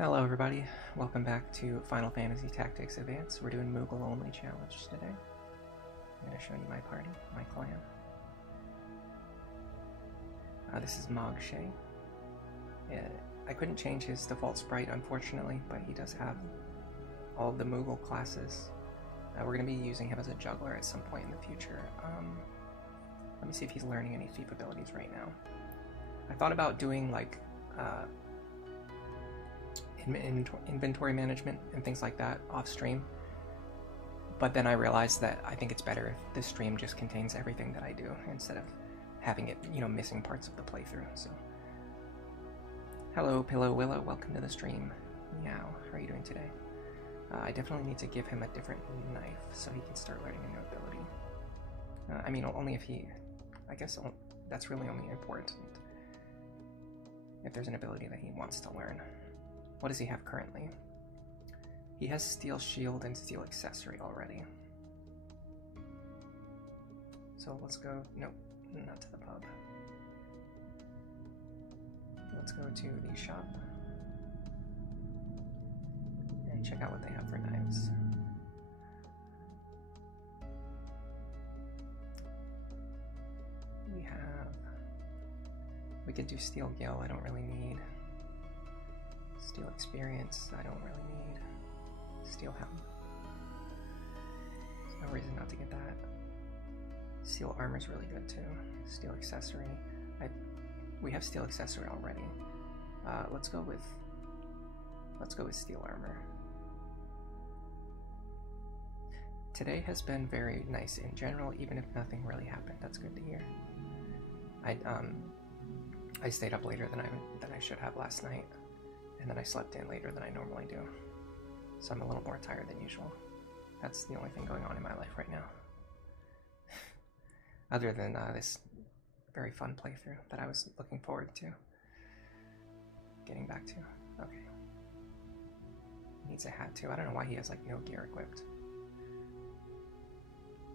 Hello everybody, welcome back to Final Fantasy Tactics Advance. We're doing Moogle Only challenge today. I'm going to show you my party, my clan. This is Marche. I couldn't change his default sprite unfortunately, but he does have all of the Moogle classes. We're going to be using him as a juggler at some point in the future. Let me see if he's learning any thief abilities right now. I thought about doing like inventory management and things like that off stream, but then I realized that I think it's better if the stream just contains everything that I do instead of having it, missing parts of the playthrough. So hello Pillow Willow, welcome to the stream. Meow, how are you doing today? I definitely need to give him a different knife so he can start learning a new ability. I mean, only if I guess that's really only important if there's an ability that he wants to learn. What does he have currently? He has Steel Shield and Steel Accessory already. So let's go, nope, not to the pub. Let's go to the shop and check out what they have for knives. We could do Steel Gill, I don't really need. Steel Experience, I don't really need. Steel Helm. There's no reason not to get that. Steel Armor's really good too. Steel Accessory. We have Steel Accessory already. Let's go with Steel Armor. Today has been very nice in general, even if nothing really happened. That's good to hear. I stayed up later than I should have last night. And then I slept in later than I normally do. So I'm a little more tired than usual. That's the only thing going on in my life right now. Other than this very fun playthrough that I was looking forward to getting back to. Okay. Needs a hat too. I don't know why he has like no gear equipped.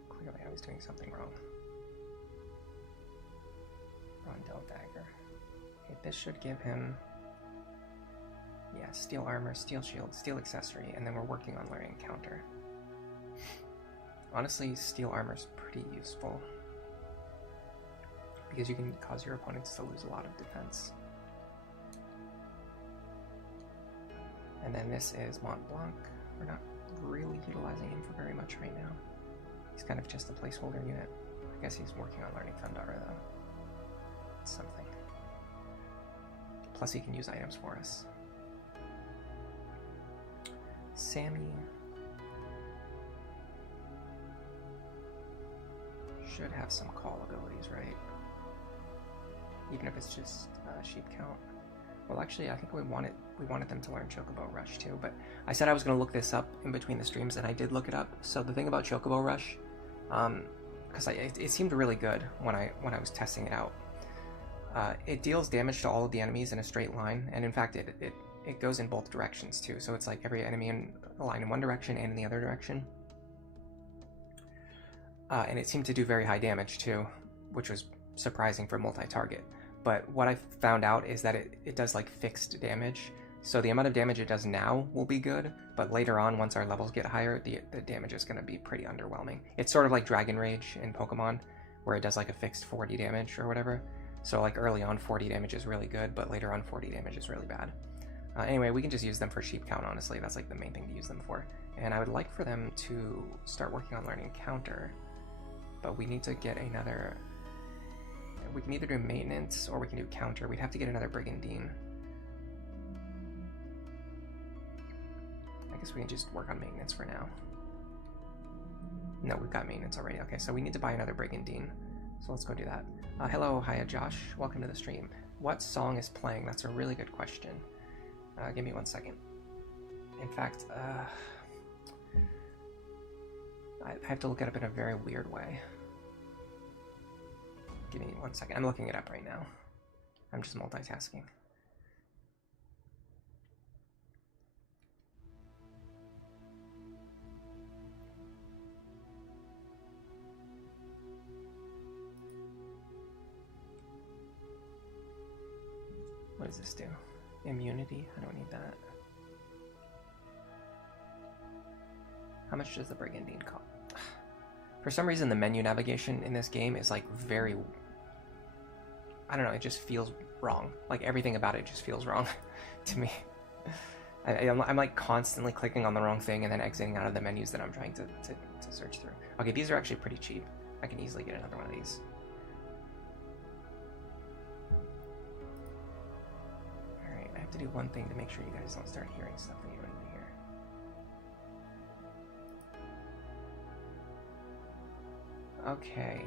Clearly I was doing something wrong. Rondell Dagger. Okay, this should give him... yeah, Steel Armor, Steel Shield, Steel Accessory, and then we're working on learning Counter. Honestly, Steel Armor's pretty useful because you can cause your opponents to lose a lot of defense. And then this is Mont Blanc. We're not really utilizing him for very much right now. He's kind of just a placeholder unit. I guess he's working on learning Thundara though. It's something. Plus he can use items for us. Sammy should have some call abilities, right? Even if it's just sheep count. Well, actually, I think we wanted them to learn Chocobo Rush too. But I said I was going to look this up in between the streams, and I did look it up. So the thing about Chocobo Rush, because it seemed really good when I was testing it out. It deals damage to all of the enemies in a straight line, and in fact, it goes in both directions too, so it's like every enemy in a line in one direction and in the other direction. And it seemed to do very high damage too, which was surprising for multi-target. But what I found out is that it does like fixed damage, so the amount of damage it does now will be good, but later on, once our levels get higher, the damage is going to be pretty underwhelming. It's sort of like Dragon Rage in Pokemon, where it does like a fixed 40 damage or whatever. So like early on 40 damage is really good, but later on 40 damage is really bad. Anyway, we can just use them for sheep count, honestly. That's like the main thing to use them for. And I would like for them to start working on learning Counter, but we need to get another... we can either do maintenance or we can do Counter. We'd have to get another Brigandine. I guess we can just work on maintenance for now. No, we've got maintenance already. Okay, so we need to buy another Brigandine. So let's go do that. Hello, hiya Josh. Welcome to the stream. What song is playing? That's a really good question. Give me 1 second. In fact, I have to look it up in a very weird way. Give me 1 second. I'm looking it up right now. I'm just multitasking. What does this do? Immunity? I don't need that. How much does the Brigandine cost? For some reason, the menu navigation in this game is like very... I don't know, it just feels wrong. Like everything about it just feels wrong to me. I'm like constantly clicking on the wrong thing and then exiting out of the menus that I'm trying to search through. Okay, these are actually pretty cheap. I can easily get another one of these. Alright, I have to do one thing to make sure you guys don't start hearing stuff that you don't need to hear. Okay.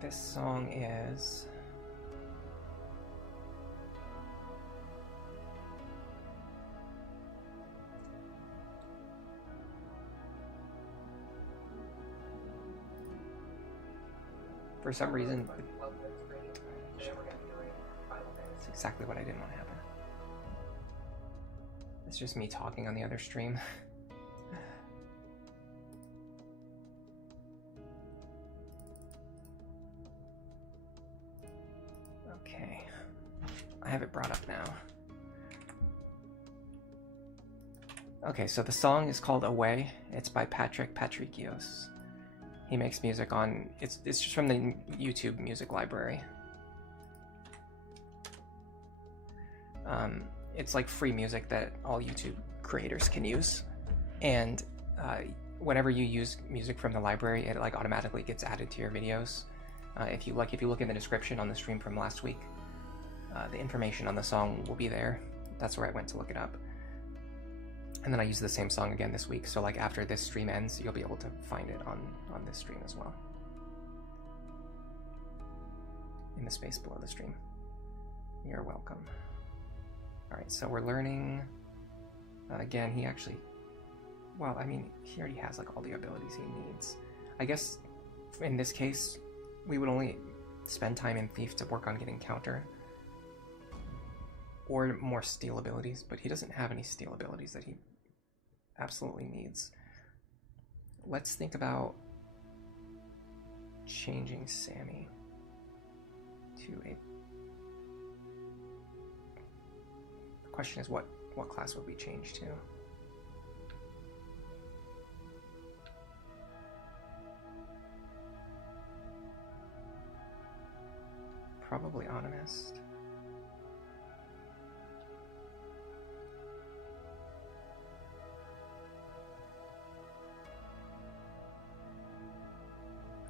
This song is... For some reason, it's exactly what I didn't want to happen. It's just me talking on the other stream. Okay, I have it brought up now. Okay, so the song is called Away. It's by Patrick Patrikios. He makes music on, it's just from the YouTube music library. It's like free music that all YouTube creators can use. And whenever you use music from the library, it like automatically gets added to your videos. If you look in the description on the stream from last week, the information on the song will be there. That's where I went to look it up. And then I use the same song again this week, so like after this stream ends, you'll be able to find it on this stream as well. In the space below the stream. You're welcome. Alright, so we're learning... again, he actually... Well, I mean, he already has like all the abilities he needs. I guess, in this case, we would only spend time in Thief to work on getting counter. Or more steal abilities, but he doesn't have any steal abilities that he absolutely needs. Let's think about changing Sammy to a... The question is what class would we change to? Probably Autonomist.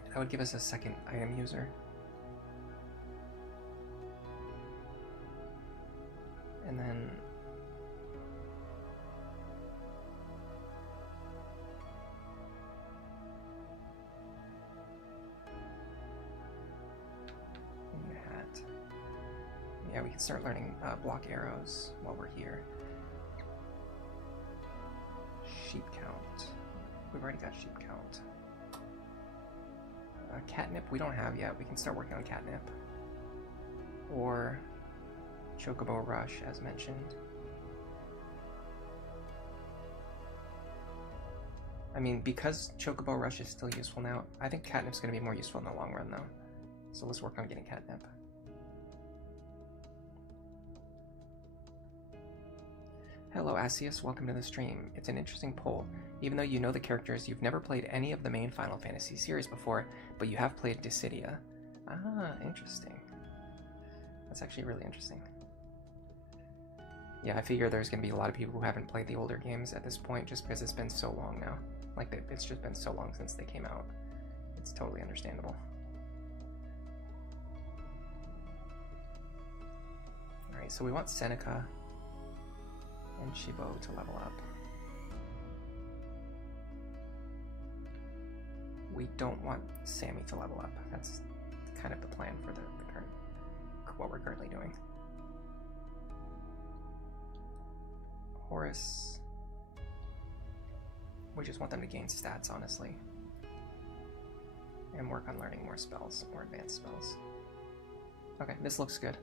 That would give us a second item user. And then... we need a hat. Yeah, we can start learning block arrows while we're here. Sheep count. We've already got sheep count. Catnip we don't have yet. We can start working on catnip. Or Chocobo Rush, as mentioned. I mean, because Chocobo Rush is still useful now, I think catnip's going to be more useful in the long run, though. So let's work on getting catnip. Hello Asius, welcome to the stream. It's an interesting poll. Even though you know the characters, you've never played any of the main Final Fantasy series before, but you have played Dissidia. Ah, interesting. That's actually really interesting. Yeah, I figure there's going to be a lot of people who haven't played the older games at this point just because it's been so long now. Like, it's just been so long since they came out. It's totally understandable. Alright, so we want Seneca and Chibo to level up. We don't want Sammy to level up. That's kind of the plan for the current, what we're currently doing. Horus, we just want them to gain stats, honestly, and work on learning more spells, more advanced spells. Okay, this looks good.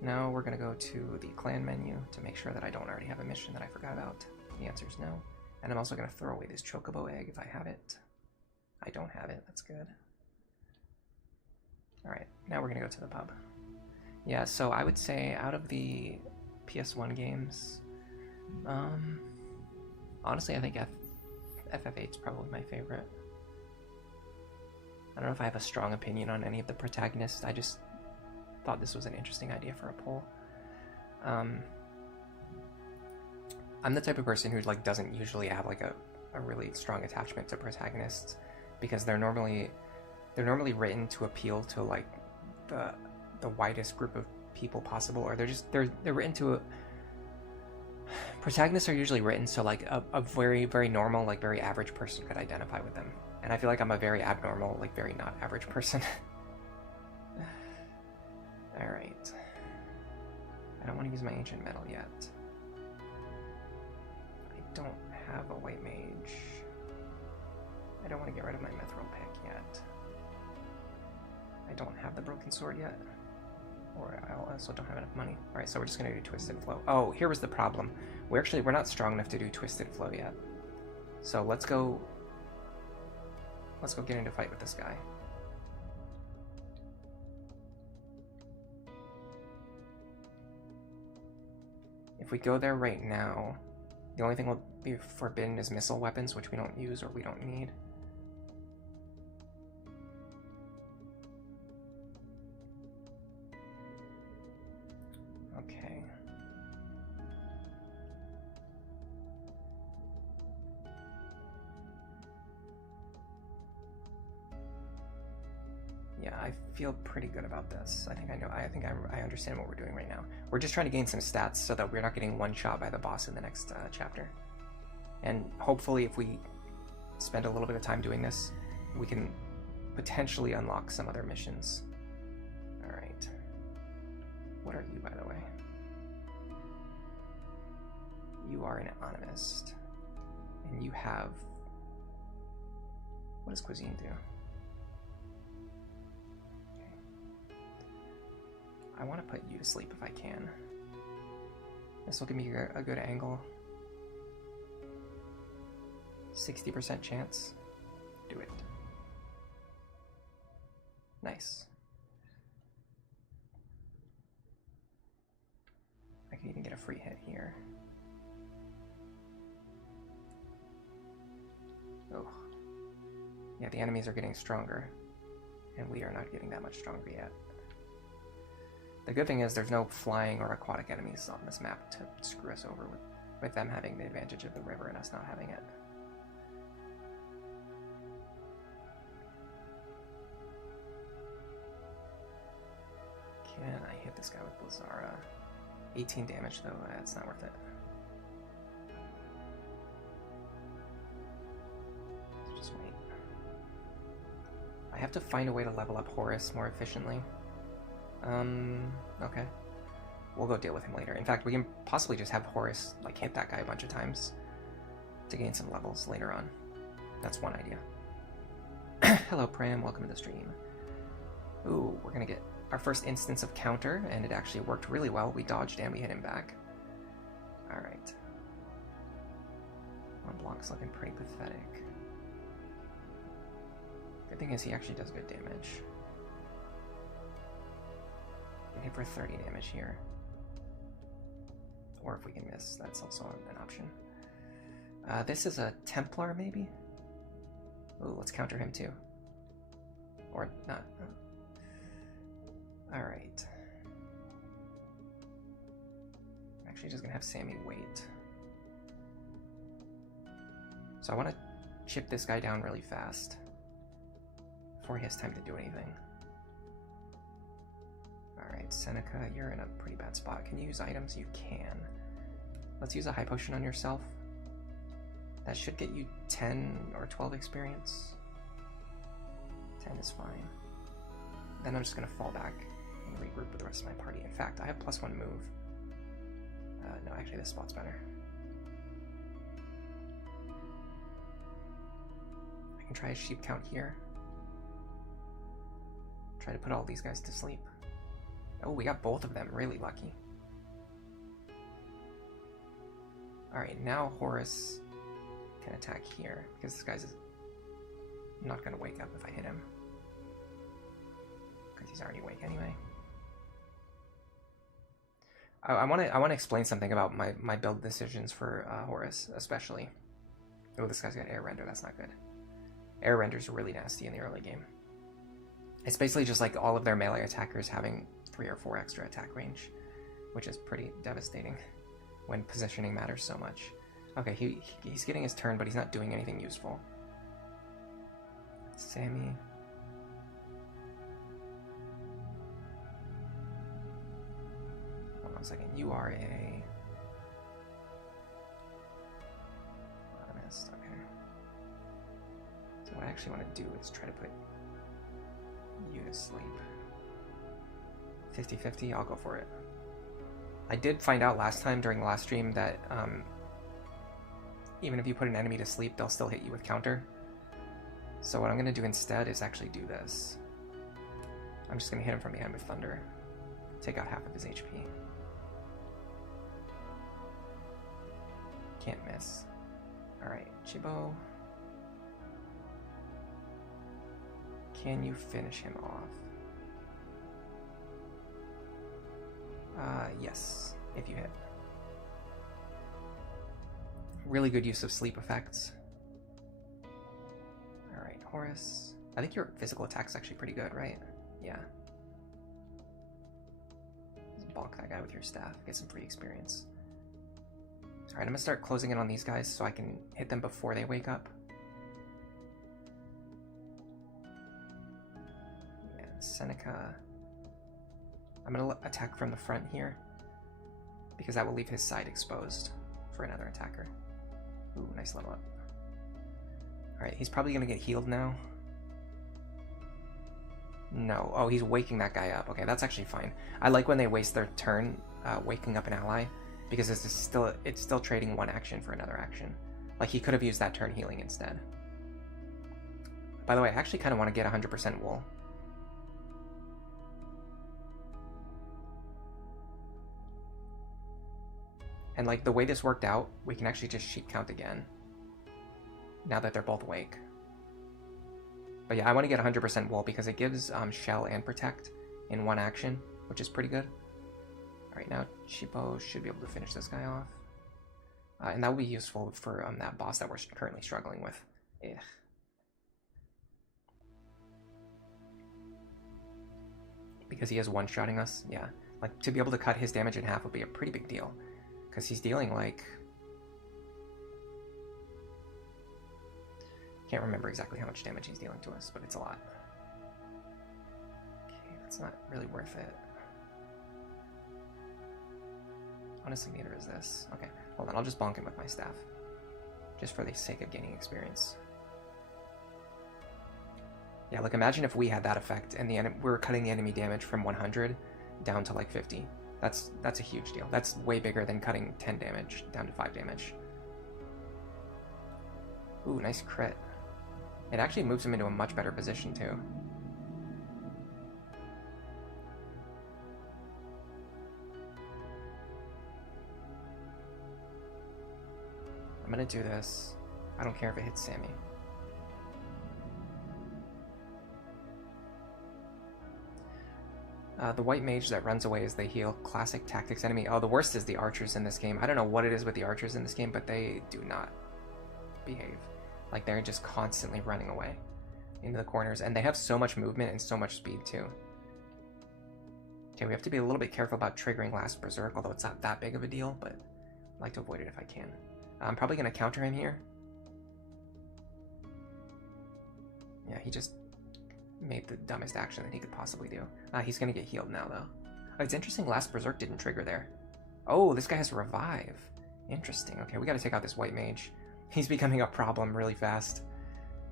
Now we're going to go to the clan menu to make sure that I don't already have a mission that I forgot about. The answer is no. And I'm also going to throw away this chocobo egg if I have it. I don't have it, that's good. Alright, now we're going to go to the pub. Yeah, so I would say out of the PS1 games, honestly I think FF8 is probably my favorite. I don't know if I have a strong opinion on any of the protagonists. I just thought this was an interesting idea for a poll. I'm the type of person who like doesn't usually have like a really strong attachment to protagonists, because they're normally written to appeal to like the widest group of people possible, or they're written to protagonists are usually written so like a very, very normal, like very average person could identify with them. And I feel like I'm a very abnormal, like very not average person. Alright. I don't want to use my ancient metal yet. I don't have a white mage. I don't want to get rid of my mithril pick yet. I don't have the broken sword yet. Or I also don't have enough money. Alright, so we're just going to do Twisted Flow. Oh, here was the problem. We're not strong enough to do Twisted Flow yet. So let's go get into a fight with this guy. If we go there right now, the only thing will be forbidden is missile weapons, which we don't use or we don't need. Okay. Yeah, I feel pretty good about this. I think I understand what we're doing right now. We're just trying to gain some stats so that we're not getting one shot by the boss in the next chapter. And hopefully if we spend a little bit of time doing this, we can potentially unlock some other missions. Alright. What are you, by the way? You are an anonymist. And you have... What does cuisine do? I want to put you to sleep if I can. This will give me a good angle. 60% chance. Do it. Nice. I can even get a free hit here. Oh. Yeah, the enemies are getting stronger. And we are not getting that much stronger yet. The good thing is there's no flying or aquatic enemies on this map to screw us over with them having the advantage of the river and us not having it. Can I hit this guy with Blizzara? 18 damage though, that's not worth it. Let's just wait. I have to find a way to level up Horus more efficiently. Okay. We'll go deal with him later. In fact, we can possibly just have Horus, like, hit that guy a bunch of times to gain some levels later on. That's one idea. Hello, Pram. Welcome to the stream. Ooh, we're gonna get our first instance of counter, and it actually worked really well. We dodged and we hit him back. Alright. One block's looking pretty pathetic. Good thing is he actually does good damage. Hit for 30 damage here. Or if we can miss, that's also an option. This is a Templar, maybe? Ooh, let's counter him too. Or not. Alright. I'm actually just gonna have Sammy wait. So I want to chip this guy down really fast before he has time to do anything. Alright, Seneca, you're in a pretty bad spot. Can you use items? You can. Let's use a high potion on yourself. That should get you 10 or 12 experience. 10 is fine. Then I'm just going to fall back and regroup with the rest of my party. In fact, I have +1 move. No, actually this spot's better. I can try a sheep count here. Try to put all these guys to sleep. Oh, we got both of them. Really lucky. Alright, now Horus can attack here, because this guy's not going to wake up if I hit him. Because he's already awake anyway. I want to explain something about my build decisions for Horus, especially. Oh, this guy's got air render. That's not good. Air renders are really nasty in the early game. It's basically just like all of their melee attackers having 3 or 4 extra attack range, which is pretty devastating when positioning matters so much. Okay, he's getting his turn, but he's not doing anything useful. Sammy. Hold on a second. You are a... I missed. Okay. So what I actually want to do is try to put you to sleep. 50-50, I'll go for it. I did find out last time during the last stream that even if you put an enemy to sleep, they'll still hit you with counter. So what I'm going to do instead is actually do this. I'm just going to hit him from behind with Thunder. Take out half of his HP. Can't miss. Alright, Chibo. Can you finish him off? Yes, if you hit. Really good use of sleep effects. Alright, Horus. I think your physical attack is actually pretty good, right? Yeah. Just bonk that guy with your staff, get some free experience. Alright, I'm gonna start closing in on these guys so I can hit them before they wake up. And Seneca. I'm gonna attack from the front here, because that will leave his side exposed for another attacker. Ooh, nice level up. Alright, he's probably gonna get healed now. No. Oh, he's waking that guy up. Okay, that's actually fine. I like when they waste their turn waking up an ally, because it's still trading one action for another action. Like, he could have used that turn healing instead. By the way, I actually kind of want to get 100% wool. And like the way this worked out, we can actually just sheet count again, now that they're both awake. But yeah, I want to get 100% wool because it gives shell and protect in one action, which is pretty good. Alright, now Chipo should be able to finish this guy off. And that will be useful for that boss that we're currently struggling with. Ugh. Because he is one-shotting us, yeah. Like, to be able to cut his damage in half would be a pretty big deal. Because he's dealing like... Can't remember exactly how much damage he's dealing to us, but it's a lot. Okay, that's not really worth it. Honestly, neither is this. Okay, hold on, I'll just bonk him with my staff. Just for the sake of gaining experience. Yeah, like imagine if we had that effect and we were cutting the enemy damage from 100 down to like 50. That's a huge deal. That's way bigger than cutting 10 damage down to 5 damage. Ooh, nice crit. It actually moves him into a much better position too. I'm gonna do this. I don't care if it hits Sammy. The white mage that runs away as they heal. Classic tactics enemy. Oh, the worst is the archers in this game. I don't know what it is with the archers in this game, but they do not behave. Like, they're just constantly running away into the corners, and they have so much movement and so much speed too. Okay, we have to be a little bit careful about triggering Last Berserk, although it's not that big of a deal, but I like to avoid it if I can. I'm probably going to counter him here. Yeah, he just made the dumbest action that he could possibly do. He's going to get healed now, though. Oh, it's interesting Last Berserk didn't trigger there. Oh, this guy has Revive. Interesting. Okay, we got to take out this white mage. He's becoming a problem really fast.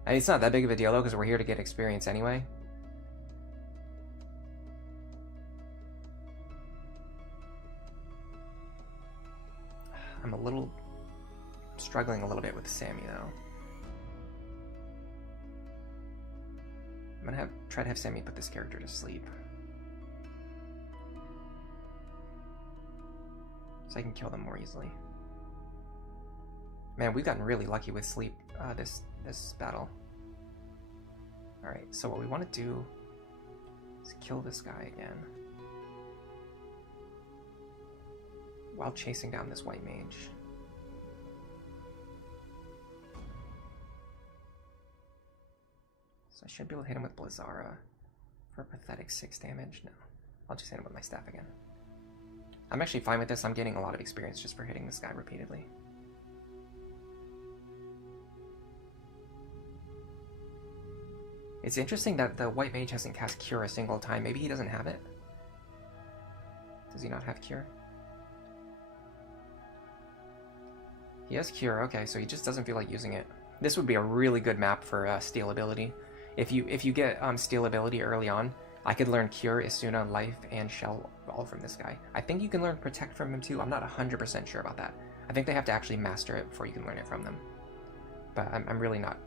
I mean, it's not that big of a deal, though, because we're here to get experience anyway. I'm struggling a little bit with Sammy, though. I'm gonna try to have Sammy put this character to sleep, so I can kill them more easily. Man, we've gotten really lucky with sleep this battle. Alright, so what we want to do is kill this guy again while chasing down this white mage. should be able to hit him with Blizzara for a pathetic 6 damage. No, I'll just hit him with my staff again. I'm actually fine with this. I'm getting a lot of experience just for hitting this guy repeatedly. It's interesting that the white mage hasn't cast Cure a single time. Maybe he doesn't have it? Does he not have Cure? He has Cure, okay, so he just doesn't feel like using it. This would be a really good map for Steel Ability. If you get Steel Ability early on, I could learn Cure, Isuna, Life, and Shell all from this guy. I think you can learn Protect from him too. I'm not 100% sure about that. I think they have to actually master it before you can learn it from them. But I'm really not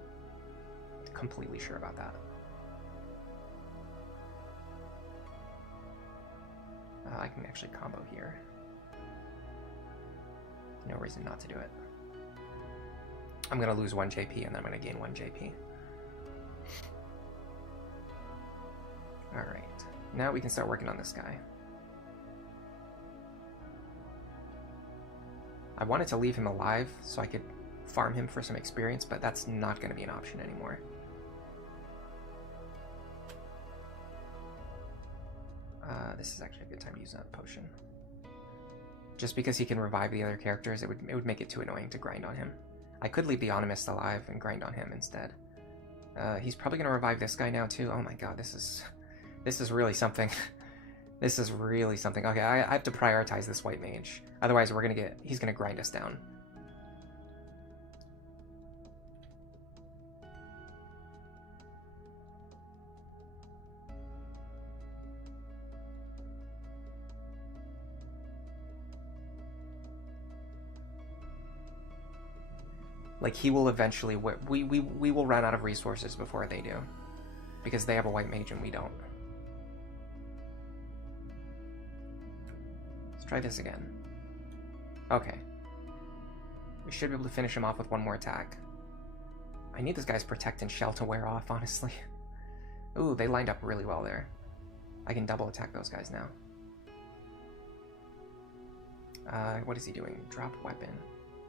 completely sure about that. I can actually combo here. No reason not to do it. I'm going to lose 1 JP and then I'm going to gain 1 JP. Alright, now we can start working on this guy. I wanted to leave him alive so I could farm him for some experience, but that's not going to be an option anymore. This is actually a good time to use that potion. Just because he can revive the other characters, it would make it too annoying to grind on him. I could leave the Onomist alive and grind on him instead. He's probably going to revive this guy now too. Oh my god, this is really something. This is really something. Okay, I have to prioritize this white mage. Otherwise, he's going to grind us down. Like, he will eventually... We will run out of resources before they do. Because they have a white mage and we don't. Let's try this again. Okay. We should be able to finish him off with 1 more attack. I need this guy's Protect and Shell to wear off, honestly. Ooh, they lined up really well there. I can double attack those guys now. What is he doing? Drop weapon.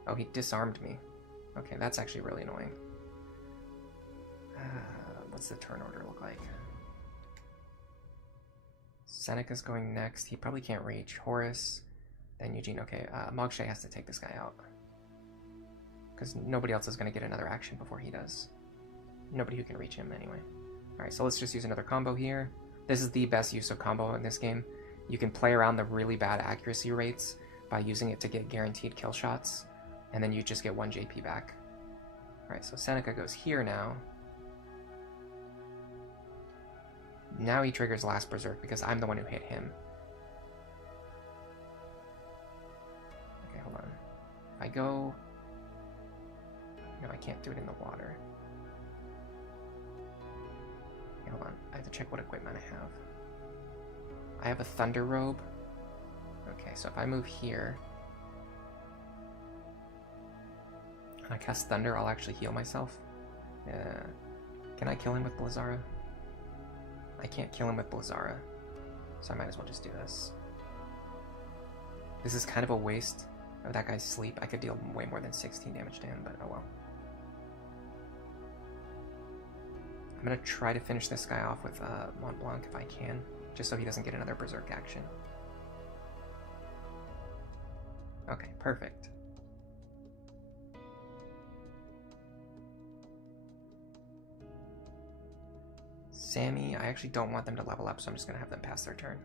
Oh, he disarmed me. Okay, that's actually really annoying. What's the turn order look like? Seneca's going next. He probably can't reach. Horus, then Eugene. Okay, Marche has to take this guy out. Because nobody else is going to get another action before he does. Nobody who can reach him anyway. Alright, so let's just use another combo here. This is the best use of combo in this game. You can play around the really bad accuracy rates by using it to get guaranteed kill shots. And then you just get 1 JP back. Alright, so Seneca goes here now. Now he triggers Last Berserk because I'm the one who hit him. Okay, hold on. If I go... No, I can't do it in the water. Okay, hold on. I have to check what equipment I have. I have a Thunder Robe. Okay, so if I move here... I cast Thunder, I'll actually heal myself. Can I kill him with Blizzara? I can't kill him with Blizzara, so I might as well just do this. This is kind of a waste of that guy's sleep. I could deal way more than 16 damage to him, but oh well. I'm going to try to finish this guy off with Mont Blanc if I can, just so he doesn't get another Berserk action. Okay, perfect. Sammy, I actually don't want them to level up, so I'm just going to have them pass their turn.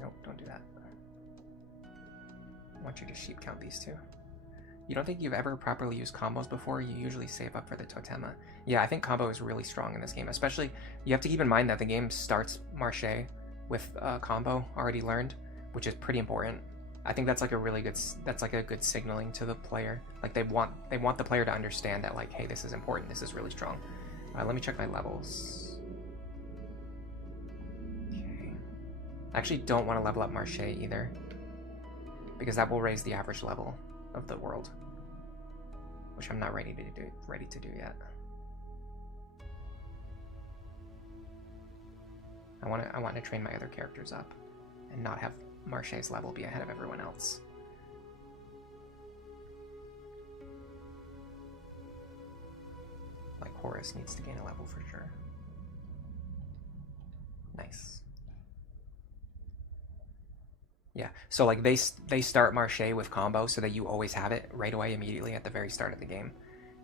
Nope, don't do that. I want you to sheep count these two. You don't think you've ever properly used combos before? You usually save up for the Totema. Yeah, I think combo is really strong in this game, especially, you have to keep in mind that the game starts Marche with combo already learned, which is pretty important. I think that's like a really good, good signaling to the player. Like they want the player to understand that, like, hey, this is important, this is really strong. Let me check my levels. Okay. I actually don't want to level up Marche either, because that will raise the average level of the world, which I'm not ready to do yet. I want to train my other characters up and not have Marche's level be ahead of everyone else. Horus needs to gain a level for sure. Nice. Yeah, so like they start Marche with combo so that you always have it right away immediately at the very start of the game.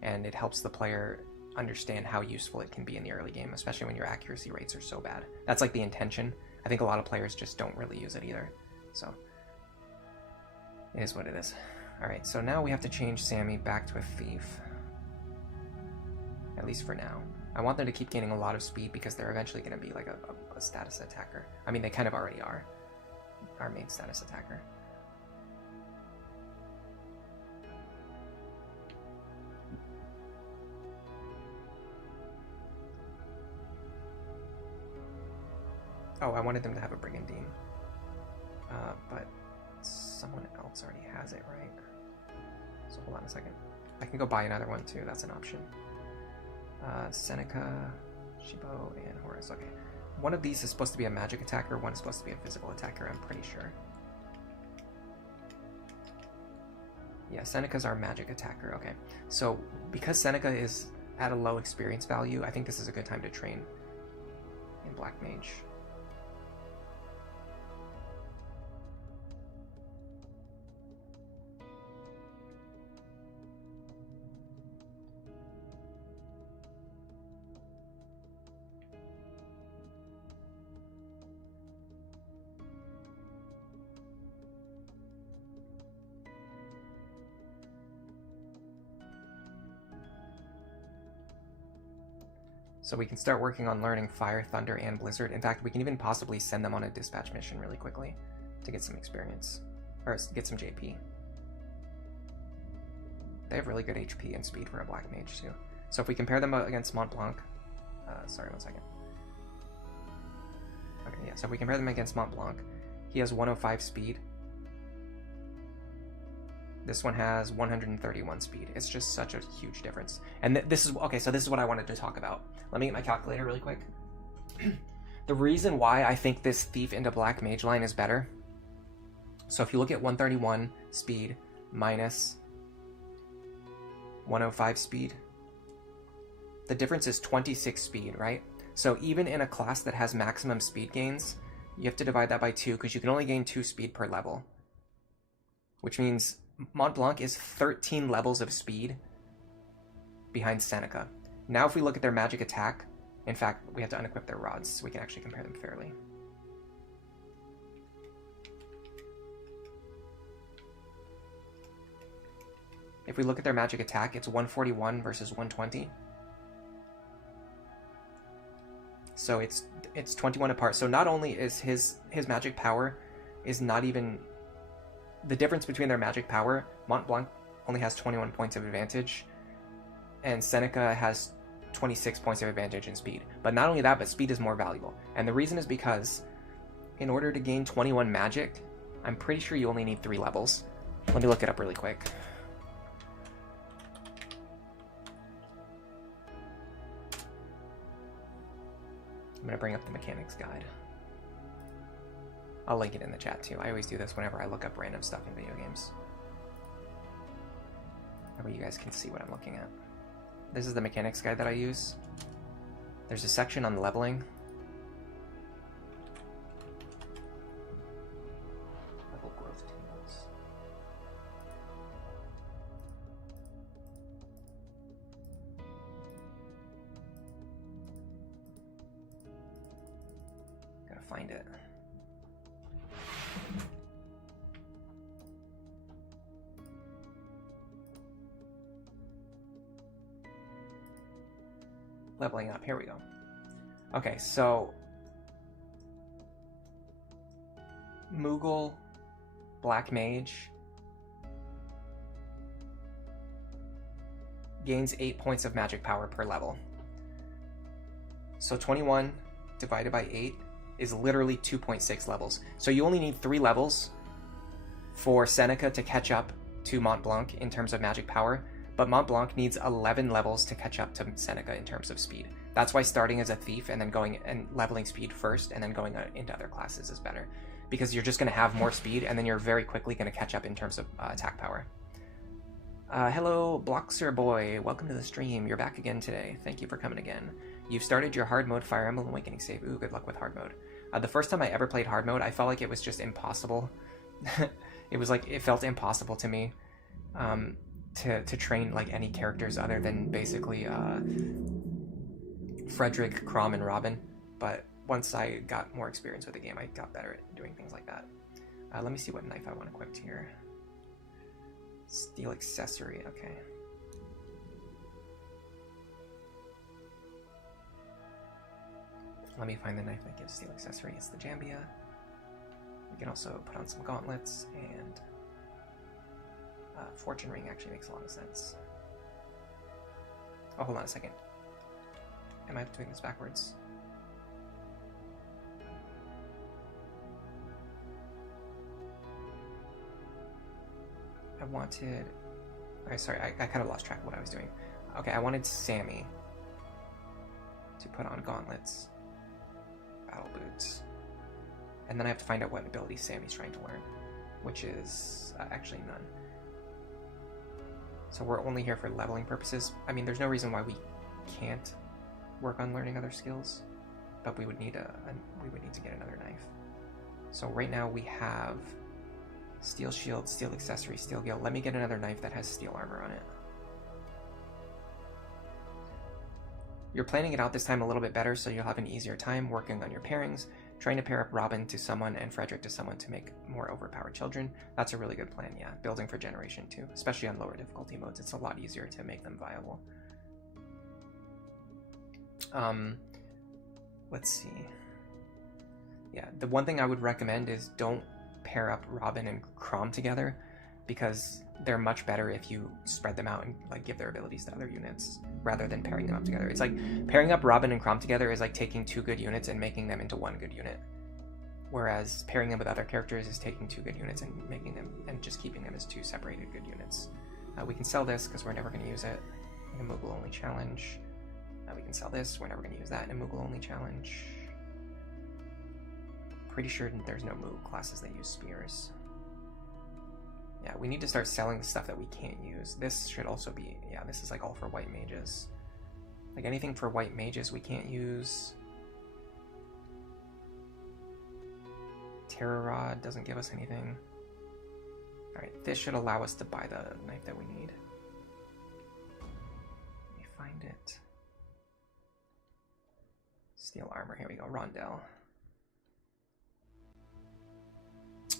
And it helps the player understand how useful it can be in the early game, especially when your accuracy rates are so bad. That's like the intention. I think a lot of players just don't really use it either. So it is what it is. Alright, so now we have to change Sammy back to a thief. At least for now. I want them to keep gaining a lot of speed because they're eventually going to be like a status attacker. I mean, they kind of already are. Our main status attacker. Oh, I wanted them to have a Brigandine. But someone else already has it, right? So hold on a second. I can go buy another one too, that's an option. Seneca, Shibo, and Horus. Okay. One of these is supposed to be a magic attacker, one is supposed to be a physical attacker, I'm pretty sure. Yeah, Seneca's our magic attacker, okay. So, because Seneca is at a low experience value, I think this is a good time to train in Black Mage. So we can start working on learning Fire, Thunder, and Blizzard. In fact, we can even possibly send them on a dispatch mission really quickly to get some experience, or get some JP. They have really good HP and speed for a Black Mage too. So if we compare them against Mont Blanc, sorry, one second. Okay, yeah, so if we compare them against Mont Blanc, he has 105 speed. This one has 131 speed. It's just such a huge difference. And this is, okay, so this is what I wanted to talk about. Let me get my calculator really quick. The reason why I think this Thief into Black Mage line is better, so if you look at 131 speed minus 105 speed, the difference is 26 speed, right? So even in a class that has maximum speed gains, you have to divide that by 2 because you can only gain 2 speed per level. Which means Mont Blanc is 13 levels of speed behind Seneca. Now if we look at their magic attack, in fact, we have to unequip their rods so we can actually compare them fairly. If we look at their magic attack, it's 141 versus 120. So it's 21 apart. So not only is his magic power is not even the difference between their magic power, Mont Blanc only has 21 points of advantage, and Seneca has 26 points of advantage in speed. But not only that, but speed is more valuable. And the reason is because in order to gain 21 magic, I'm pretty sure you only need 3 levels. Let me look it up really quick. I'm going to bring up the mechanics guide. I'll link it in the chat too. I always do this whenever I look up random stuff in video games. That way you guys can see what I'm looking at. This is the mechanics guide that I use. There's a section on leveling. Level growth tables. Gotta find it. Leveling up, here we go. Okay, so Moogle, Black Mage gains 8 points of magic power per level. So 21 divided by 8 is literally 2.6 levels. So you only need 3 levels for Seneca to catch up to Mont Blanc in terms of magic power, but Mont Blanc needs 11 levels to catch up to Seneca in terms of speed. That's why starting as a thief and then going and leveling speed first and then going into other classes is better, because you're just going to have more speed and then you're very quickly going to catch up in terms of attack power. Hello, Bloxer Boy. Welcome to the stream. You're back again today. Thank you for coming again. You've started your hard mode Fire Emblem Awakening save. Ooh, good luck with hard mode. The first time I ever played hard mode, I felt like it was just impossible. It was like, it felt impossible to me to train like any characters other than basically Frederick, Chrom, and Robin. But once I got more experience with the game, I got better at doing things like that. Let me see what knife I want equipped here. Steel accessory, okay. Let me find the knife that gives steel accessory. It's the Jambia. We can also put on some gauntlets, and fortune ring actually makes a lot of sense. Oh, hold on a second. Am I doing this backwards? I wanted... Okay, sorry, I kind of lost track of what I was doing. Okay, I wanted Sammy to put on gauntlets, battle boots, and then I have to find out what ability Sammy's trying to learn, which is actually none. So we're only here for leveling purposes. I mean, there's no reason why we can't work on learning other skills, but we would need to get another knife. So right now we have steel shield, steel accessory, steel gill. Let me get another knife that has steel armor on it. You're planning it out this time a little bit better, so you'll have an easier time working on your pairings, trying to pair up Robin to someone and Frederick to someone to make more overpowered children. That's a really good plan, yeah. Building for Generation 2, especially on lower difficulty modes. It's a lot easier to make them viable. Let's see. Yeah, the one thing I would recommend is don't pair up Robin and Chrom together, because they're much better if you spread them out and like give their abilities to other units rather than pairing them up together. It's like pairing up Robin and Chrom together is like taking 2 good units and making them into 1 good unit, whereas pairing them with other characters is taking 2 good units and making them and just keeping them as 2 separated good units. We can sell this because we're never going to use it in a Moogle Only challenge. We can sell this, we're never going to use that in a Moogle Only challenge. Pretty sure there's no Moog classes that use spears. Yeah, we need to start selling the stuff that we can't use. This should also be, yeah, this is like all for white mages. Like anything for white mages we can't use. Terror Rod doesn't give us anything. Alright, this should allow us to buy the knife that we need. Let me find it. Steel armor, here we go, Rondell.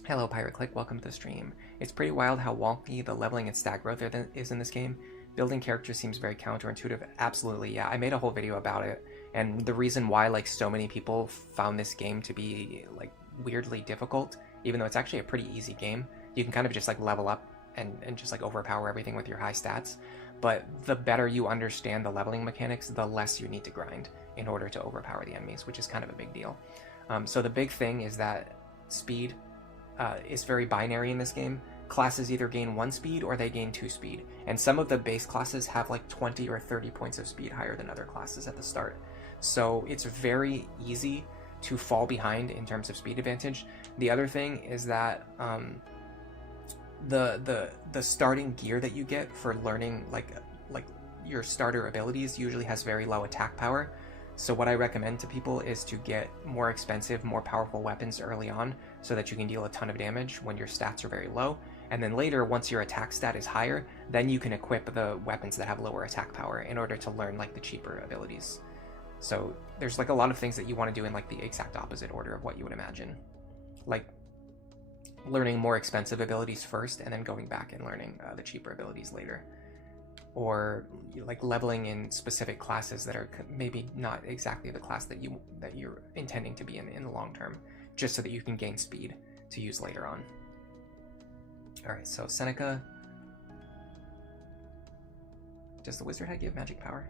Hello Pirate Click, welcome to the stream. It's pretty wild how wonky the leveling and stat growth is in this game. Building characters seems very counterintuitive. Absolutely, yeah. I made a whole video about it, and the reason why like so many people found this game to be like weirdly difficult, even though it's actually a pretty easy game. You can kind of just like level up and just like overpower everything with your high stats. But the better you understand the leveling mechanics, the less you need to grind in order to overpower the enemies, which is kind of a big deal. So the big thing is that speed is very binary in this game. Classes either gain 1 speed or they gain 2 speed, and some of the base classes have like 20 or 30 points of speed higher than other classes at the start. So it's very easy to fall behind in terms of speed advantage. The other thing is that the starting gear that you get for learning like your starter abilities usually has very low attack power. So what I recommend to people is to get more expensive, more powerful weapons early on so that you can deal a ton of damage when your stats are very low. And then later, once your attack stat is higher, then you can equip the weapons that have lower attack power in order to learn like the cheaper abilities. So there's like a lot of things that you want to do in like the exact opposite order of what you would imagine. Like learning more expensive abilities first and then going back and learning the cheaper abilities later. Or like leveling in specific classes that are maybe not exactly the class that you're intending to be in the long term, just so that you can gain speed to use later on. All right, so Seneca. Does the wizard head give magic power?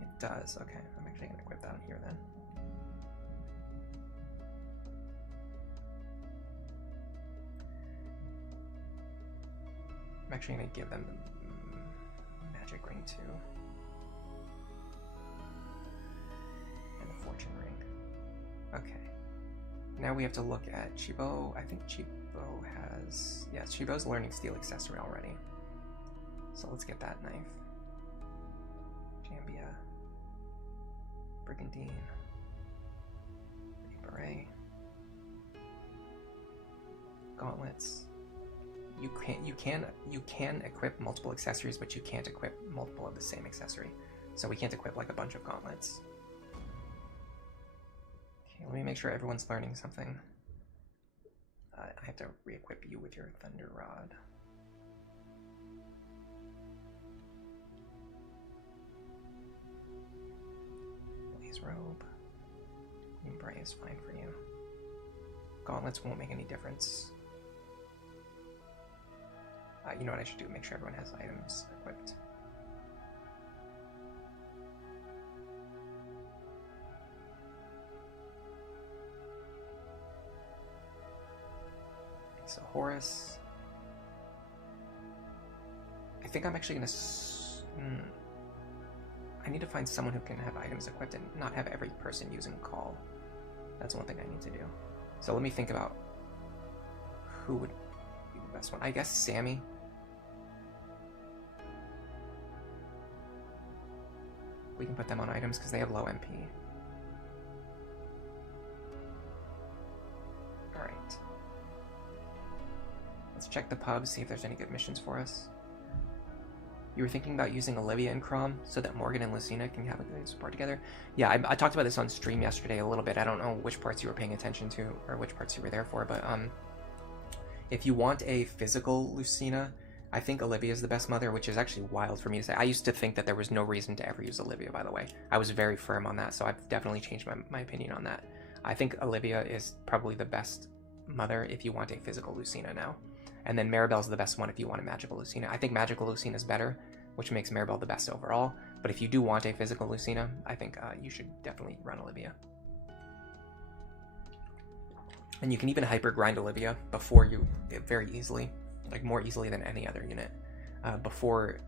It does. Okay, I'm actually gonna equip that on here then. I'm actually gonna give them magic ring too. And the fortune ring. Okay. Now we have to look at Chibo. I think Chibo has... Yeah, Chibo's learning steel accessory already. So let's get that knife. Jambia. Brigandine. Beret. Gauntlets. You can equip multiple accessories, but you can't equip multiple of the same accessory. So we can't equip like a bunch of gauntlets. Okay, let me make sure everyone's learning something. I have to re-equip you with your Thunder Rod. Blaze Robe. Bray is fine for you. Gauntlets won't make any difference. You know what I should do? Make sure everyone has items equipped. So Horus. I think I'm actually gonna. I need to find someone who can have items equipped and not have every person using call. That's one thing I need to do. So let me think about who would be the best one. I guess Sammy. We can put them on items because they have low MP. Alright. Let's check the pub, see if there's any good missions for us. You were thinking about using Olivia and Crom so that Morgan and Lucina can have a good support together? Yeah, I talked about this on stream yesterday a little bit. I don't know which parts you were paying attention to or which parts you were there for, but if you want a physical Lucina, I think Olivia is the best mother, which is actually wild for me to say. I used to think that there was no reason to ever use Olivia, by the way. I was very firm on that, so I've definitely changed my opinion on that. I think Olivia is probably the best mother if you want a physical Lucina now. And then Maribel's the best one if you want a magical Lucina. I think magical Lucina is better, which makes Maribel the best overall. But if you do want a physical Lucina, I think you should definitely run Olivia. And you can even hyper grind Olivia before you, very easily, like more easily than any other unit. Before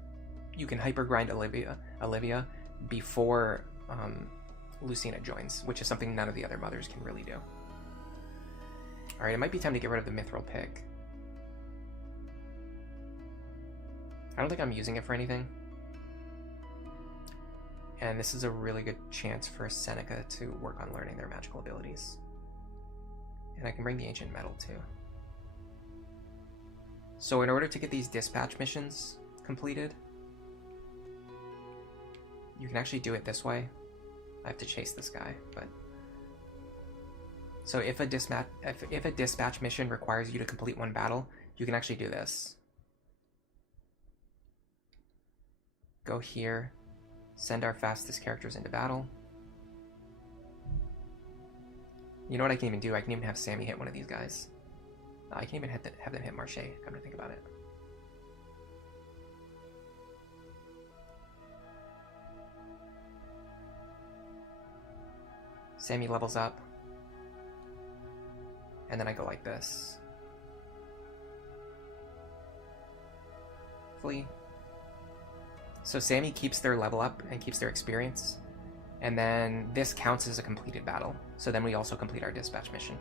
you can hyper grind Olivia before Lucina joins, which is something none of the other mothers can really do. All right, it might be time to get rid of the Mithril pick. I don't think I'm using it for anything. And this is a really good chance for Seneca to work on learning their magical abilities. And I can bring the Ancient Metal too. So in order to get these dispatch missions completed, you can actually do it this way. I have to chase this guy, but... So if a dispatch mission requires you to complete one battle, you can actually do this. Go here, send our fastest characters into battle. You know what I can even do? I can even have Sammy hit one of these guys. I can even have them hit Marche, come to think about it. Sammy levels up. And then I go like this. Flee. So Sammy keeps their level up and keeps their experience. And then this counts as a completed battle. So then we also complete our dispatch mission.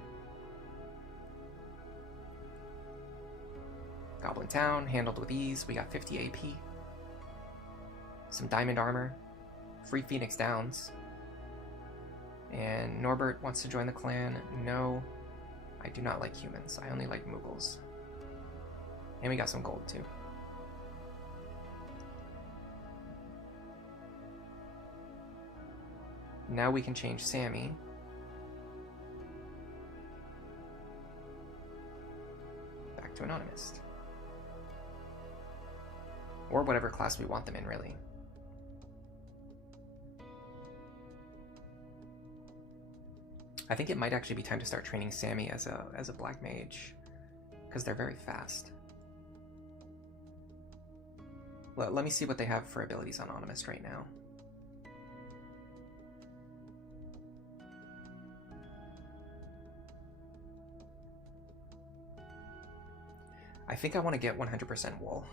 Goblin Town, handled with ease. We got 50 AP. Some diamond armor. Free Phoenix Downs. And Norbert wants to join the clan. No, I do not like humans. I only like Moogles. And we got some gold too. Now we can change Sammy. Back to Anonymous. Or whatever class we want them in, really. I think it might actually be time to start training Sammy as a black mage, because they're very fast. Let me see what they have for abilities on Anonymous right now. I think I want to get 100% wool.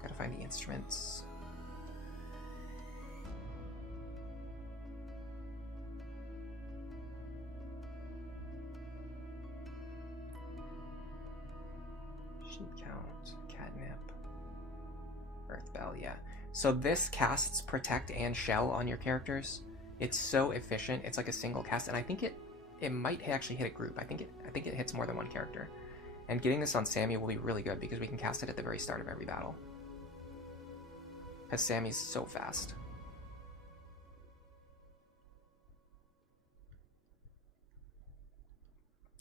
Gotta find the instruments. Sheep count, catnip, earth bell, yeah. So this casts protect and shell on your characters. It's so efficient. It's like a single cast, and I think it might actually hit a group. I think it hits more than one character. And getting this on Sammy will be really good because we can cast it at the very start of every battle. Because Sammy's so fast.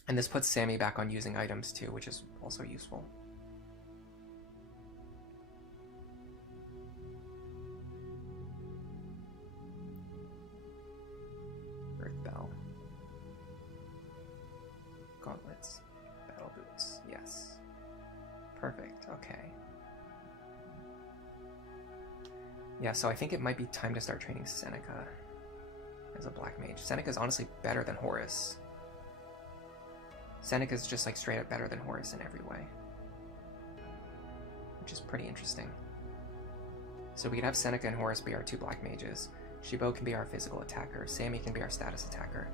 And this puts Sammy back on using items too, which is also useful. Earth Bell. Gauntlets. Battle Boots. Yes. Perfect. Okay. Yeah, so I think it might be time to start training Seneca as a black mage. Seneca's honestly better than Horus. Seneca's just like straight up better than Horus in every way, which is pretty interesting. So we can have Seneca and Horus be our two black mages. Shibbo can be our physical attacker. Sammy can be our status attacker.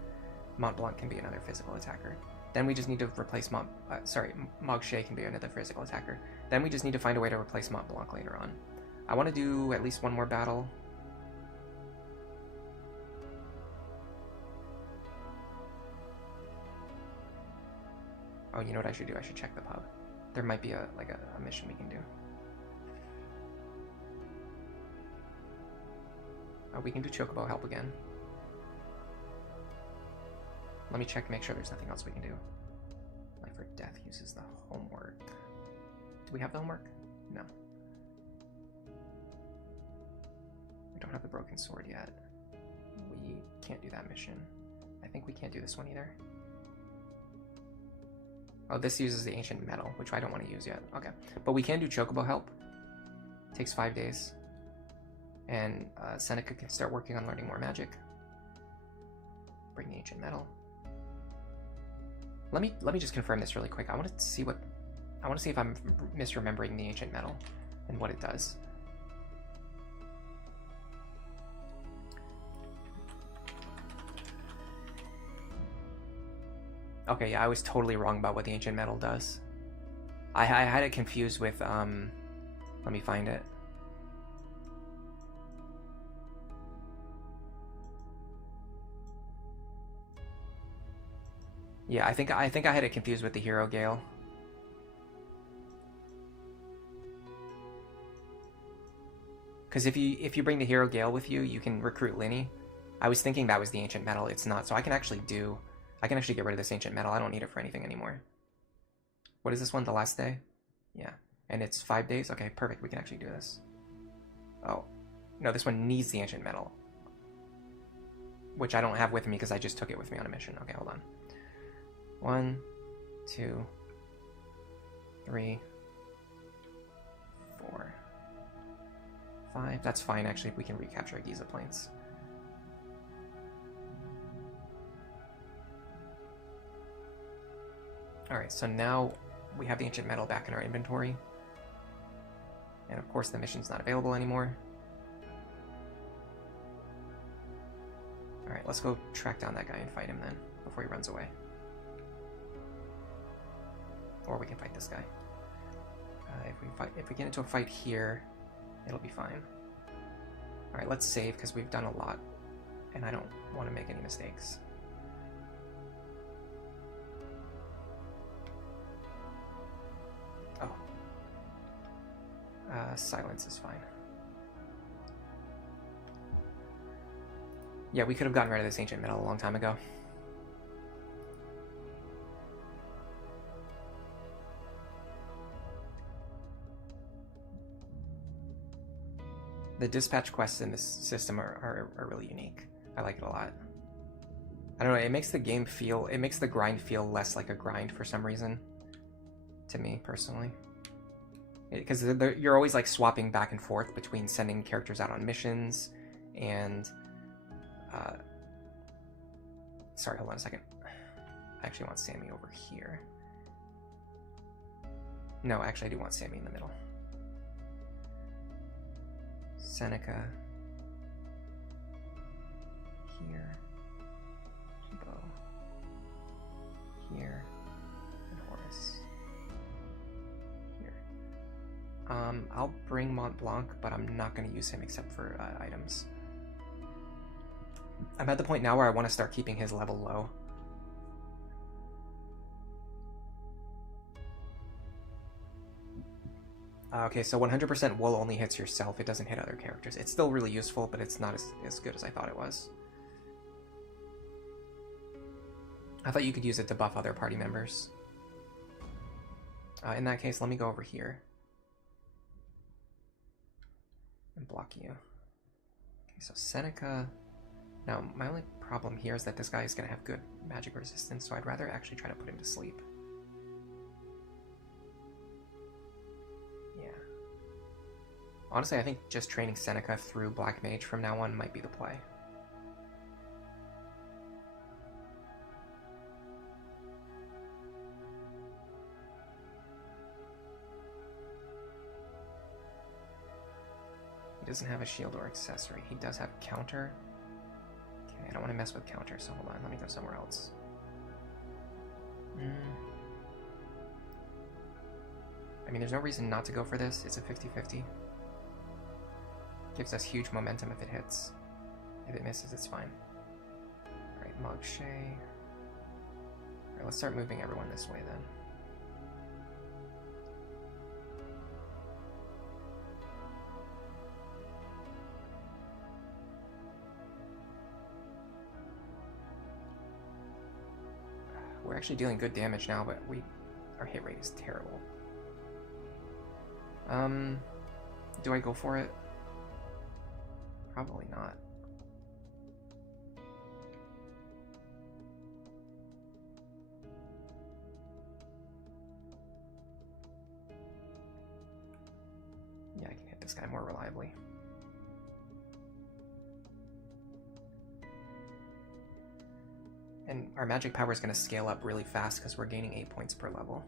Mont Blanc can be another physical attacker. Then we just need to replace Marche can be another physical attacker. Then we just need to find a way to replace Mont Blanc later on. I want to do at least one more battle. Oh, you know what I should do? I should check the pub. There might be a mission we can do. Oh, we can do Chocobo help again. Let me check to make sure there's nothing else we can do. Life or Death uses the homework. Do we have the homework? No. We don't have the broken sword yet. We can't do that mission. I think we can't do this one either. Oh, this uses the ancient metal, which I don't want to use yet. Okay, but we can do Chocobo help. Takes 5 days. And Seneca can start working on learning more magic. Bring the ancient metal. Let me just confirm this really quick. I want to see if I'm misremembering the ancient metal and what it does. Okay, yeah, I was totally wrong about what the ancient metal does. I had it confused with let me find it. Yeah, I think I had it confused with the Hero Gale. Because if you bring the Hero Gale with you, you can recruit Linny. I was thinking that was the ancient metal. It's not. So I can actually get rid of this ancient metal. I don't need it for anything anymore. What is this one? The last day? Yeah. And it's 5 days? Okay, perfect. We can actually do this. Oh. No, this one needs the ancient metal. Which I don't have with me because I just took it with me on a mission. Okay, hold on. 1, 2, 3, 4, 5. That's fine, actually, if we can recapture Giza Plains. Alright, so now we have the ancient metal back in our inventory. And of course the mission's not available anymore. Alright, let's go track down that guy and fight him then, before he runs away. Or we can fight this guy. If we get into a fight here, it'll be fine. Alright, let's save, because we've done a lot. And I don't want to make any mistakes. Oh. Silence is fine. Yeah, we could have gotten rid of this ancient metal a long time ago. The dispatch quests in this system are really unique. I like it a lot. I don't know, it makes the game feel, it makes the grind feel less like a grind for some reason. To me, personally. Because you're always like swapping back and forth between sending characters out on missions and... sorry, hold on a second. I actually want Sammy over here. No, actually I do want Sammy in the middle. Seneca. Here. Shibbo. Here. And Horus. I'll bring Mont Blanc, but I'm not going to use him except for items. I'm at the point now where I want to start keeping his level low. Okay, so 100% wool only hits yourself. It doesn't hit other characters. It's still really useful, but it's not as good as I thought it was. I thought you could use it to buff other party members. In that case, let me go over here and block you. Okay, so Seneca. Now, my only problem here is that this guy is going to have good magic resistance, so I'd rather actually try to put him to sleep. Yeah. Honestly, I think just training Seneca through Black Mage from now on might be the play. He doesn't have a shield or accessory. He does have counter. Okay, I don't want to mess with counter, so hold on. Let me go somewhere else. I mean, there's no reason not to go for this. It's a 50-50. Gives us huge momentum if it hits. If it misses, it's fine. Alright, Marche. Alright, let's start moving everyone this way then. We're actually dealing good damage now, but our hit rate is terrible. Do I go for it? Probably not. Yeah, I can hit this guy more reliably. And our magic power is going to scale up really fast because we're gaining 8 points per level.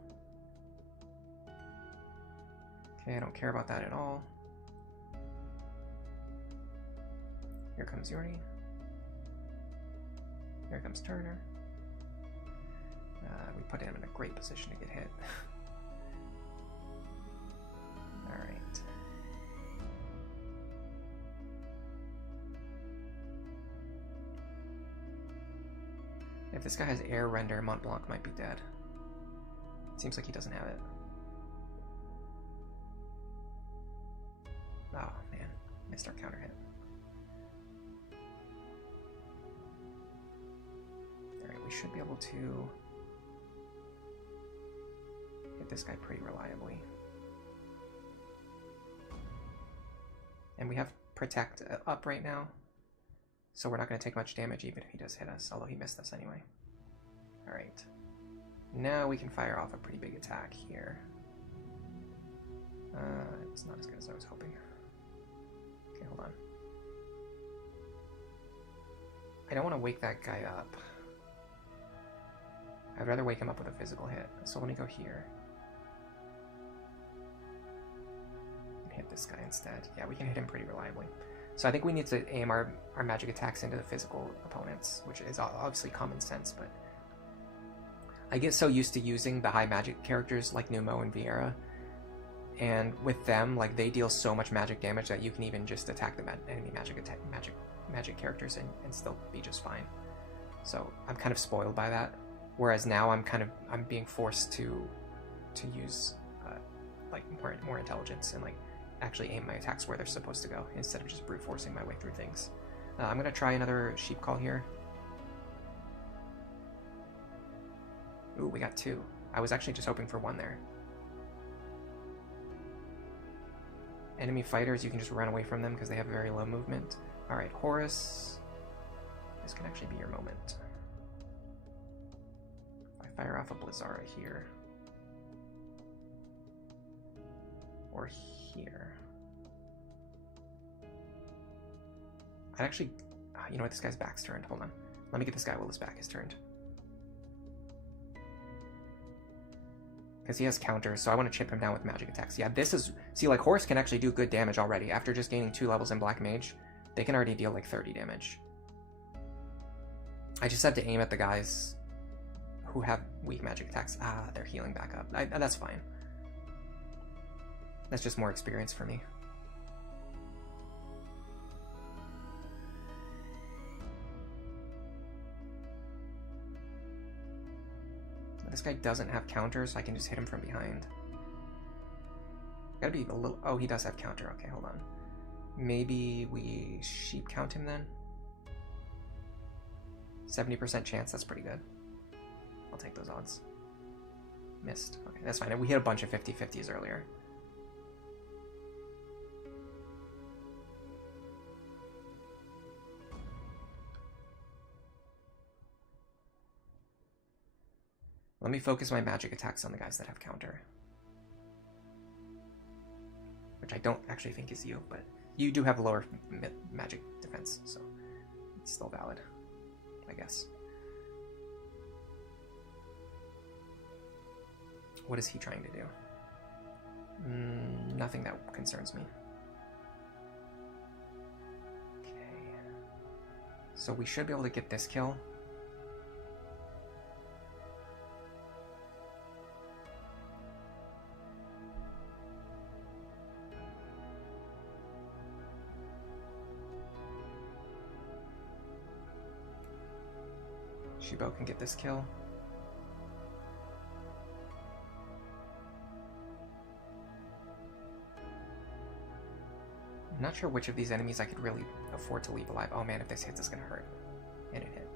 Okay, I don't care about that at all. Here comes Yuri. Here comes Turner. We put him in a great position to get hit. Alright. If this guy has air render, Mont Blanc might be dead. Seems like he doesn't have it. Oh man, missed our counter hit. Alright, we should be able to hit this guy pretty reliably. And we have Protect up right now, so we're not going to take much damage even if he does hit us, although he missed us anyway. Alright, now we can fire off a pretty big attack here. It's not as good as I was hoping. Okay, hold on. I don't want to wake that guy up. I'd rather wake him up with a physical hit. So let me go here. And hit this guy instead. Yeah, we can hit him pretty reliably. So I think we need to aim our magic attacks into the physical opponents, which is obviously common sense, but I get so used to using the high magic characters like Numo and Vieira, and with them, like, they deal so much magic damage that you can even just attack the enemy magic characters and still be just fine. So I'm kind of spoiled by that. Whereas now I'm being forced to use like more intelligence and like actually aim my attacks where they're supposed to go instead of just brute forcing my way through things. I'm gonna try another sheep call here. Ooh, we got 2. I was actually just hoping for 1 there. Enemy fighters, you can just run away from them because they have very low movement. Alright, Horus. This can actually be your moment. If I fire off a Blizzara here. Or here. I'd actually... you know what, this guy's back's turned. Hold on. Let me get this guy while his back is turned. Because he has counters, so I want to chip him down with magic attacks. Yeah, this is... See, like, Horus can actually do good damage already. After just gaining 2 levels in Black Mage, they can already deal, like, 30 damage. I just have to aim at the guys who have weak magic attacks. Ah, they're healing back up. That's fine. That's just more experience for me. This guy doesn't have counter, so I can just hit him from behind. Gotta be a little... Oh, he does have counter. Okay, hold on. Maybe we sheep count him then? 70% chance, that's pretty good. I'll take those odds. Missed. Okay, that's fine. We hit a bunch of 50-50s earlier. Let me focus my magic attacks on the guys that have counter. Which I don't actually think is you, but you do have lower magic defense, so it's still valid, I guess. What is he trying to do? Nothing that concerns me. Okay. So we should be able to get this kill. Shibo can get this kill. I'm not sure which of these enemies I could really afford to leave alive. Oh man, if this hits, it's gonna hurt. And it hit.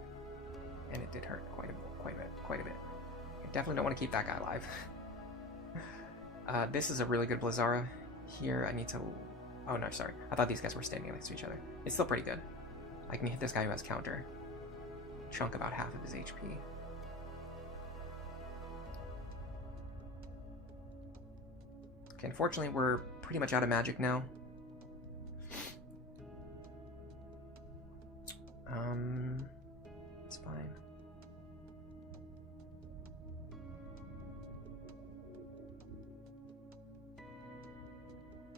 And it did hurt quite a bit. I definitely don't want to keep that guy alive. This is a really good Blizzara. Here, I need to... Oh no, sorry. I thought these guys were standing next to each other. It's still pretty good. I can hit this guy who has counter. Chunk about half of his HP. Okay, unfortunately, we're pretty much out of magic now. It's fine.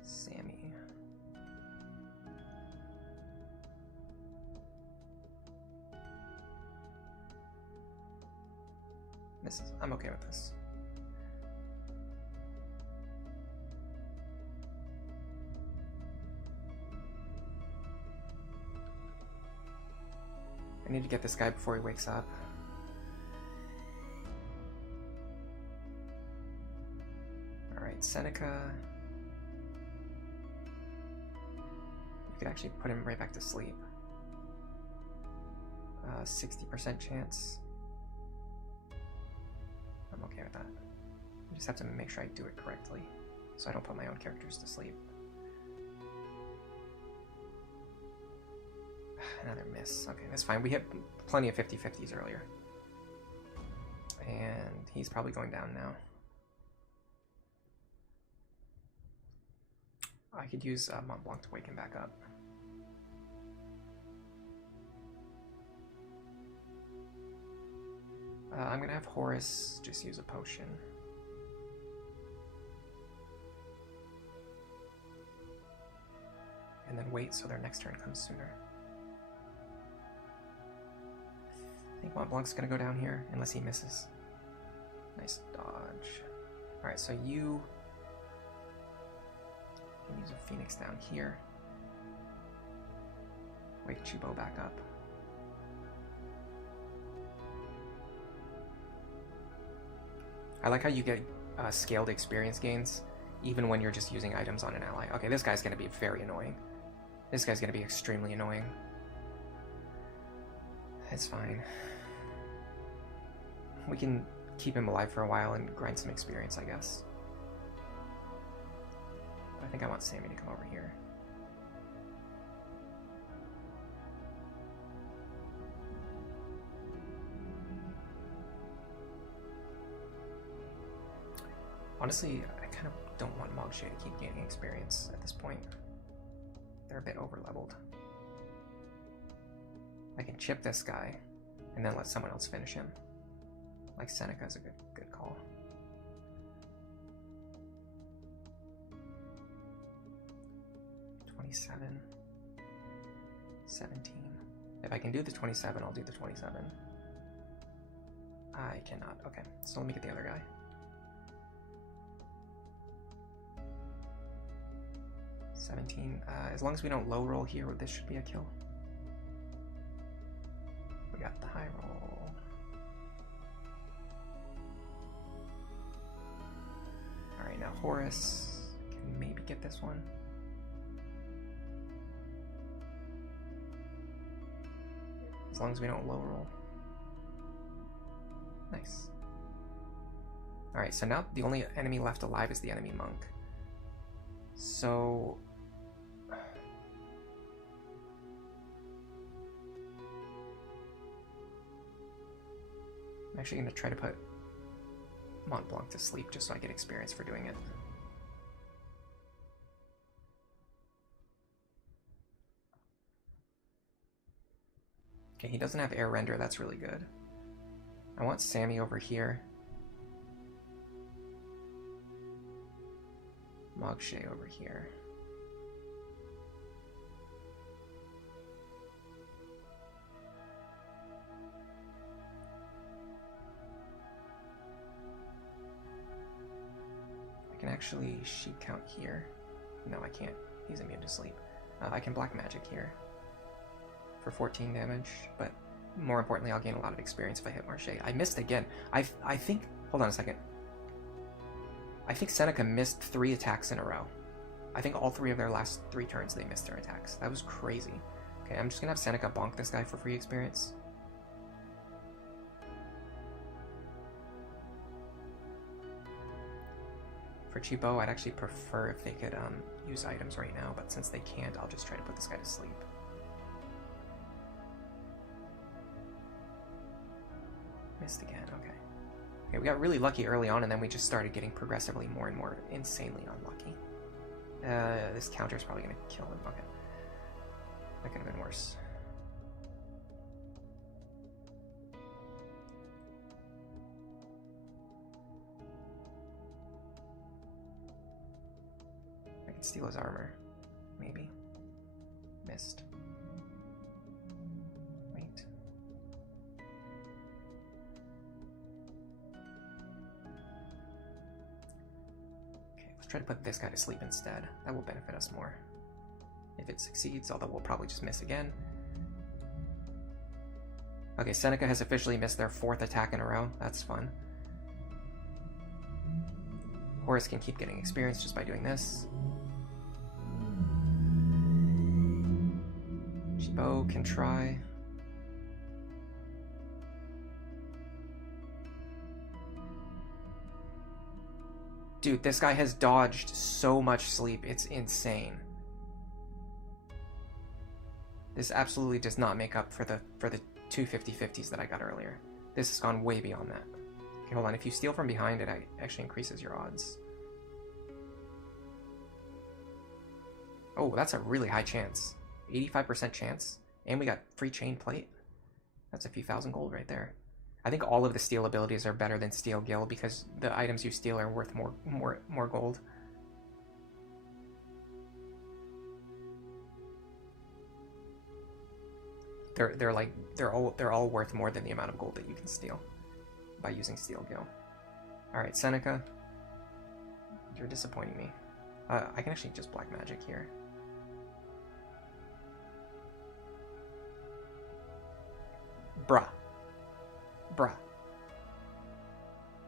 Sammy. I'm okay with this. I need to get this guy before he wakes up. Alright, Seneca. You could actually put him right back to sleep. 60% chance. I'm okay with that. I just have to make sure I do it correctly, so I don't put my own characters to sleep. Another miss. Okay, that's fine. We hit plenty of 50-50s earlier. And he's probably going down now. I could use Mont Blanc to wake him back up. I'm gonna have Horus just use a potion. And then wait so their next turn comes sooner. I think Mont Blanc's gonna go down here, unless he misses. Nice dodge. Alright, so you can use a Phoenix down here. Wake Chibo back up. I like how you get scaled experience gains, even when you're just using items on an ally. Okay, this guy's gonna be very annoying. This guy's gonna be extremely annoying. It's fine. We can keep him alive for a while and grind some experience, I guess. But I think I want Sammy to come over here. Honestly, I kind of don't want Marche to keep gaining experience at this point. They're a bit over-leveled. I can chip this guy, and then let someone else finish him. Like Seneca's a good call. $27. 17. If I can do the 27, I'll do the 27. I cannot. Okay, so let me get the other guy. 17. As long as we don't low roll here, this should be a kill. We got the high roll. Alright, now Horus can maybe get this one. As long as we don't low roll. Nice. Alright, so now the only enemy left alive is the enemy monk. So... I'm actually going to try to put Mont Blanc to sleep just so I get experience for doing it. Okay, he doesn't have air render, that's really good. I want Sammy over here. Marche over here. I can actually sheep count here. No, I can't. He's immune to sleep. I can black magic here for 14 damage, but more importantly, I'll gain a lot of experience if I hit Marche. I missed again. I think... Hold on a second. I think Seneca missed 3 attacks in a row. I think all 3 of their last 3 turns they missed their attacks. That was crazy. Okay, I'm just gonna have Seneca bonk this guy for free experience. For cheapo, I'd actually prefer if they could use items right now, but since they can't, I'll just try to put this guy to sleep. Missed again, okay. Okay, we got really lucky early on, and then we just started getting progressively more and more insanely unlucky. This counter is probably going to kill him. Okay. That could have been worse. I can steal his armor. Maybe. Missed. Wait. Try to put this guy to sleep instead. That will benefit us more. If it succeeds, although we'll probably just miss again. Okay, Seneca has officially missed their 4th attack in a row. That's fun. Horus can keep getting experience just by doing this. Chibo can try. Dude, this guy has dodged so much sleep, it's insane. This absolutely does not make up for the 2 50/50s that I got earlier. This has gone way beyond that. Okay, hold on. If you steal from behind, it actually increases your odds. Oh, that's a really high chance. 85% chance. And we got free chain plate. That's a few thousand gold right there. I think all of the steal abilities are better than Steal Gil because the items you steal are worth more gold. They're all worth more than the amount of gold that you can steal by using Steal Gil. All right, Seneca, you're disappointing me. I can actually just black magic here. Bruh. Bruh.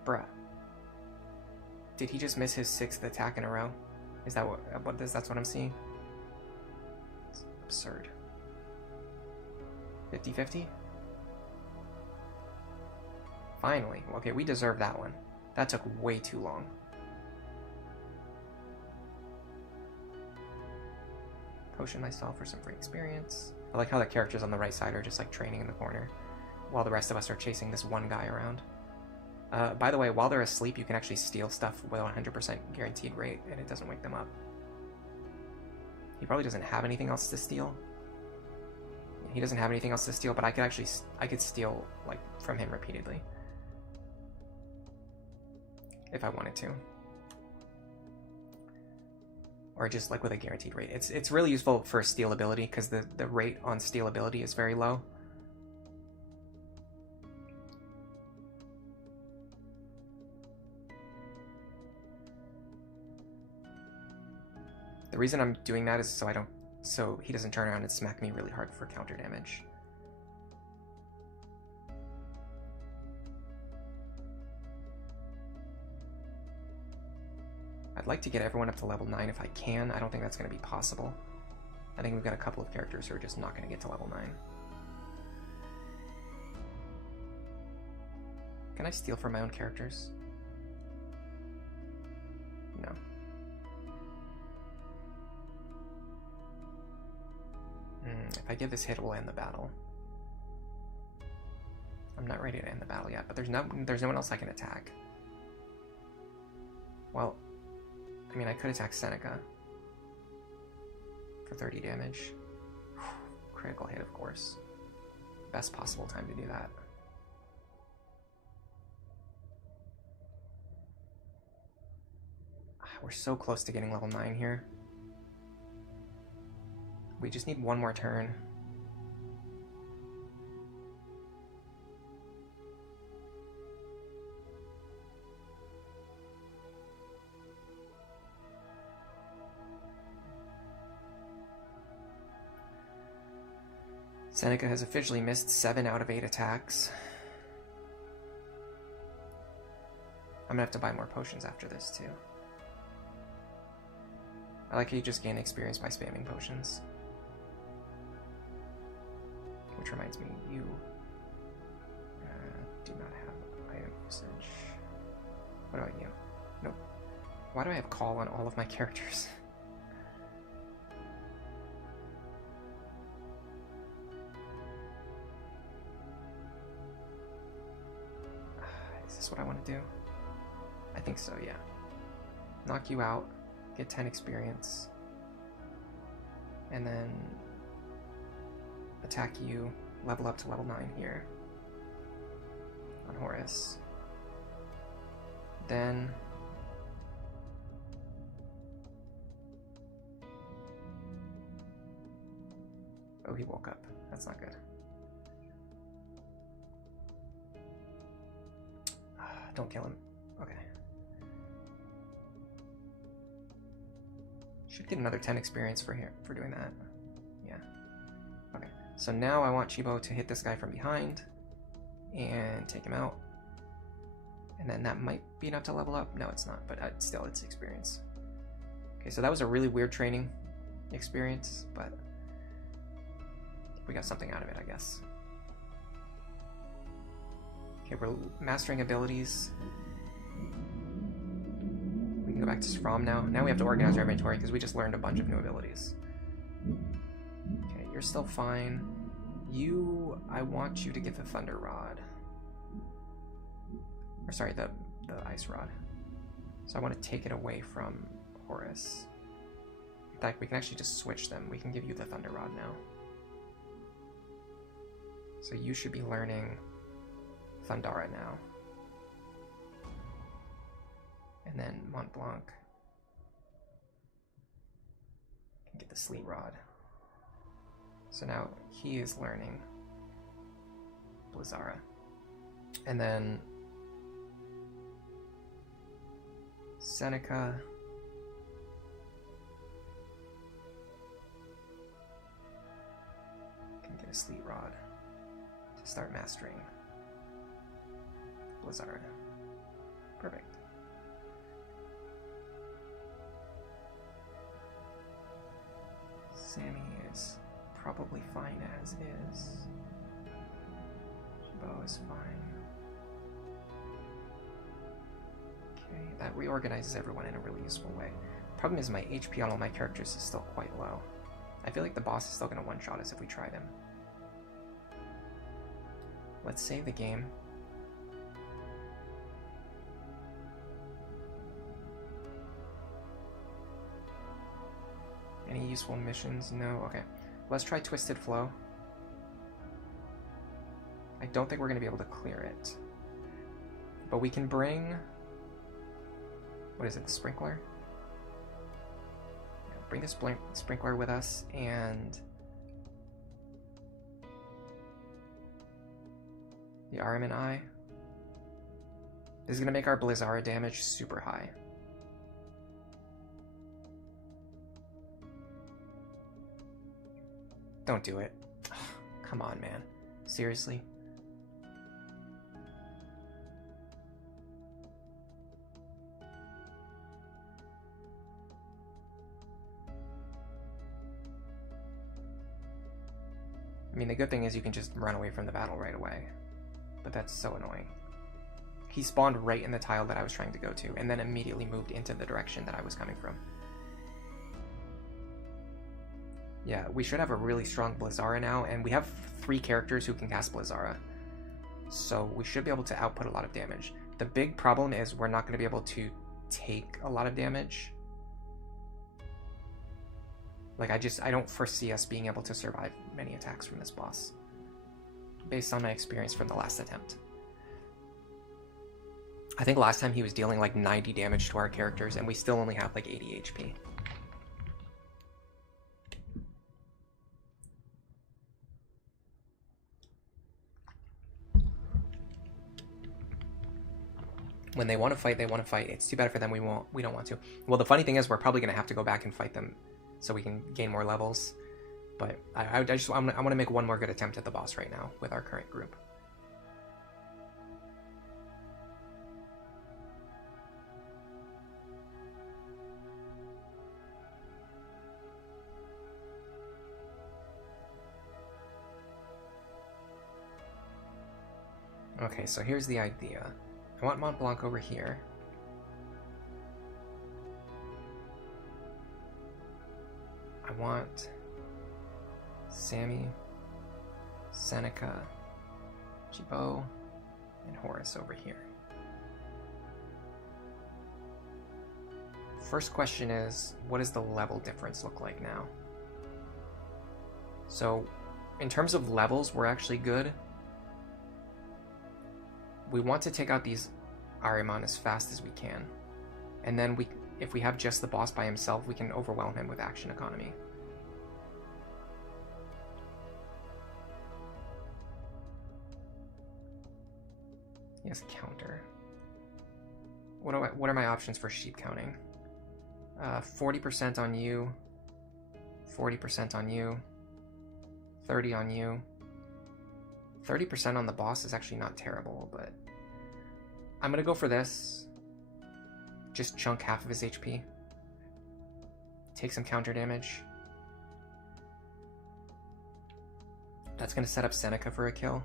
Bruh. Did he just miss his 6th attack in a row? Is that that's what I'm seeing? It's absurd. 50/50? Finally. Okay, we deserve that one. That took way too long. Potion myself for some free experience. I like how the characters on the right side are just like training in the corner, while the rest of us are chasing this one guy around. By the way, while they're asleep, you can actually steal stuff with a 100% guaranteed rate, and it doesn't wake them up. He probably doesn't have anything else to steal. He doesn't have anything else to steal, but I could steal like from him repeatedly if I wanted to, or just like with a guaranteed rate. It's really useful for steal ability because the rate on steal ability is very low. The reason I'm doing that is so he doesn't turn around and smack me really hard for counter damage. I'd like to get everyone up to level 9 if I can. I don't think that's going to be possible. I think we've got a couple of characters who are just not going to get to level 9. Can I steal from my own characters? No. If I give this hit, it will end the battle. I'm not ready to end the battle yet, but there's no one else I can attack. Well, I mean, I could attack Seneca for 30 damage. Critical hit, of course. Best possible time to do that. We're so close to getting level 9 here. We just need one more turn. Seneca has officially missed 7 out of 8 attacks. I'm gonna have to buy more potions after this too. I like how you just gain experience by spamming potions. Which reminds me, you do not have item usage. What about you? Nope. Why do I have call on all of my characters? Is this what I want to do? I think so, yeah. Knock you out, get 10 experience, and then attack you, level up to level 9 here on Horus. Then oh, he woke up. That's not good. Don't kill him. Okay. Should get another 10 experience for doing that. Yeah. Okay. So now I want Chibo to hit this guy from behind and take him out. And then that might be enough to level up. No, it's not, but still, it's experience. Okay, so that was a really weird training experience, but we got something out of it, I guess. Okay, we're mastering abilities. We can go back to Srom now. Now we have to organize our inventory because we just learned a bunch of new abilities. Okay, you're still fine. I want you to get the Thunder Rod. Or sorry, the Ice Rod. So I want to take it away from Horus. In fact, we can actually just switch them. We can give you the Thunder Rod now. So you should be learning Thundara now. And then Mont Blanc can get the Sleet Rod. So now he is learning Blizzara. And then Seneca can get a Sleet Rod to start mastering Blizzara. Perfect. Sammy is probably fine as is. Bo is fine. Okay, that reorganizes everyone in a really useful way. Problem is my HP on all my characters is still quite low. I feel like the boss is still going to one-shot us if we try them. Let's save the game. Any useful missions? No? Okay. Let's try Twisted Flow. I don't think we're going to be able to clear it. But we can bring... What is it? The Sprinkler? Yeah, bring the Sprinkler with us, and... the Ahriman Eye. This is going to make our Blizzara damage super high. Don't do it. Come on, man. Seriously? I mean, the good thing is you can just run away from the battle right away. But that's so annoying. He spawned right in the tile that I was trying to go to, and then immediately moved into the direction that I was coming from. Yeah, we should have a really strong Blizzara now, and we have 3 characters who can cast Blizzara. So we should be able to output a lot of damage. The big problem is we're not going to be able to take a lot of damage. Like, I don't foresee us being able to survive many attacks from this boss, based on my experience from the last attempt. I think last time he was dealing like 90 damage to our characters, and we still only have like 80 HP. When they want to fight, they want to fight. It's too bad for them. We don't want to. Well, the funny thing is, we're probably going to have to go back and fight them so we can gain more levels. But I want to make one more good attempt at the boss right now with our current group. Okay, so here's the idea. I want Mont Blanc over here. I want Sammy, Seneca, Chibo, and Horace over here. First question is, what does the level difference look like now? So, in terms of levels, we're actually good. We want to take out these Ahriman as fast as we can. And then if we have just the boss by himself, we can overwhelm him with action economy. He has a counter. What are my options for sheep counting? 40% on you, 40% on you, 30 on you. 30% on the boss is actually not terrible, but I'm gonna go for this. Just chunk half of his HP. Take some counter damage. That's gonna set up Seneca for a kill.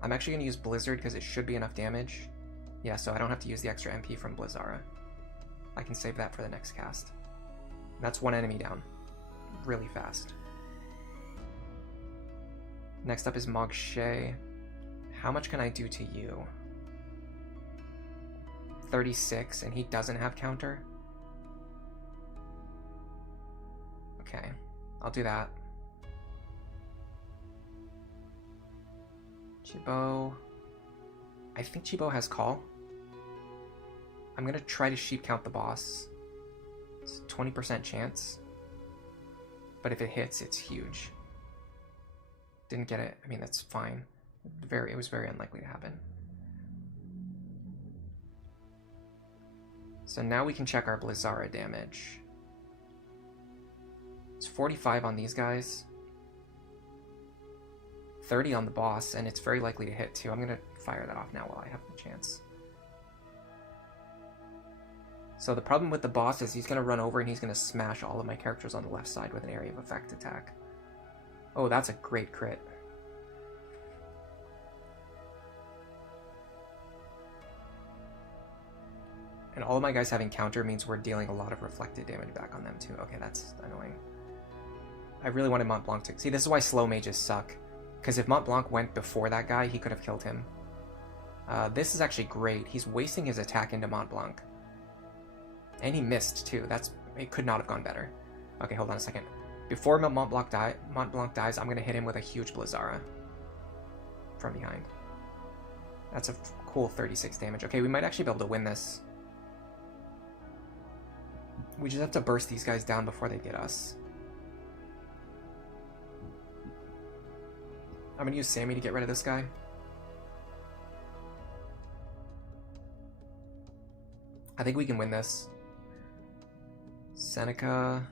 I'm actually gonna use Blizzard because it should be enough damage. Yeah, so I don't have to use the extra MP from Blizzara. I can save that for the next cast. That's one enemy down. Really fast. Next up is Marche. How much can I do to you? 36, and he doesn't have counter? Okay, I'll do that. Chibo. I think Chibo has call. I'm gonna try to sheep count the boss. It's a 20% chance. But if it hits, it's huge. Didn't get it. I mean, that's fine. It was very unlikely to happen. So now we can check our Blizzara damage. It's 45 on these guys. 30 on the boss, and it's very likely to hit too. I'm gonna fire that off now while I have the chance. So the problem with the boss is he's gonna run over and he's gonna smash all of my characters on the left side with an area of effect attack. Oh, that's a great crit. And all of my guys having counter means we're dealing a lot of reflected damage back on them too. Okay, that's annoying. I really wanted Mont Blanc to... See, this is why slow mages suck. Because if Mont Blanc went before that guy, he could have killed him. This is actually great. He's wasting his attack into Mont Blanc. And he missed too. It could not have gone better. Okay, hold on a second. Before Mont Blanc dies, I'm going to hit him with a huge Blizzara from behind. That's a cool 36 damage. Okay, we might actually be able to win this. We just have to burst these guys down before they get us. I'm going to use Sammy to get rid of this guy. I think we can win this. Seneca.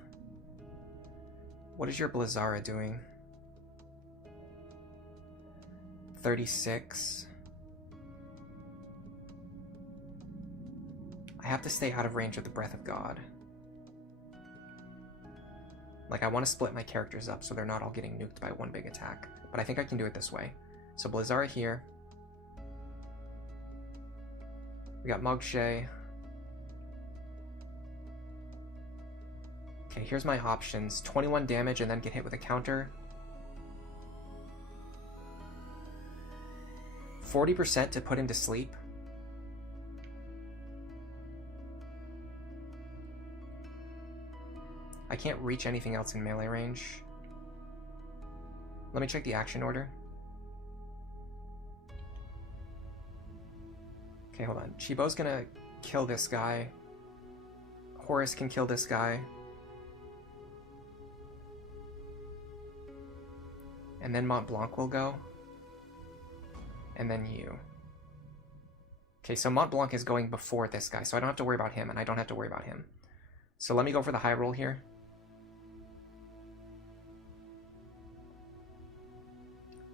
What is your Blizzara doing? 36. I have to stay out of range of the Breath of God. Like, I want to split my characters up so they're not all getting nuked by one big attack. But I think I can do it this way. So Blizzara here. We got Marche. Okay, here's my options. 21 damage and then get hit with a counter. 40% to put him to sleep. I can't reach anything else in melee range. Let me check the action order. Okay, hold on. Chibo's gonna kill this guy. Horus can kill this guy. And then Mont Blanc will go. And then you. Okay, so Mont Blanc is going before this guy, so I don't have to worry about him, and I don't have to worry about him. So let me go for the high roll here.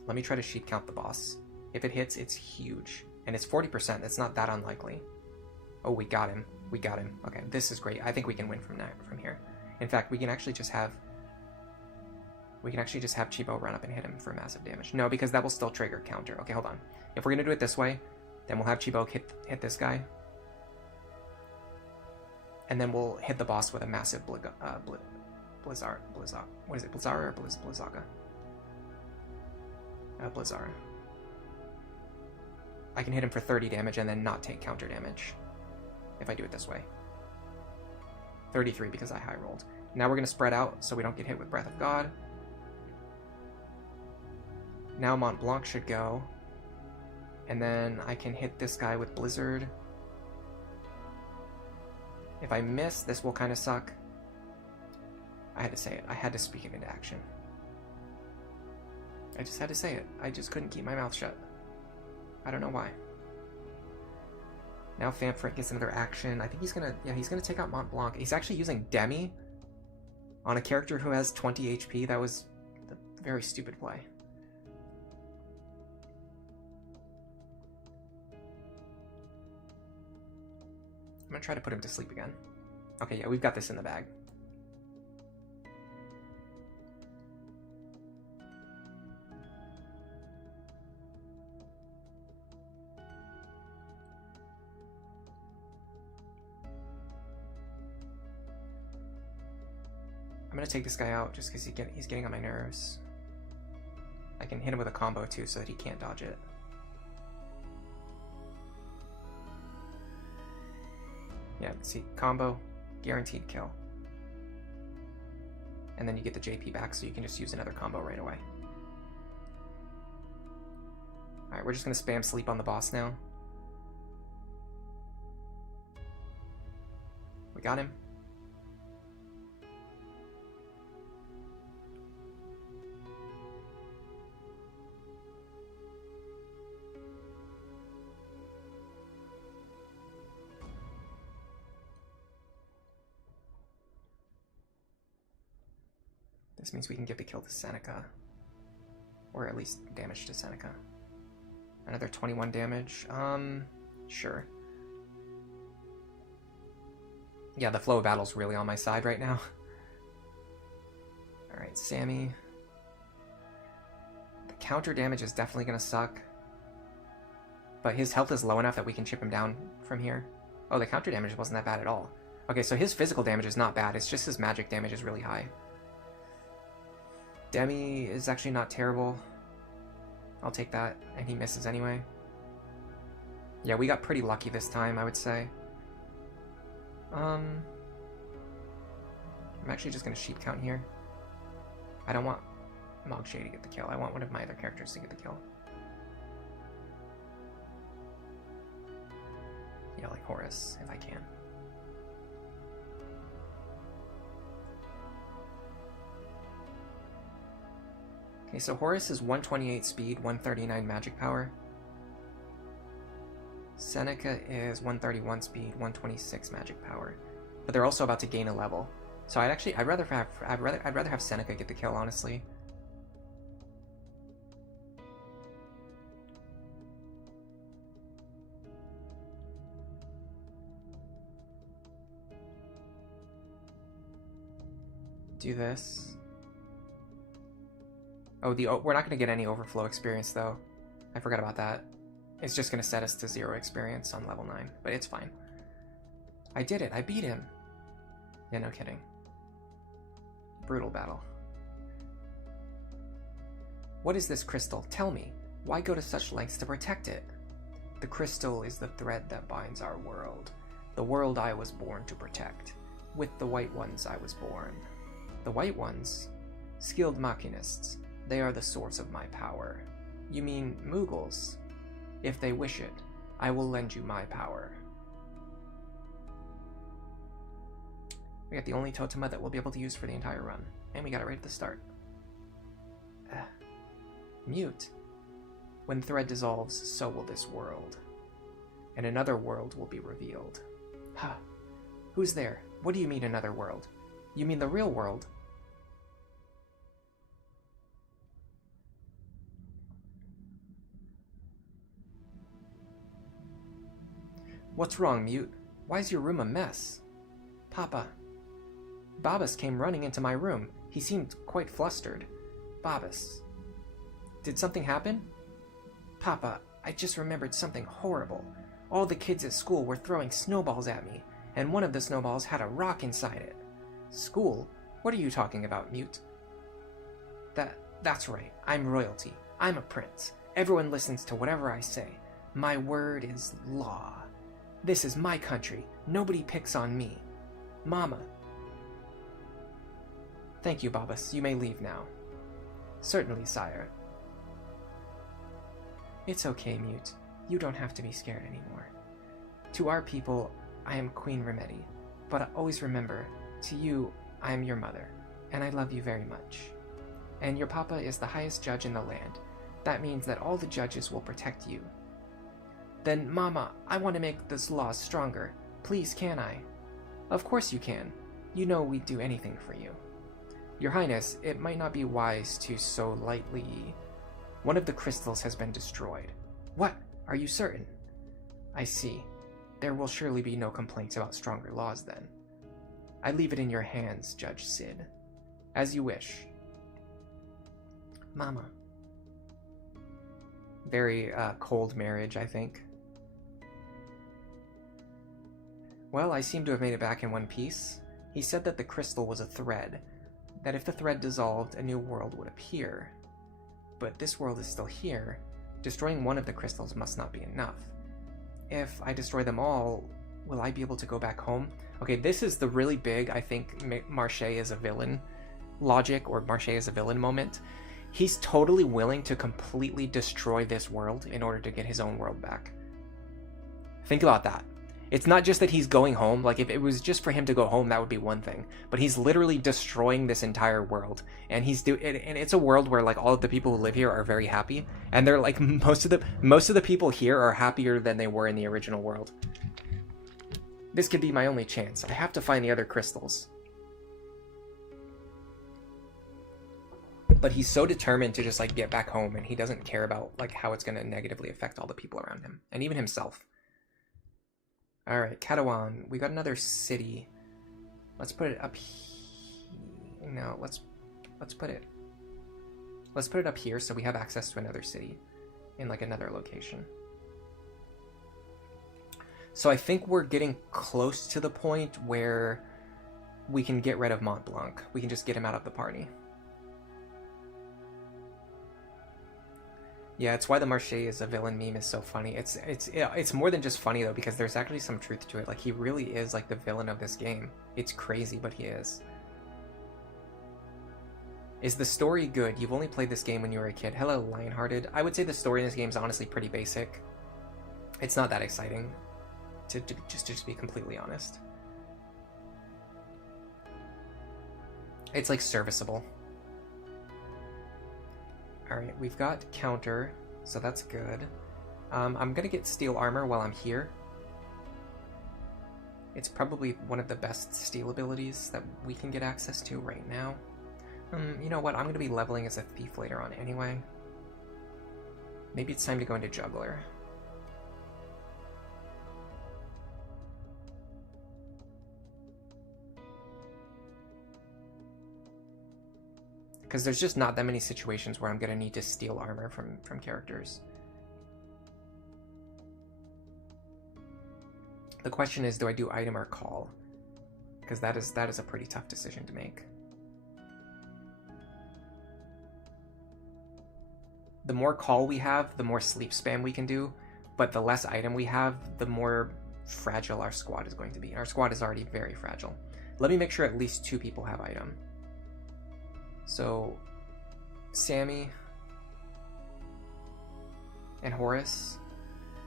Let me try to sheep count the boss. If it hits, it's huge. And it's 40%, that's not that unlikely. Oh, we got him. We got him. Okay, this is great. I think we can win from here. In fact, we can actually just have Chibo run up and hit him for massive damage. No, because that will still trigger counter. Okay, hold on. If we're gonna do it this way, then we'll have Chibo hit this guy. And then we'll hit the boss with a massive Blizzard. What is it? Blizzara or Blizzaga? Blizzara. I can hit him for 30 damage and then not take counter damage. If I do it this way. 33 because I high rolled. Now we're going to spread out so we don't get hit with Breath of God. Now Mont Blanc should go. And then I can hit this guy with Blizzard. If I miss, this will kind of suck. I had to say it. I had to speak it into action. I just had to say it. I just couldn't keep my mouth shut. I don't know why. Now Famfrit gets another action. I think he's gonna take out Mont Blanc. He's actually using Demi on a character who has 20 HP. That was a very stupid play. I'm gonna try to put him to sleep again. Okay, yeah, we've got this in the bag. I'm gonna take this guy out just because he's getting on my nerves. I can hit him with a combo too so that he can't dodge it. Yeah, see, combo, guaranteed kill. And then you get the JP back so you can just use another combo right away. Alright, we're just gonna spam sleep on the boss now. We got him. This means we can give the kill to Seneca. Or at least damage to Seneca. Another 21 damage. Sure. Yeah, the flow of battle's really on my side right now. Alright, Sammy. The counter damage is definitely gonna suck. But his health is low enough that we can chip him down from here. Oh, the counter damage wasn't that bad at all. Okay, so his physical damage is not bad, it's just his magic damage is really high. Demi is actually not terrible. I'll take that, and he misses anyway. Yeah, we got pretty lucky this time, I would say. I'm actually just going to sheep count here. I don't want Moogles to get the kill. I want one of my other characters to get the kill. Yeah, like Horus, if I can. Okay, so Horus is 128 speed, 139 magic power. Seneca is 131 speed, 126 magic power. But they're also about to gain a level. So I'd rather have Seneca get the kill, honestly. Do this. Oh, we're not going to get any overflow experience, though. I forgot about that. It's just going to set us to 0 experience on level 9, but it's fine. I did it. I beat him. Yeah, no kidding. Brutal battle. What is this crystal? Tell me. Why go to such lengths to protect it? The crystal is the thread that binds our world. The world I was born to protect. With the White Ones I was born. The White Ones? Skilled machinists. They are the source of my power. You mean Moogles? If they wish it, I will lend you my power. We got the only totema that we'll be able to use for the entire run. And we got it right at the start. Mute. When thread dissolves, so will this world. And another world will be revealed. Huh. Who's there? What do you mean another world? You mean the real world? What's wrong, Mute? Why's your room a mess? Papa. Babas came running into my room. He seemed quite flustered. Babas. Did something happen? Papa, I just remembered something horrible. All the kids at school were throwing snowballs at me, and one of the snowballs had a rock inside it. School? What are you talking about, Mute? That's right. I'm royalty. I'm a prince. Everyone listens to whatever I say. My word is law. This is my country. Nobody picks on me. Mama. Thank you, Babas. You may leave now. Certainly, sire. It's okay, Mute. You don't have to be scared anymore. To our people, I am Queen Remedy, but always remember, to you, I am your mother, and I love you very much. And your papa is the highest judge in the land. That means that all the judges will protect you. Then, Mama, I want to make this law stronger. Please, can I? Of course you can. You know we'd do anything for you. Your Highness, it might not be wise to so lightly... One of the crystals has been destroyed. What? Are you certain? I see. There will surely be no complaints about stronger laws then. I leave it in your hands, Judge Sid. As you wish. Mama. Very cold marriage, I think. Well, I seem to have made it back in one piece. He said that the crystal was a thread, that if the thread dissolved, a new world would appear. But this world is still here. Destroying one of the crystals must not be enough. If I destroy them all, will I be able to go back home? Okay, this is the really big, I think, Marche is a villain logic, or Marche is a villain moment. He's totally willing to completely destroy this world in order to get his own world back. Think about that. It's not just that he's going home. Like, if it was just for him to go home, that would be one thing. But he's literally destroying this entire world, and and it's a world where like all of the people who live here are very happy, and they're like most of the people here are happier than they were in the original world. This could be my only chance. I have to find the other crystals. But he's so determined to just like get back home, and he doesn't care about like how it's going to negatively affect all the people around him, and even himself. Alright, Katawan. We got another city. Let's put it up here. No, let's put it up here so we have access to another city in like another location. So I think we're getting close to the point where we can get rid of Mont Blanc. We can just get him out of the party. Yeah, it's why the Marche is a villain meme is so funny. It's more than just funny though, because there's actually some truth to it. Like, he really is like the villain of this game. It's crazy, but he is. Is the story good? You've only played this game when you were a kid. Hello, Lionhearted. I would say the story in this game is honestly pretty basic. It's not that exciting, to just be completely honest. It's like serviceable. Alright, we've got counter, so that's good. I'm gonna get steel armor while I'm here. It's probably one of the best steal abilities that we can get access to right now. You know what? I'm going to be leveling as a thief later on anyway. Maybe it's time to go into juggler. Because there's just not that many situations where I'm going to need to steal armor from characters. The question is, do I do item or call? Because that is a pretty tough decision to make. The more call we have, the more sleep spam we can do, but the less item we have, the more fragile our squad is going to be. Our squad is already very fragile. Let me make sure at least 2 people have item. So, Sammy and Horace.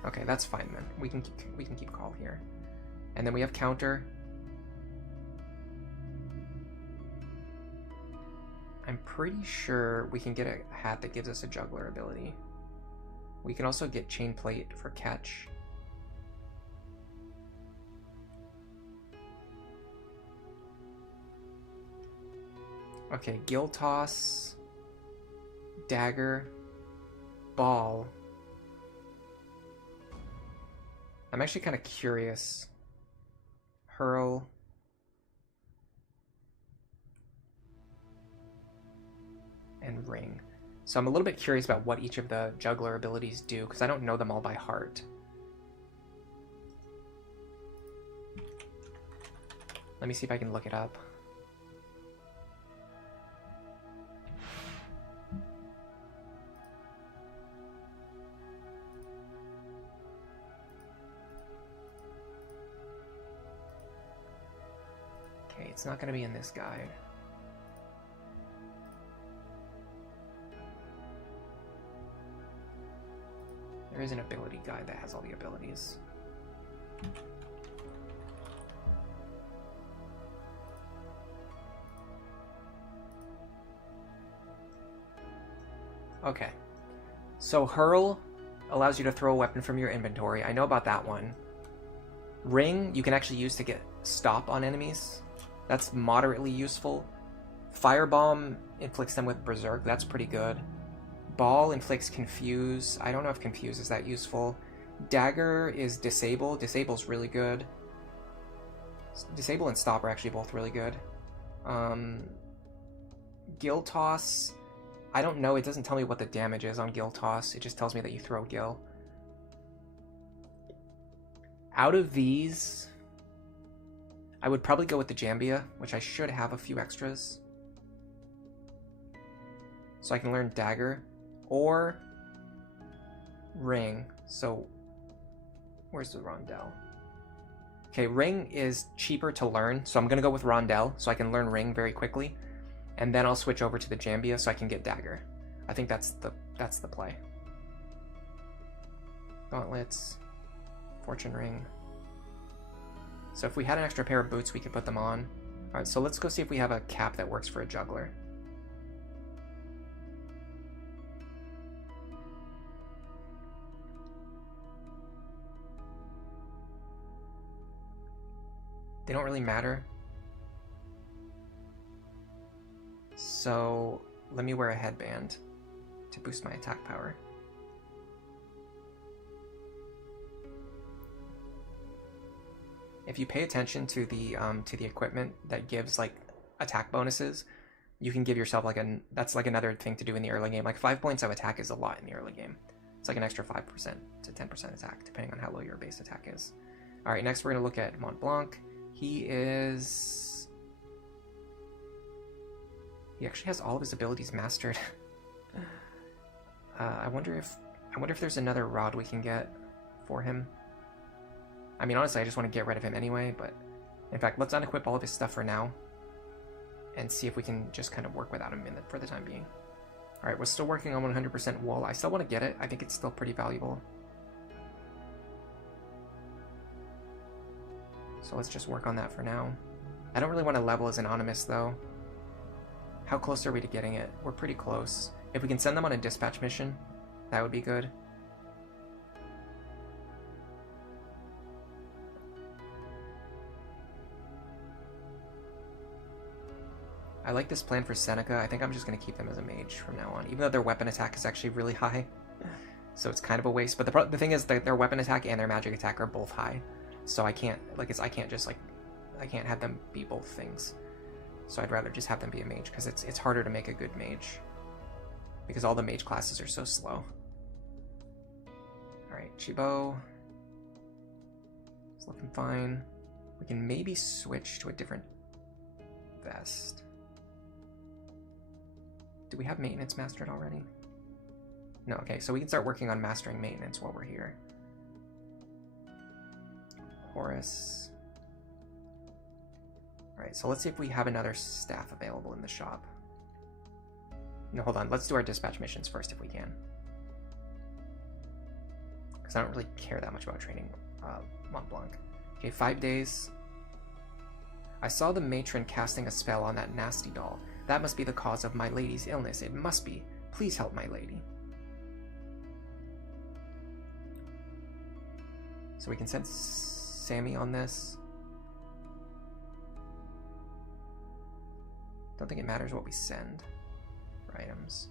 Okay, that's fine then. We can keep call here, and then we have counter. I'm pretty sure we can get a hat that gives us a juggler ability. We can also get chain plate for catch. Okay, gill toss, dagger, ball. I'm actually kind of curious. Hurl. And ring. So I'm a little bit curious about what each of the juggler abilities do, because I don't know them all by heart. Let me see if I can look it up. Okay, it's not going to be in this guide. There is an ability guide that has all the abilities. Okay. So hurl allows you to throw a weapon from your inventory. I know about that one. Ring you can actually use to get stop on enemies. That's moderately useful. Firebomb inflicts them with berserk. That's pretty good. Ball inflicts confuse. I don't know if confuse is that useful. Dagger is disable. Disable's really good. Disable and stop are actually both really good. Gill toss. I don't know. It doesn't tell me what the damage is on gill toss. It just tells me that you throw gill. Out of these, I would probably go with the Jambia, which I should have a few extras. So I can learn dagger. Or ring. So where's the rondelle? Okay, ring is cheaper to learn, so I'm gonna go with rondelle so I can learn ring very quickly, and then I'll switch over to the Jambia so I can get dagger. I think that's the play. Gauntlets, fortune ring. So if we had an extra pair of boots, we could put them on. All right, so let's go see if we have a cap that works for a juggler. They don't really matter. So let me wear a headband to boost my attack power. If you pay attention to the equipment that gives like attack bonuses, you can give yourself like that's like another thing to do in the early game. Like 5 points of attack is a lot in the early game. It's like an extra 5% to 10% attack, depending on how low your base attack is. All right, next we're gonna look at Mont Blanc. He actually has all of his abilities mastered. I wonder if there's another rod we can get for him. I mean, honestly, I just want to get rid of him anyway, but in fact, let's unequip all of his stuff for now and see if we can just kind of work without him for the time being. All right, we're still working on 100% wool. I still want to get it. I think it's still pretty valuable. So let's just work on that for now. I don't really want to level as anonymous though. How close are we to getting it? We're pretty close. If we can send them on a dispatch mission, that would be good. I like this plan for Seneca. I think I'm just going to keep them as a mage from now on, even though their weapon attack is actually really high. So it's kind of a waste. But the thing is that their weapon attack and their magic attack are both high. So I can't, I can't just, I can't have them be both things. So I'd rather just have them be a mage, because it's harder to make a good mage. Because all the mage classes are so slow. Alright, Chibo. It's looking fine. We can maybe switch to a different vest. Do we have maintenance mastered already? No, okay, so we can start working on mastering maintenance while we're here. Horus. Alright, so let's see if we have another staff available in the shop. No, hold on, let's do our dispatch missions first if we can. Because I don't really care that much about training Mont Blanc. Okay, 5 days. I saw the matron casting a spell on that nasty doll. That must be the cause of my lady's illness. It must be. Please help my lady. So we can send Sammy on this. Don't think it matters what we send for items.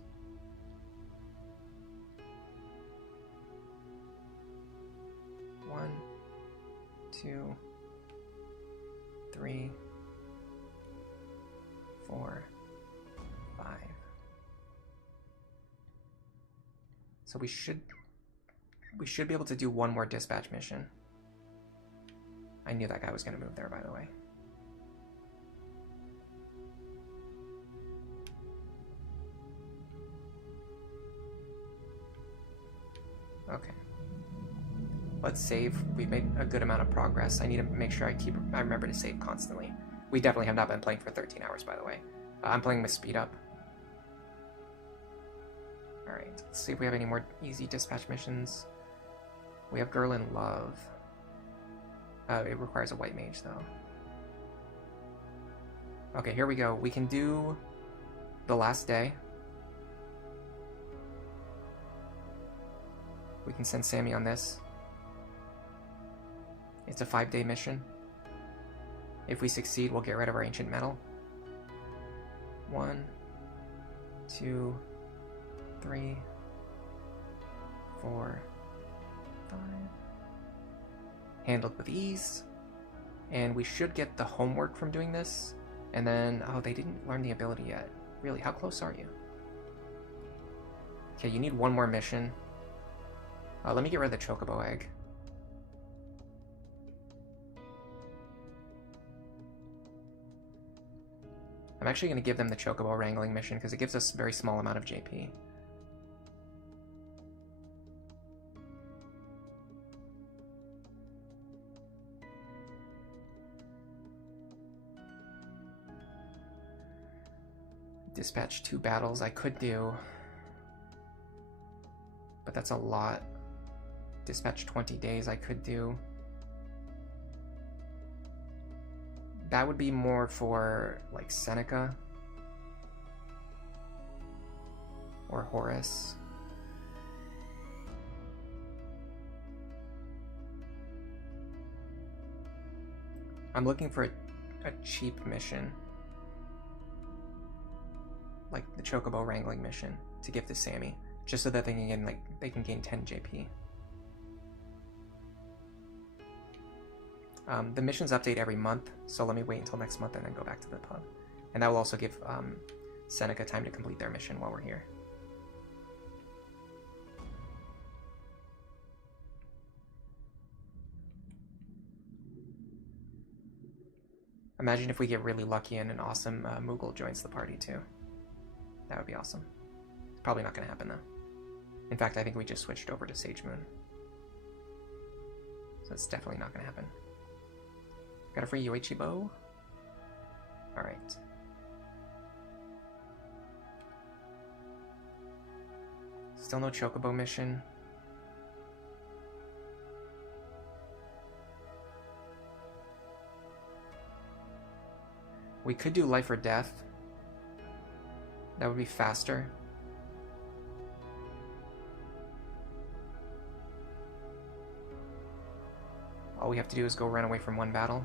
One, 2, 3, 4, 5. So we should be able to do one more dispatch mission. I knew that guy was going to move there, by the way. Okay. Let's save. We've made a good amount of progress. I need to make sure I remember to save constantly. We definitely have not been playing for 13 hours, by the way. I'm playing with speed up. Alright, let's see if we have any more easy dispatch missions. We have Girl in Love. It requires a white mage, though. Okay, here we go. We can do the last day. We can send Sammy on this. It's a 5-day mission. If we succeed, we'll get rid of our ancient metal. 1, 2, 3, 4, 5. Handled with ease. And we should get the homework from doing this. And then, oh, they didn't learn the ability yet. Really, how close are you? Okay, you need one more mission. Let me get rid of the chocobo egg. I'm actually going to give them the chocobo wrangling mission because it gives us a very small amount of JP. Dispatch 2 battles I could do, but that's a lot. Dispatch 20 days I could do. That would be more for, like, Seneca. Or Horus. I'm looking for a cheap mission. Like the Chocobo Wrangling mission to give to Sammy. Just so that they can gain 10 JP. The missions update every month, so let me wait until next month and then go back to the pub. And that will also give Seneca time to complete their mission while we're here. Imagine if we get really lucky and an awesome Moogle joins the party too. That would be awesome. It's probably not going to happen though. In fact, I think we just switched over to Sage Moon. So it's definitely not going to happen. Got a free Yoichi bow? Alright. Still no Chocobo mission. We could do Life or Death. That would be faster. All we have to do is go run away from one battle.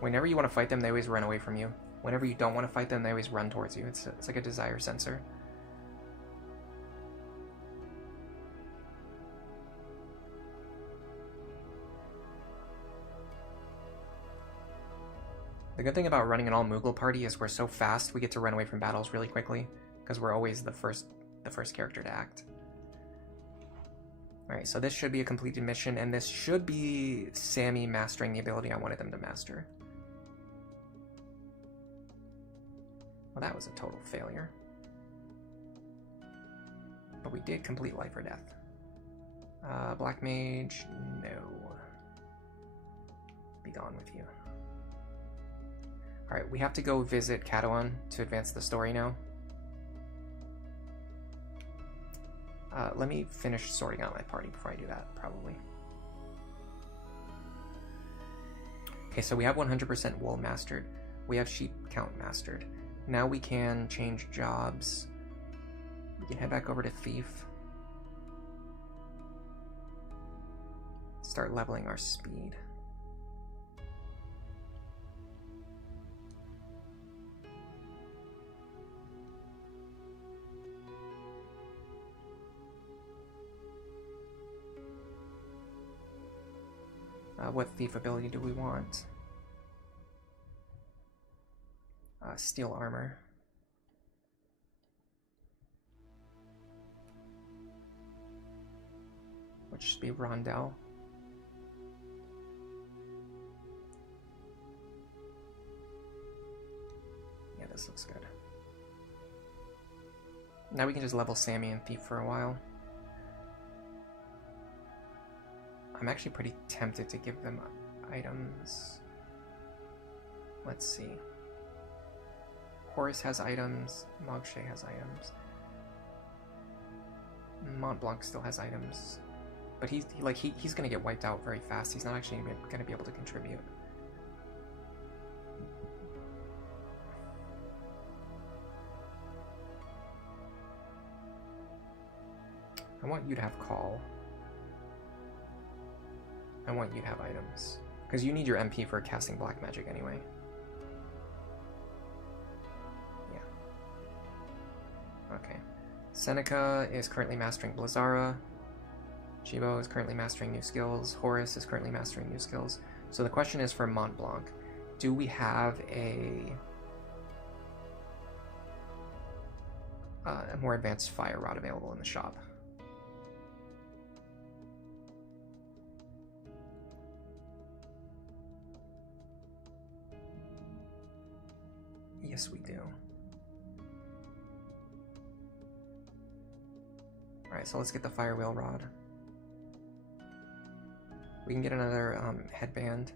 Whenever you want to fight them, they always run away from you. Whenever you don't want to fight them, they always run towards you. It's like a desire sensor. The good thing about running an all-Moogle party is we're so fast we get to run away from battles really quickly, because we're always the first character to act. Alright, so this should be a completed mission, and this should be Sammy mastering the ability I wanted them to master. Well, that was a total failure. But we did complete Life or Death. Black Mage, no. Be gone with you. Alright, we have to go visit Catalan to advance the story now. Let me finish sorting out my party before I do that, probably. Okay, so we have 100% wool mastered. We have sheep count mastered. Now we can change jobs. We can head back over to Thief. Start leveling our speed. What thief ability do we want? Steel armor. Which should be Rondell. Yeah, this looks good. Now we can just level Sammy and Thief for a while. I'm actually pretty tempted to give them items. Let's see. Horace has items. Marche has items. Mont Blanc still has items. But he's gonna get wiped out very fast. He's not actually gonna be able to contribute. I want you to have call. I want you to have items. Because you need your MP for casting black magic anyway. Yeah. Okay. Seneca is currently mastering Blizzara. Chibo is currently mastering new skills. Horace is currently mastering new skills. So the question is for Mont Blanc. Do we have a more advanced fire rod available in the shop? Yes, we do. Alright, so let's get the fire wheel rod. We can get another headband.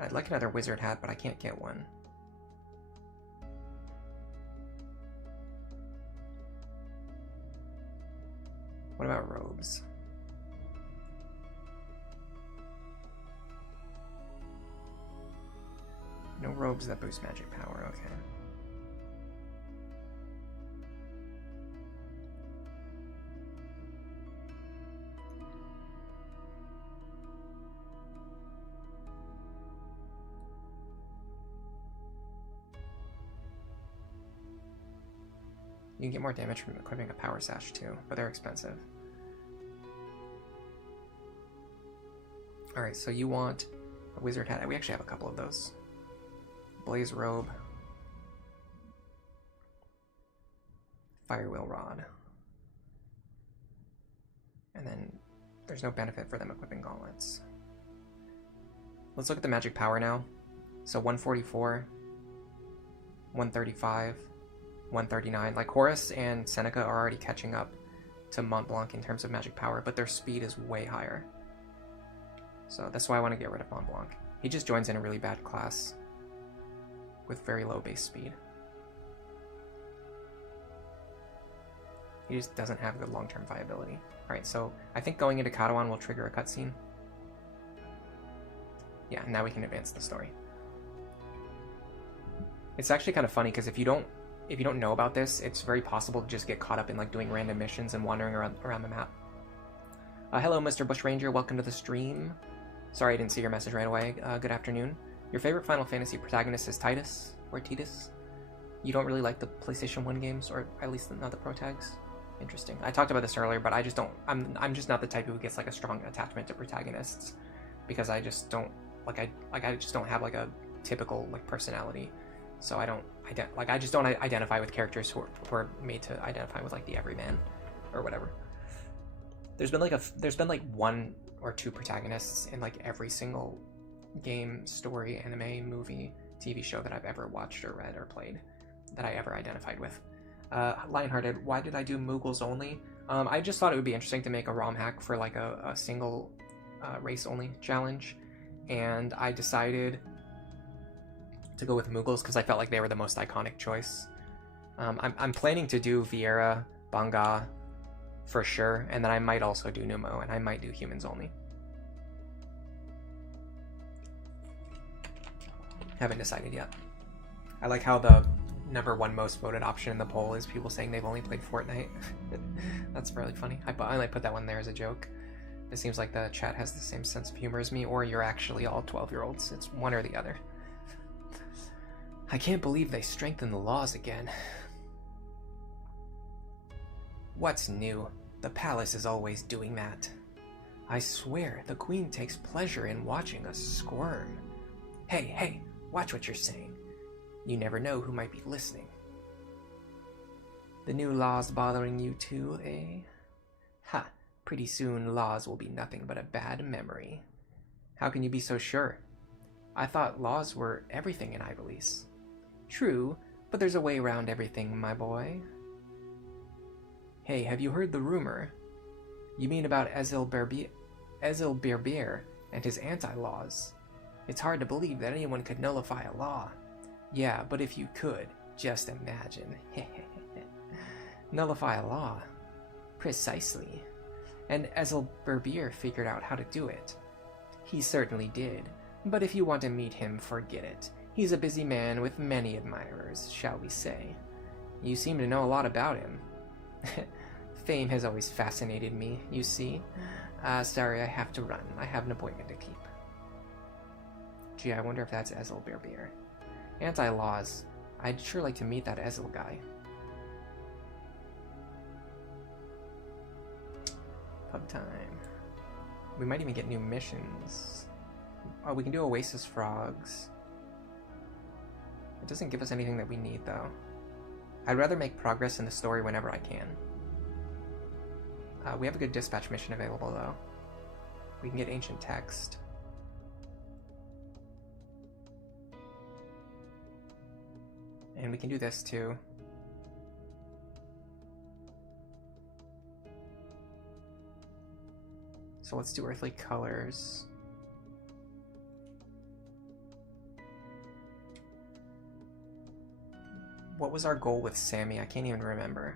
I'd like another wizard hat, but I can't get one. What about robes? No robes that boost magic power, okay. You can get more damage from equipping a power sash too, but they're expensive. Alright, so you want a wizard hat. We actually have a couple of those. Blaze robe. Firewheel rod. And then there's no benefit for them equipping gauntlets. Let's look at the magic power now. So 144, 135, 139. Like Horace and Seneca are already catching up to Mont Blanc in terms of magic power, but their speed is way higher. So that's why I want to get rid of Mont Blanc. He just joins in a really bad class with very low base speed. He just doesn't have good long-term viability. Alright, so I think going into Catalan will trigger a cutscene. Yeah, now we can advance the story. It's actually kind of funny because if you don't know about this, it's very possible to just get caught up in like doing random missions and wandering around the map. Hello, Mr. Bushranger. Welcome to the stream. Sorry I didn't see your message right away. Good afternoon. Your favorite Final Fantasy protagonist is Titus, or Titus? You don't really like the PlayStation 1 games, or at least not the Pro Tags? Interesting. I talked about this earlier, but I just don't... I'm just not the type who gets, like, a strong attachment to protagonists. Because I just don't... I just don't have, like, a typical, like, personality. So I don't... I just don't identify with characters who are made to identify with, like, the everyman. Or whatever. There's been, like, one or two protagonists in, like, every single game, story, anime, movie, TV show that I've ever watched or read or played that I ever identified with. Lionhearted, why did I do Moogles Only? I just thought it would be interesting to make a ROM hack for like a single race-only challenge, and I decided to go with Moogles because I felt like they were the most iconic choice. I'm planning to do Vieira, Banga for sure, and then I might also do Numo, and I might do Humans Only. Haven't decided yet. I like how the #1 most voted option in the poll is people saying they've only played Fortnite. That's really funny. I only put that one there as a joke. It seems like the chat has the same sense of humor as me, or you're actually all 12-year-olds. It's one or the other. I can't believe they strengthened the laws again. What's new? The palace is always doing that. I swear, the queen takes pleasure in watching us squirm. Hey, watch what you're saying. You never know who might be listening. The new laws bothering you too, eh? Ha, pretty soon laws will be nothing but a bad memory. How can you be so sure? I thought laws were everything in Ibelis. True, but there's a way around everything, my boy. Hey, have you heard the rumor? You mean about Ezil Berbier and his anti-laws? It's hard to believe that anyone could nullify a law. Yeah, but if you could, just imagine. Nullify a law. Precisely. And Ezil Berbier figured out how to do it. He certainly did, but if you want to meet him, forget it. He's a busy man with many admirers, shall we say. You seem to know a lot about him. Fame has always fascinated me, you see. Sorry, I have to run. I have an appointment to keep. Gee, I wonder if that's Ezil Berbier. Anti-laws. I'd sure like to meet that Ezil guy. Pub time. We might even get new missions. Oh, we can do Oasis Frogs. It doesn't give us anything that we need, though. I'd rather make progress in the story whenever I can. We have a good dispatch mission available, though. We can get Ancient Text. And we can do this, too. So let's do Earthly Colors. What was our goal with Sammy? I can't even remember.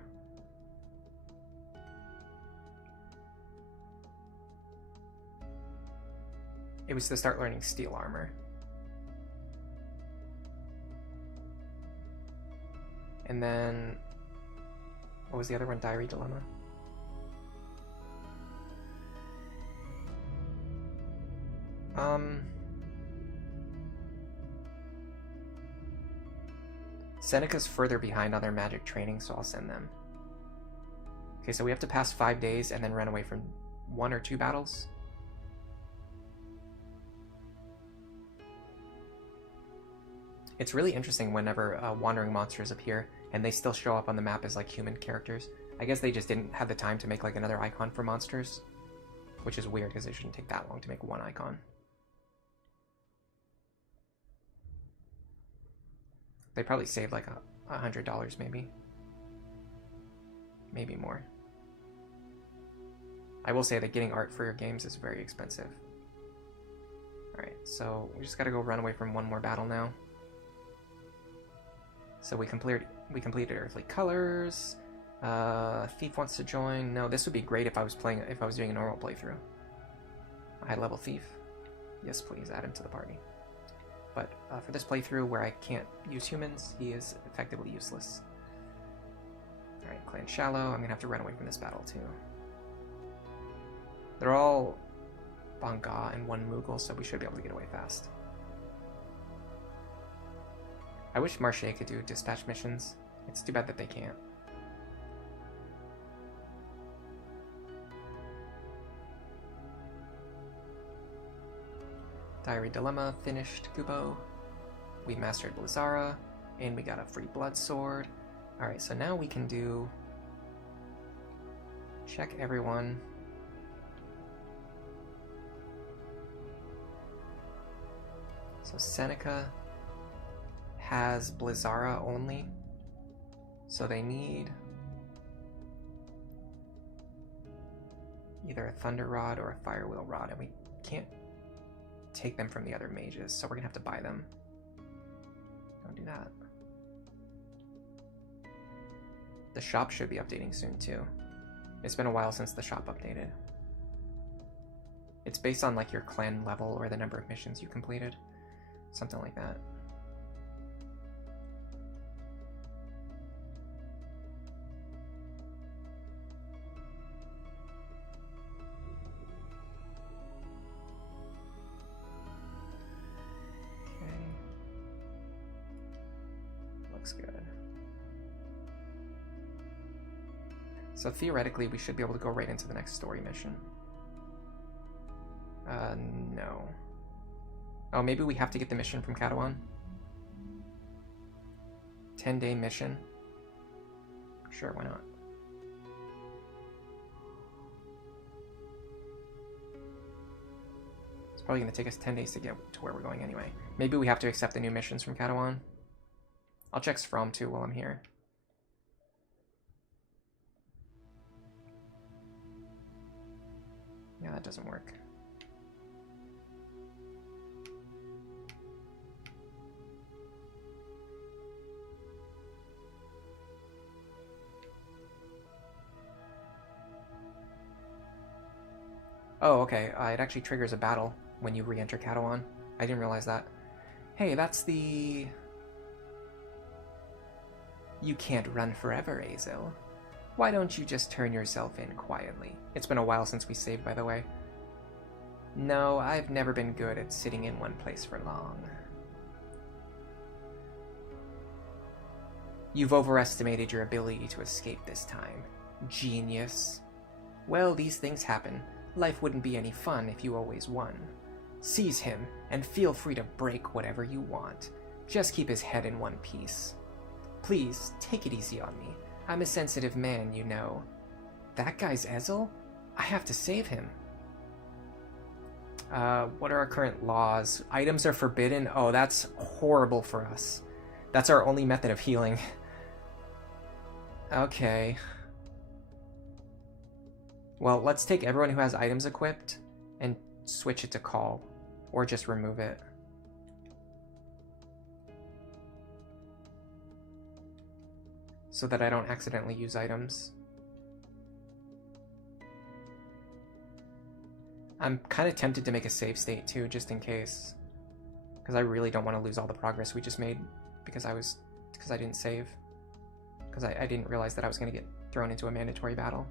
It was to start learning Steel Armor. And then... what was the other one? Diary Dilemma? Seneca's further behind on their magic training, so I'll send them. Okay, so we have to pass 5 days and then run away from 1 or 2 battles. It's really interesting whenever wandering monsters appear and they still show up on the map as like human characters. I guess they just didn't have the time to make like another icon for monsters, which is weird because it shouldn't take that long to make one icon. They probably saved like $100 maybe. Maybe more. I will say that getting art for your games is very expensive. Alright, so we just gotta go run away from one more battle now. So we completed Earthly Colors. Thief wants to join. No, this would be great if I was doing a normal playthrough. High level Thief. Yes, please add him to the party. But for this playthrough where I can't use humans, he is effectively useless. Alright, Clan Shallow. I'm gonna have to run away from this battle too. They're all Banga and 1 Moogle, so we should be able to get away fast. I wish Marche could do dispatch missions. It's too bad that they can't. Diary Dilemma finished, Kubo. We mastered Blizzara, and we got a free blood sword. Alright, so now we can do... check everyone. So Seneca has Blizzara only, so they need either a Thunder Rod or a Firewheel Rod, and we can't take them from the other mages, so we're gonna have to buy them. Don't do that. The shop should be updating soon too. It's been a while since the shop updated. It's based on like your clan level or the number of missions you completed. Something like that. Okay. Looks good. So theoretically, we should be able to go right into the next story mission. No. Oh, maybe we have to get the mission from Katawan? 10-day mission? Sure, why not? It's probably going to take us 10 days to get to where we're going anyway. Maybe we have to accept the new missions from Katawan. I'll check Sfrom too while I'm here. Yeah, that doesn't work. Oh, okay. It actually triggers a battle when you re-enter Katawan. I didn't realize that. Hey, that's the... You can't run forever, Azel. Why don't you just turn yourself in quietly? It's been a while since we saved, by the way. No, I've never been good at sitting in one place for long. You've overestimated your ability to escape this time. Genius. Well, these things happen. Life wouldn't be any fun if you always won. Seize him, and feel free to break whatever you want. Just keep his head in one piece. Please, take it easy on me. I'm a sensitive man, you know. That guy's Ezel? I have to save him. What are our current laws? Items are forbidden? Oh, that's horrible for us. That's our only method of healing. Okay. Well, let's take everyone who has items equipped and switch it to call, or just remove it. So that I don't accidentally use items. I'm kind of tempted to make a save state too, just in case. Because I really don't want to lose all the progress we just made because I didn't save. Because I didn't realize that I was going to get thrown into a mandatory battle.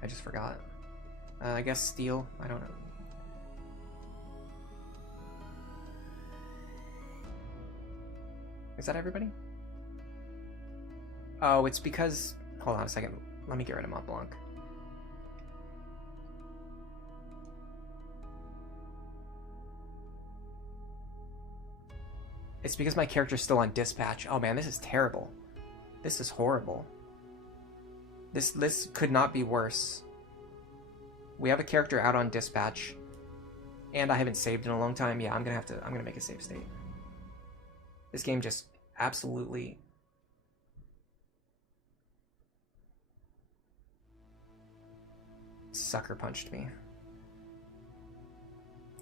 I just forgot. I guess steel? I don't know. Is that everybody? Oh, it's because... Hold on a second. Let me get rid of Mont Blanc. It's because my character's still on dispatch. Oh man, this is terrible. This is horrible. This could not be worse. We have a character out on dispatch, and I haven't saved in a long time. Yeah, I'm gonna make a save state. This game just absolutely sucker punched me.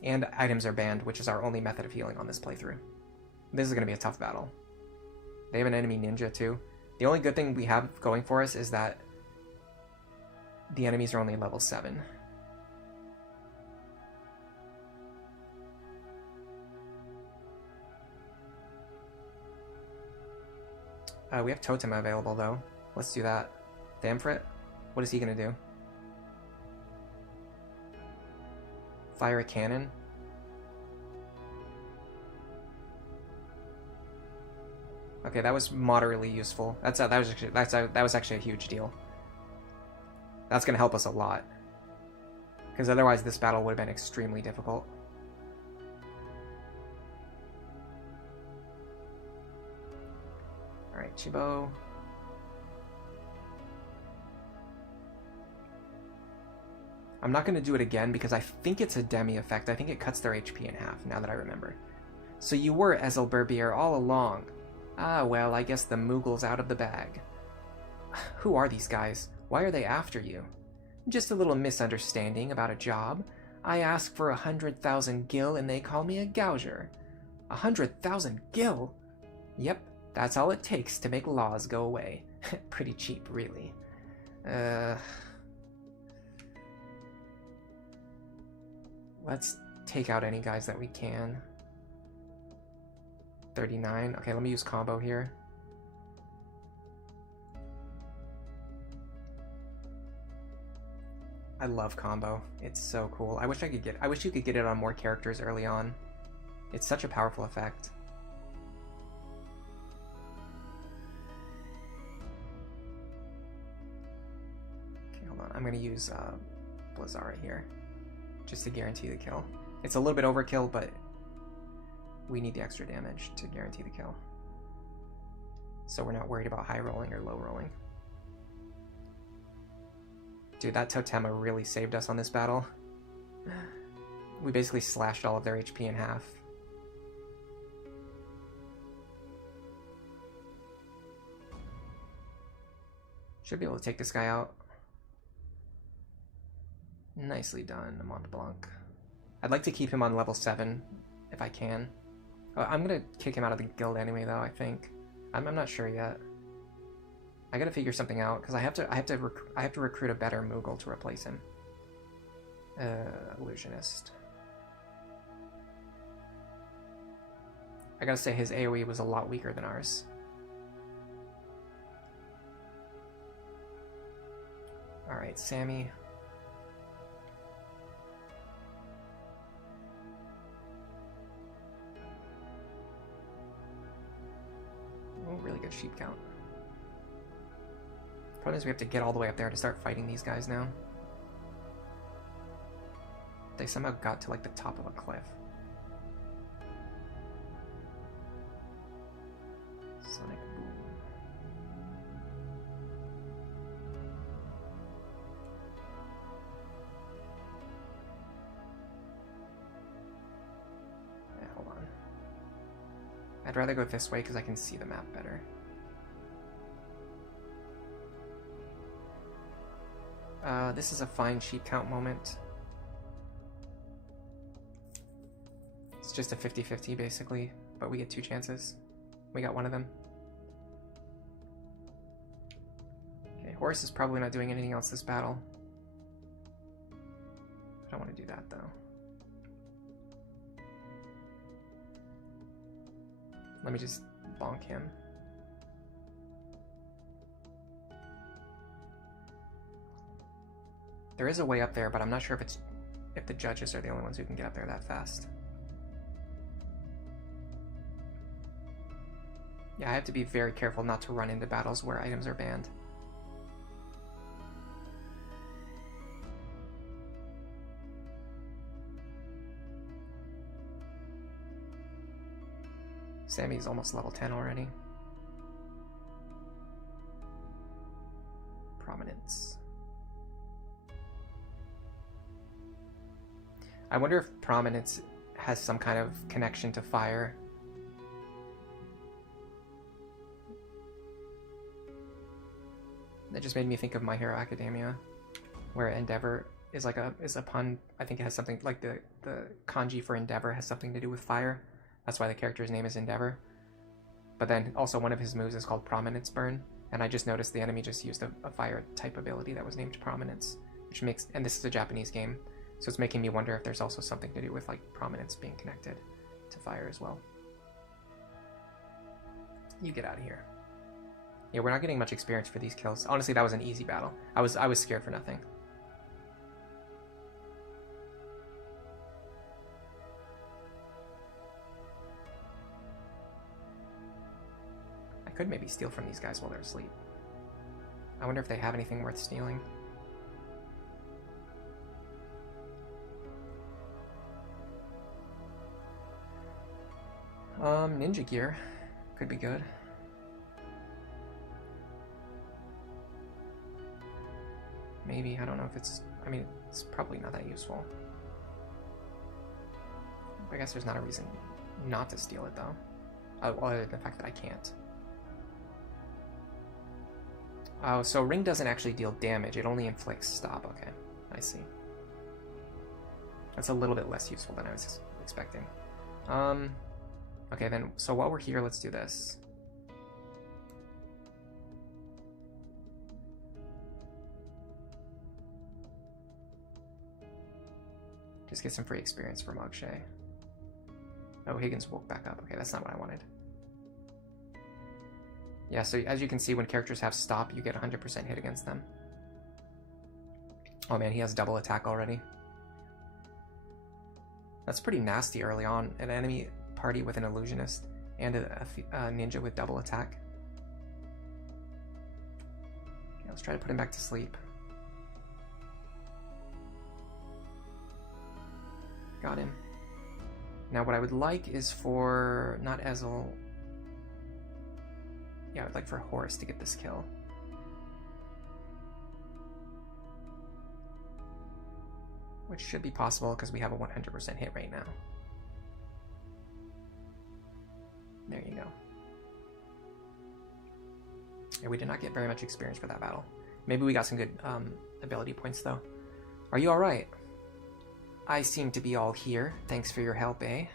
And items are banned, which is our only method of healing on this playthrough. This is gonna be a tough battle. They have an enemy ninja too. The only good thing we have going for us is that the enemies are only level 7. We have Totem available though. Let's do that. Damfrit? What is he gonna do? Fire a cannon. Okay, that was moderately useful. That was actually a huge deal. That's gonna help us a lot, because otherwise this battle would have been extremely difficult. All right, Chibo. I'm not going to do it again because I think it's a demi effect. I think it cuts their HP in half, now that I remember. So you were Ezelberbier all along. Ah, well, I guess the Moogle's out of the bag. Who are these guys? Why are they after you? Just a little misunderstanding about a job. I ask for 100,000 gil and they call me a gouger. 100,000 gil? Yep, that's all it takes to make laws go away. Pretty cheap, really. Let's take out any guys that we can. 39. Okay, let me use combo here. I love combo. It's so cool. I wish you could get it on more characters early on. It's such a powerful effect. Okay, hold on. I'm gonna use Blizzara here, just to guarantee the kill. It's a little bit overkill, but we need the extra damage to guarantee the kill. So we're not worried about high rolling or low rolling. Dude, that Totema really saved us on this battle. We basically slashed all of their HP in half. Should be able to take this guy out. Nicely done, Mont Blanc. I'd like to keep him on level 7 if I can. I'm gonna kick him out of the guild anyway, though. I think I'm not sure yet. I gotta figure something out because I have to recruit a better Moogle to replace him. Illusionist. I gotta say his AoE was a lot weaker than ours. All right, Sammy. Oh, really good sheep count. Problem is we have to get all the way up there to start fighting these guys now. They somehow got to like the top of a cliff. Sonic boom. Yeah, hold on. I'd rather go this way because I can see the map better. This is a fine sheep count moment. It's just a 50-50 basically, but we get 2 chances. We got one of them. Okay, Horse is probably not doing anything else this battle. I don't want to do that though. Let me just bonk him. There is a way up there, but I'm not sure if the judges are the only ones who can get up there that fast. Yeah, I have to be very careful not to run into battles where items are banned. Sammy's almost level 10 already. Prominence. I wonder if Prominence has some kind of connection to fire. That just made me think of My Hero Academia, where Endeavor is like a pun. I think it has something like the kanji for Endeavor has something to do with fire. That's why the character's name is Endeavor. But then also one of his moves is called Prominence Burn, and I just noticed the enemy just used a fire type ability that was named Prominence, which makes, and this is a Japanese game, so it's making me wonder if there's also something to do with like Prominence being connected to fire as well. You get out of here. Yeah, we're not getting much experience for these kills. Honestly, that was an easy battle. I was scared for nothing. could maybe steal from these guys while they're asleep. I wonder if they have anything worth stealing. Ninja gear could be good. Maybe, I don't know if it's, I mean, it's probably not that useful. I guess there's not a reason not to steal it though. Other than the fact that I can't. Oh, so ring doesn't actually deal damage, it only inflicts stop. Okay, I see. That's a little bit less useful than I was expecting. Okay then, so while we're here, let's do this. Just get some free experience for Marche. Oh, Higgins woke back up. Okay, that's not what I wanted. Yeah, so as you can see, when characters have stop, you get 100% hit against them. Oh man, he has double attack already. That's pretty nasty early on. An enemy party with an illusionist and a ninja with double attack. Okay, let's try to put him back to sleep. Got him. Now what I would like is for, not Ezel, yeah, I'd like for Horace to get this kill. Which should be possible because we have a 100% hit right now. There you go. Yeah, we did not get very much experience for that battle. Maybe we got some good ability points though. Are you alright? I seem to be all here. Thanks for your help, eh?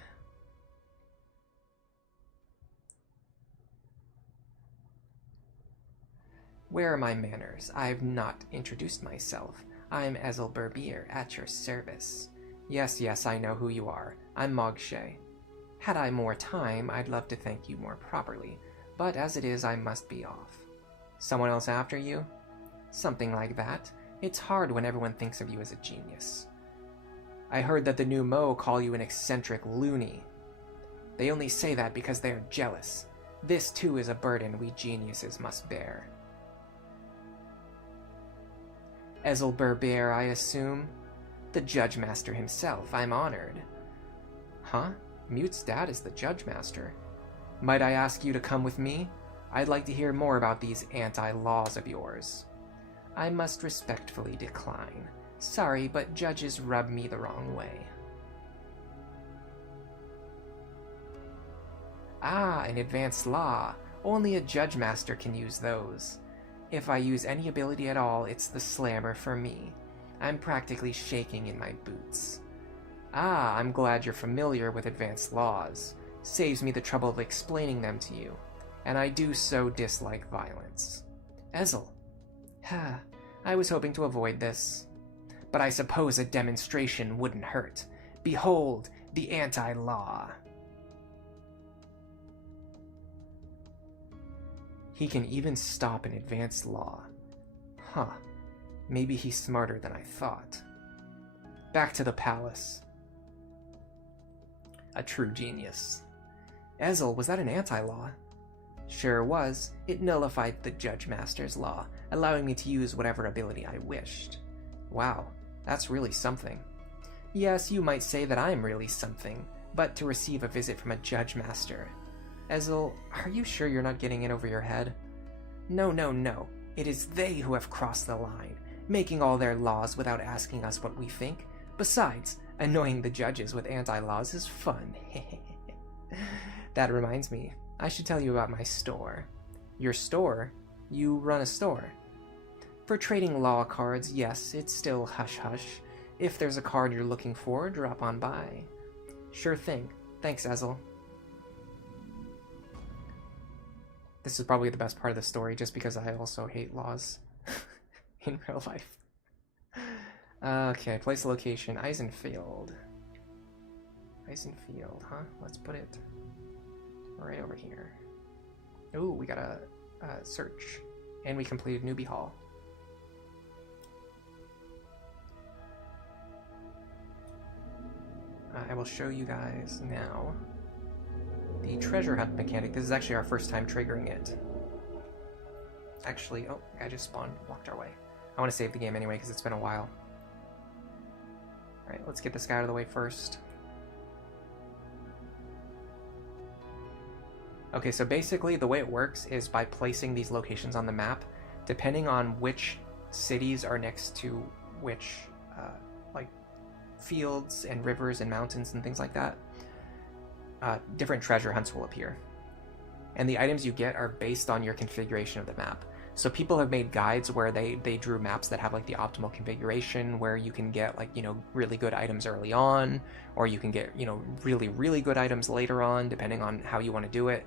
Where are my manners? I've not introduced myself. I'm Ezel Berbier, at your service. Yes, I know who you are. I'm Marche. Had I more time, I'd love to thank you more properly, but as it is, I must be off. Someone else after you? Something like that. It's hard when everyone thinks of you as a genius. I heard that the new Mo call you an eccentric loony. They only say that because they are jealous. This too is a burden we geniuses must bear. Ezel Berbier, I assume? The Judge Master himself, I'm honored. Huh? Mute's dad is the Judge Master. Might I ask you to come with me? I'd like to hear more about these anti-laws of yours. I must respectfully decline. Sorry, but judges rub me the wrong way. Ah, an advanced law. Only a Judge Master can use those. If I use any ability at all, it's the slammer for me. I'm practically shaking in my boots. Ah, I'm glad you're familiar with advanced laws. Saves me the trouble of explaining them to you. And I do so dislike violence. Ezel. I was hoping to avoid this. But I suppose a demonstration wouldn't hurt. Behold, the anti-law. He can even stop an advanced law. Huh. Maybe he's smarter than I thought. Back to the palace. A true genius. Ezel, was that an anti-law? Sure was. It nullified the Judge Master's law, allowing me to use whatever ability I wished. Wow, that's really something. Yes, you might say that I'm really something, but to receive a visit from a Judge Master. Ezel, are you sure you're not getting in over your head? No. It is they who have crossed the line, making all their laws without asking us what we think. Besides, annoying the judges with anti-laws is fun. That reminds me, I should tell you about my store. Your store? You run a store? For trading law cards, yes, it's still hush-hush. If there's a card you're looking for, drop on by. Sure thing. Thanks, Ezel. This is probably the best part of the story, just because I also hate laws in real life. Okay, place location, Eisenfield. Eisenfield, huh? Let's put it right over here. Ooh, we got a search. And we completed Newbie Hall. I will show you guys now the treasure hunt mechanic. This is actually our first time triggering it. Actually, oh, guy just spawned, walked our way. I want to save the game anyway because it's been a while. Alright, let's get this guy out of the way first. Okay, so basically the way it works is by placing these locations on the map, depending on which cities are next to which like fields and rivers and mountains and things like that, different treasure hunts will appear. And the items you get are based on your configuration of the map. So people have made guides where they drew maps that have like the optimal configuration, where you can get like, you know, really good items early on, or you can get, you know, really, really good items later on, depending on how you want to do it.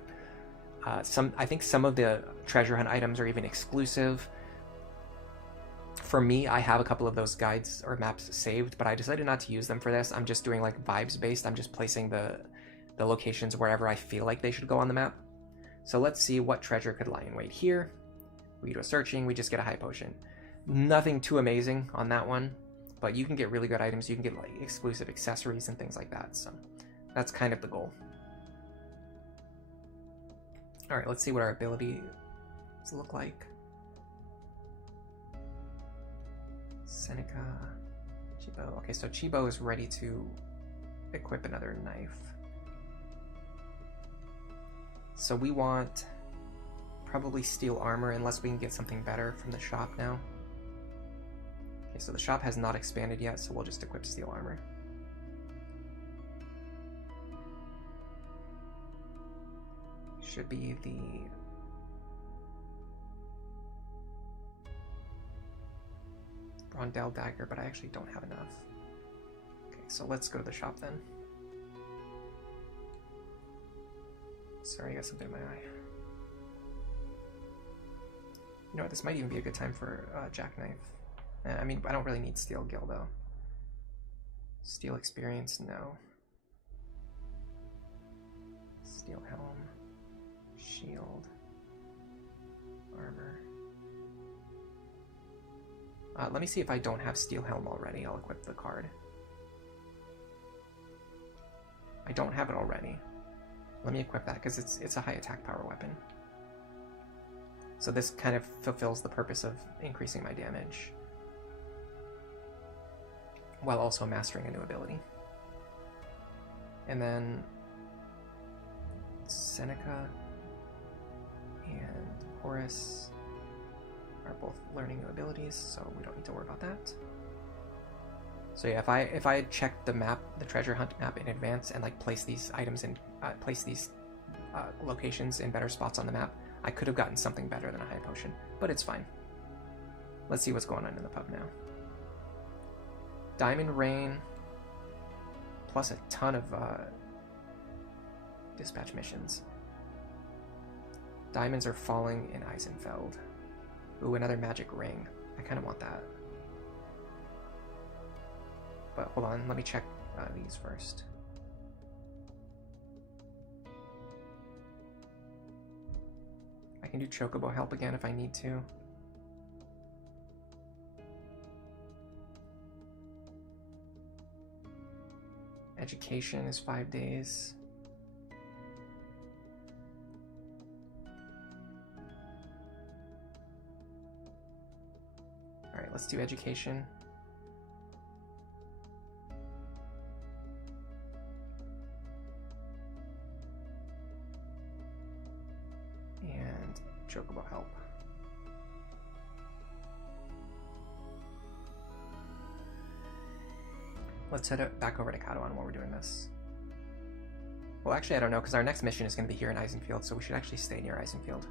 I think some of the treasure hunt items are even exclusive. For me, I have a couple of those guides or maps saved, but I decided not to use them for this. I'm just doing like vibes based. I'm just placing the locations wherever I feel like they should go on the map. So let's see what treasure could lie in wait here. We do a searching, we just get a high potion. Nothing too amazing on that one, but you can get really good items. You can get like exclusive accessories and things like that. So that's kind of the goal. All right, let's see what our abilities look like. Seneca, Chibo. Okay, so Chibo is ready to equip another knife. So we want probably steel armor unless we can get something better from the shop now. Okay, so the shop has not expanded yet, so we'll just equip steel armor. Should be the Rondell dagger, but I actually don't have enough. Okay, so let's go to the shop then. Sorry, I got something in my eye. You know what, this might even be a good time for jackknife. I mean, I don't really need steel gill though. Steel experience, no. Steel helm, shield, armor. Let me see if I don't have steel helm already. I'll equip the card. I don't have it already. Let me equip that because it's a high attack power weapon. So this kind of fulfills the purpose of increasing my damage while also mastering a new ability. And then Seneca and Horus are both learning new abilities, so we don't need to worry about that. So yeah, if I had checked the map, the treasure hunt map in advance, and like place these items in, place these locations in better spots on the map, I could have gotten something better than a high potion, but it's fine. Let's see what's going on in the pub now. Diamond Rain, plus a ton of dispatch missions. Diamonds are falling in Eisenfeld. Ooh, another magic ring. I kind of want that. But hold on, let me check these first. I can do Chocobo help again if I need to. Education is 5 days. Alright, let's do education. And Chocobo help. Let's head back over to Cadouan while we're doing this. Well, actually, I don't know, because our next mission is going to be here in Eisenfield, so we should actually stay near Eisenfield.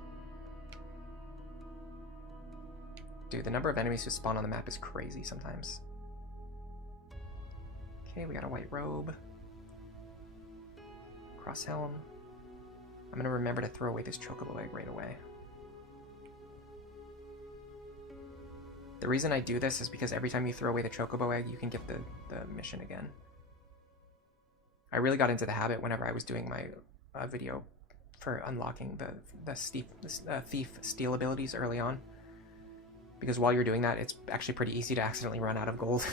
Dude, the number of enemies who spawn on the map is crazy sometimes. Okay, we got a white robe. Cross helm. I'm going to remember to throw away this Chocobo egg right away. The reason I do this is because every time you throw away the Chocobo egg, you can get the mission again. I really got into the habit whenever I was doing my video for unlocking the thief steal abilities early on. Because while you're doing that, it's actually pretty easy to accidentally run out of gold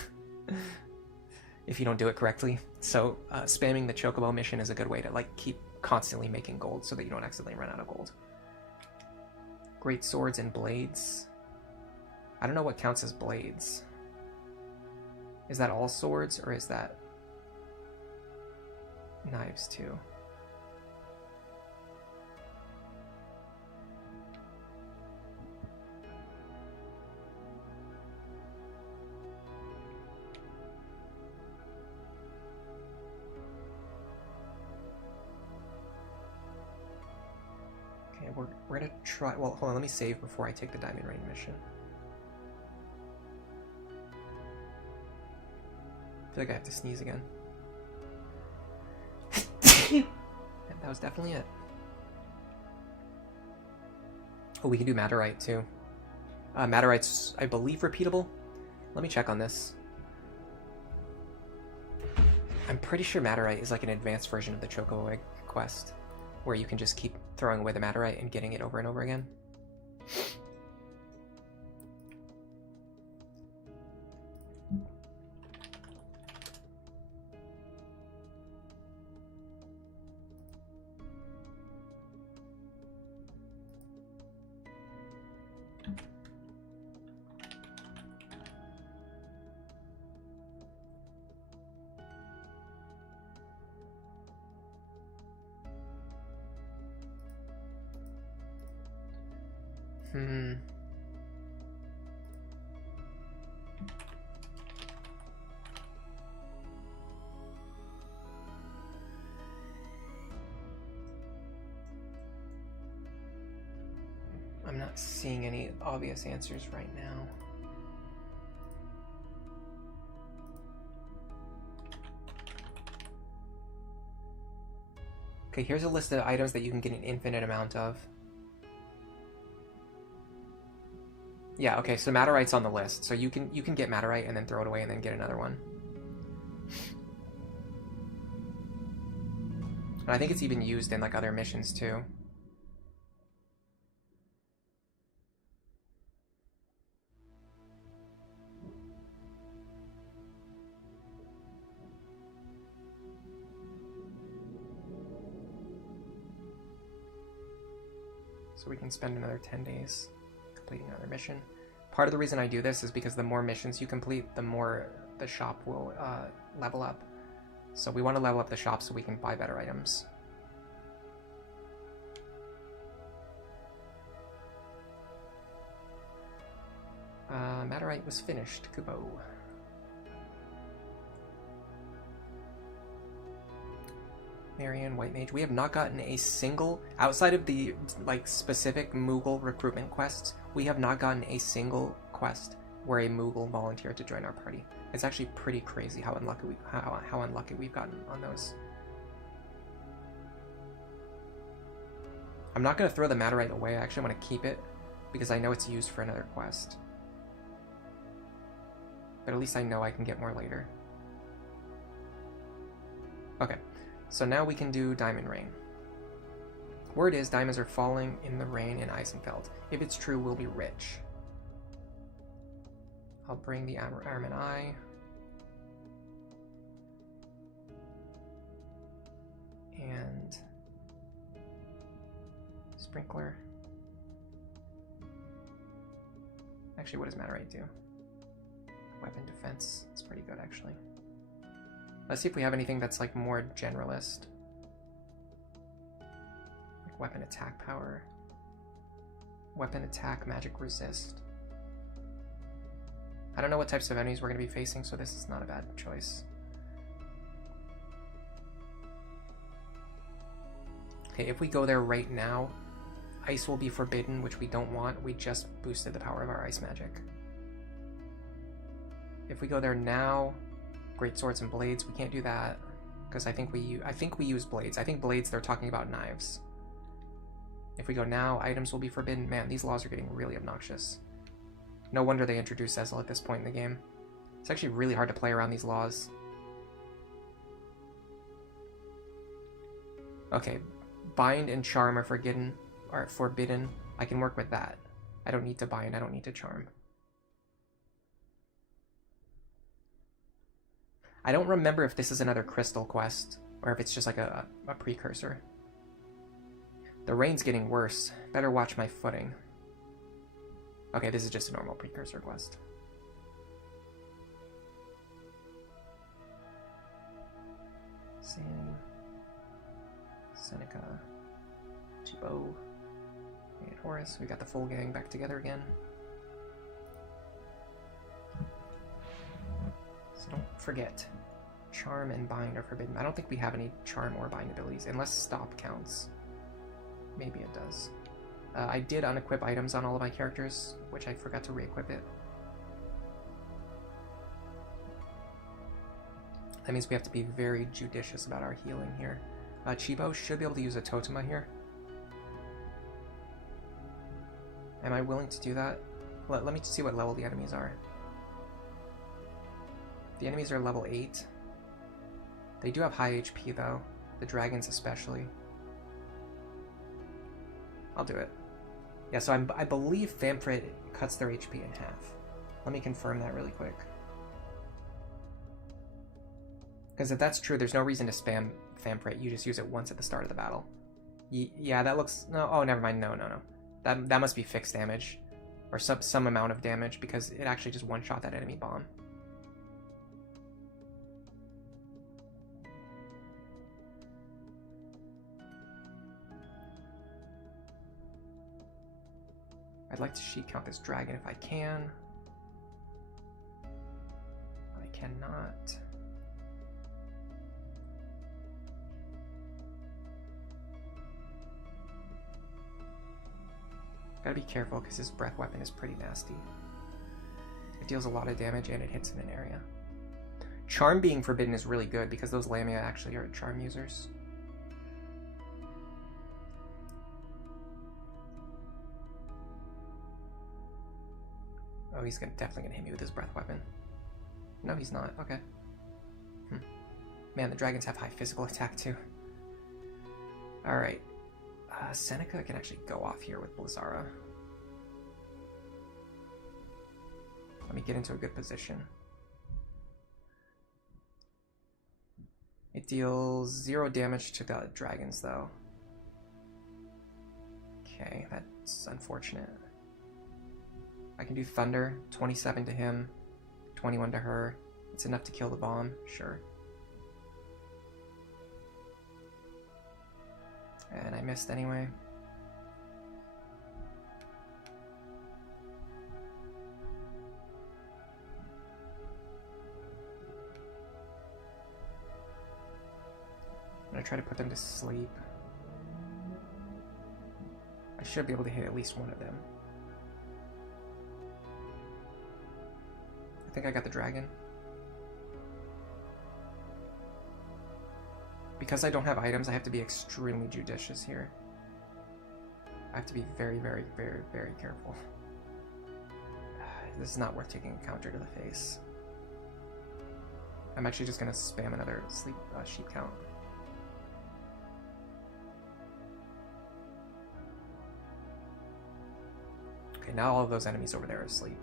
if you don't do it correctly. So spamming the Chocobo mission is a good way to like keep constantly making gold so that you don't accidentally run out of gold. Great swords and blades. I don't know what counts as blades. Is that all swords, or is that knives too? Okay, we're gonna try. Well, hold on. Let me save before I take the Diamond Ring mission. I feel like I have to sneeze again. That was definitely it. Oh, we can do Matterite too. Matterite's, I believe, repeatable. Let me check on this. I'm pretty sure Matterite is like an advanced version of the Chocobo Egg quest, where you can just keep throwing away the Matterite and getting it over and over again. I'm not seeing any obvious answers right now. Okay, here's a list of items that you can get an infinite amount of. Yeah, okay, so Matterite's on the list. So you can get Matterite and then throw it away and then get another one. And I think it's even used in like other missions too. So we can spend another 10 days completing another mission. Part of the reason I do this is because the more missions you complete, the more the shop will level up. So we want to level up the shop so we can buy better items. Matterite was finished. Kubo. Marianne, White Mage. We have not gotten a single, outside of the like specific Moogle recruitment quests, we have not gotten a single quest where a Moogle volunteered to join our party. It's actually pretty crazy how unlucky we've gotten on those. I'm not going to throw the Matterite away. I actually want to keep it because I know it's used for another quest. But at least I know I can get more later. Okay. So now we can do Diamond Rain. Word is diamonds are falling in the rain in Eisenfeld. If it's true, we'll be rich. I'll bring the Armin Eye. And Sprinkler. Actually, what does Matterite do? Weapon defense. It's pretty good, actually. Let's see if we have anything that's like more generalist. Like weapon attack power. Weapon attack, magic resist. I don't know what types of enemies we're going to be facing, so this is not a bad choice. Okay, if we go there right now, ice will be forbidden, which we don't want. We just boosted the power of our ice magic. If we go there now, great swords and blades, we can't do that because I think we use blades. I think blades, they're talking about knives. If we go now, items will be forbidden. Man, these laws are getting really obnoxious. No wonder they introduced Cecil at this point in the game. It's actually really hard to play around these laws. Okay, bind and charm are forbidden. I can work with that. I don't need to bind, I don't need to charm. I don't remember if this is another crystal quest, or if it's just like a precursor. The rain's getting worse. Better watch my footing. Okay, this is just a normal precursor quest. Sandy, Seneca, Chibo, and Horace. We got the full gang back together again. So don't forget, Charm and Bind are forbidden. I don't think we have any Charm or Bind abilities, unless Stop counts. Maybe it does. I did unequip items on all of my characters, which I forgot to re-equip it. That means we have to be very judicious about our healing here. Chibo should be able to use a Totema here. Am I willing to do that? Let me see what level the enemies are. The enemies are level 8. They do have high HP though, the dragons especially. I'll do it. Yeah, so I believe Famfrit cuts their HP in half. Let me confirm that really quick. Because if that's true, there's no reason to spam Famfrit. You just use it once at the start of the battle. Yeah, that looks... No, oh, never mind. No. That must be fixed damage. Or some amount of damage, because it actually just one-shot that enemy bomb. I'd like to sheet count this dragon if I can. I cannot. Gotta be careful because his breath weapon is pretty nasty. It deals a lot of damage and it hits in an area. Charm being forbidden is really good because those Lamia actually are charm users. Oh, he's definitely gonna hit me with his breath weapon. No, he's not. Okay. Man, the dragons have high physical attack too. Alright. Seneca can actually go off here with Blizzara. Let me get into a good position. It deals 0 damage to the dragons though. Okay, that's unfortunate. I can do Thunder, 27 to him, 21 to her. It's enough to kill the bomb, sure. And I missed anyway. I'm gonna try to put them to sleep. I should be able to hit at least one of them. I think I got the dragon. Because I don't have items, I have to be extremely judicious here. I have to be very, very, very, very careful. This is not worth taking a counter to the face. I'm actually just gonna spam another sheep count. Okay, now all of those enemies over there are asleep.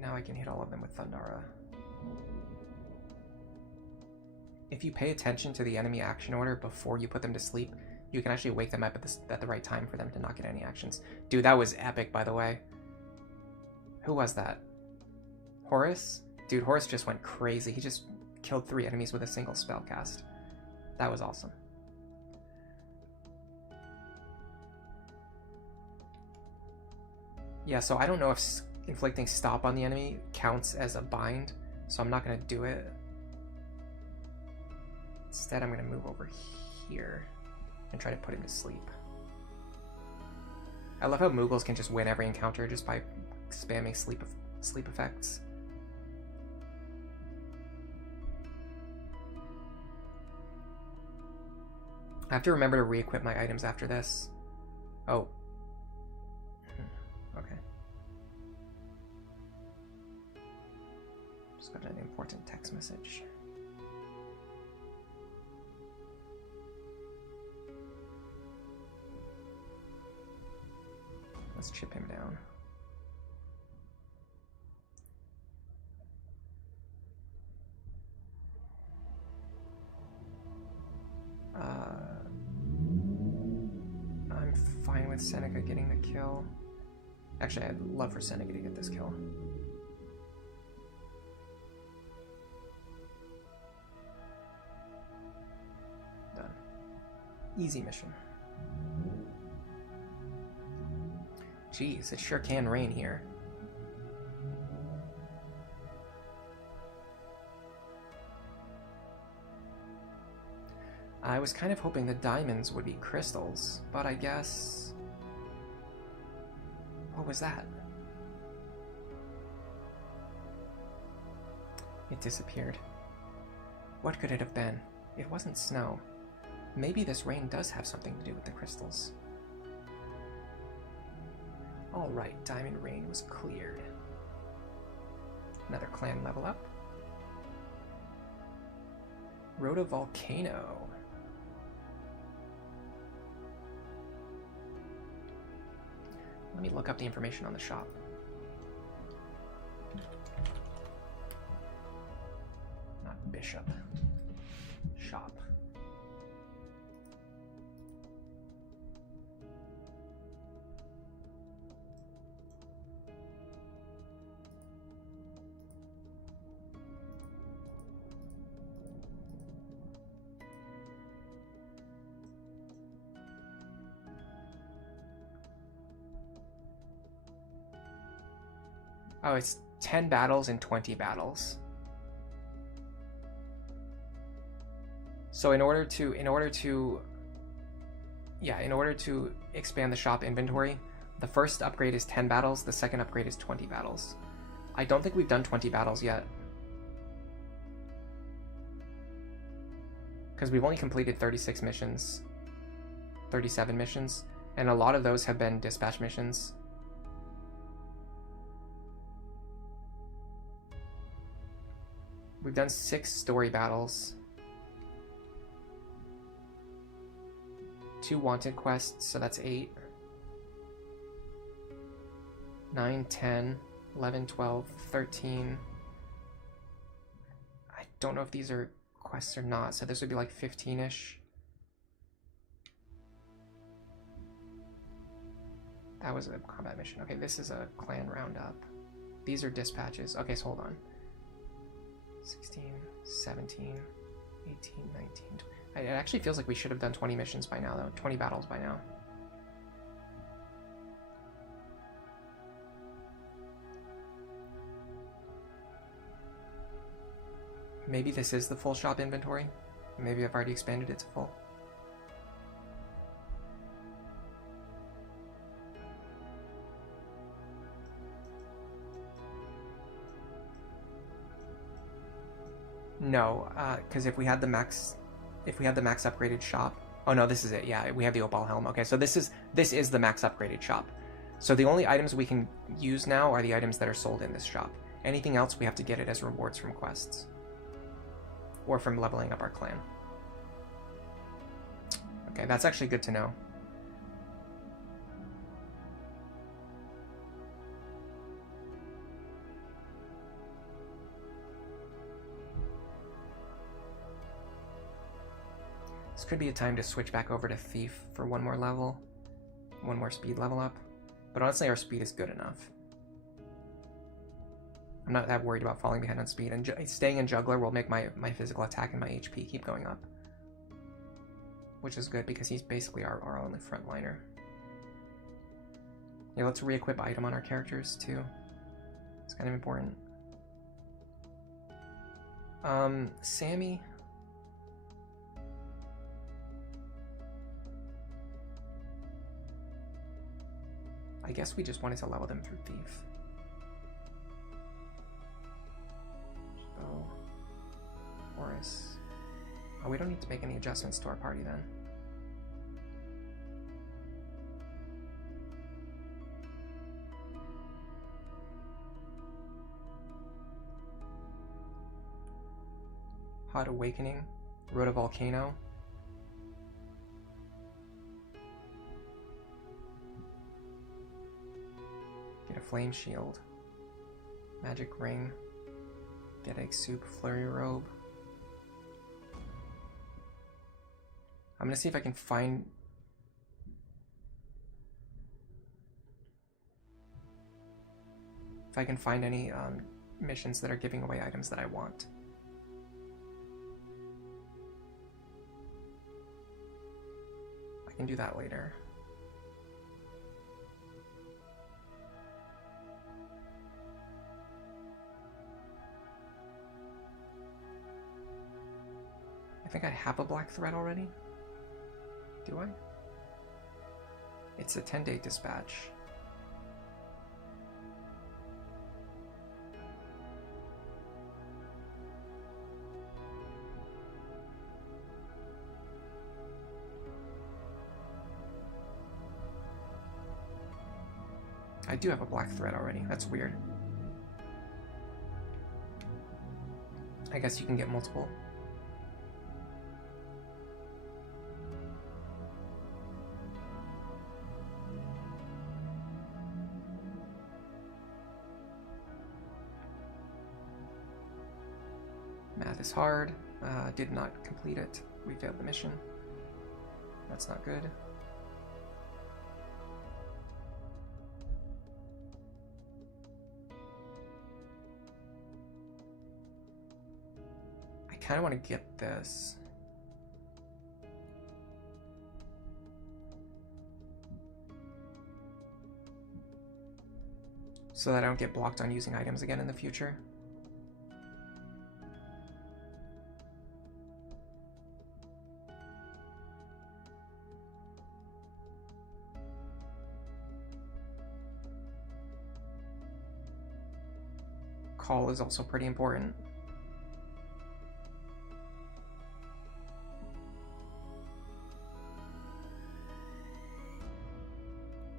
Now I can hit all of them with Thundara. If you pay attention to the enemy action order before you put them to sleep, you can actually wake them up at the right time for them to not get any actions. Dude, that was epic, by the way. Who was that? Horace? Dude, Horace just went crazy. He just killed 3 enemies with a single spell cast. That was awesome. Yeah, so I don't know if inflicting stop on the enemy counts as a bind, so I'm not going to do it. Instead, I'm going to move over here and try to put him to sleep. I love how Moogles can just win every encounter just by spamming sleep effects. I have to remember to re-equip my items after this. Oh. Okay. Just got an important text message. Let's chip him down. Seneca getting the kill. Actually, I'd love for Seneca to get this kill. Done. Easy mission. Jeez, it sure can rain here. I was kind of hoping the diamonds would be crystals, but I guess... What was that? It disappeared. What could it have been? It wasn't snow. Maybe this rain does have something to do with the crystals. Alright, Diamond Rain was cleared. Another clan level up. Rhoda Volcano. Let me look up the information on the shop. Not bishop. Shop. Oh, it's 10 battles and 20 battles. So in order to expand the shop inventory, the first upgrade is 10 battles, the second upgrade is 20 battles. I don't think we've done 20 battles yet. Because we've only completed 36 missions, 37 missions, and a lot of those have been dispatch missions. We've done 6 story battles, 2 wanted quests, so that's 8, 9, 10, 11, 12, 13. I don't know if these are quests or not, so this would be like 15-ish. That was a combat mission. Okay, this is a clan roundup. These are dispatches. Okay, so hold on. 16, 17, 18, 19, 20. It actually feels like we should have done 20 missions by now, though. 20 battles by now. Maybe this is the full shop inventory. Maybe I've already expanded it to full. No, because if we had the max upgraded shop. Oh no, this is it. Yeah, we have the opal helm. Okay, so this is the max upgraded shop. So the only items we can use now are the items that are sold in this shop. Anything else we have to get it as rewards from quests or from leveling up our clan. Okay, that's actually good to know. This could be a time to switch back over to Thief for one more level, one more speed level up. But honestly, our speed is good enough. I'm not that worried about falling behind on speed, and staying in Juggler will make my physical attack and my HP keep going up. Which is good, because he's basically our only frontliner. Yeah, let's re-equip item on our characters, too. It's kind of important. Sammy... I guess we just wanted to level them through Thief. So, Horus. Oh, we don't need to make any adjustments to our party then. Hot Awakening, Rhoda Volcano. Get a Flame Shield, Magic Ring, get Egg Soup, Flurry Robe. I'm gonna see if I can find... if I can find any missions that are giving away items that I want. I can do that later. I think I have a black thread already. Do I? It's a 10-day dispatch. I do have a black thread already. That's weird. I guess you can get multiple. Math is hard. Did not complete it. We failed the mission. That's not good. I kind of want to get this. So that I don't get blocked on using items again in the future. Call is also pretty important.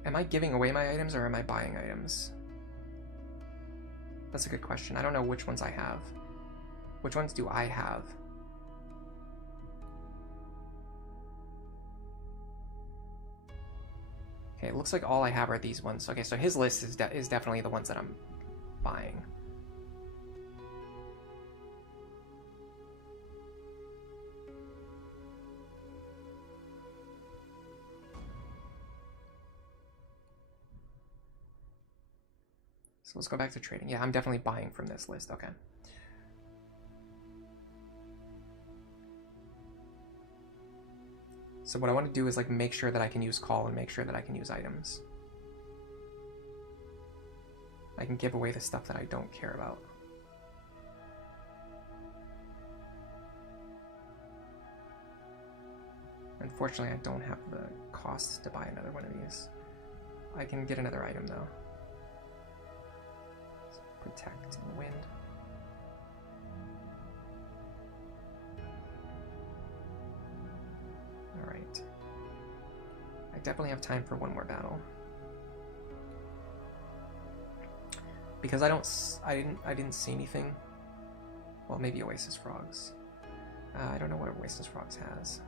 Am I giving away my items or am I buying items? That's a good question. I don't know which ones I have. Which ones do I have? Okay, it looks like all I have are these ones. Okay, so his list is definitely the ones that I'm buying. So let's go back to trading. Yeah, I'm definitely buying from this list. Okay. So what I want to do is like make sure that I can use call and make sure that I can use items. I can give away the stuff that I don't care about. Unfortunately, I don't have the costs to buy another one of these. I can get another item though. Protect in the wind. Alright. I definitely have time for one more battle. Because I didn't see anything. Well, maybe Oasis Frogs. I don't know what Oasis Frogs has.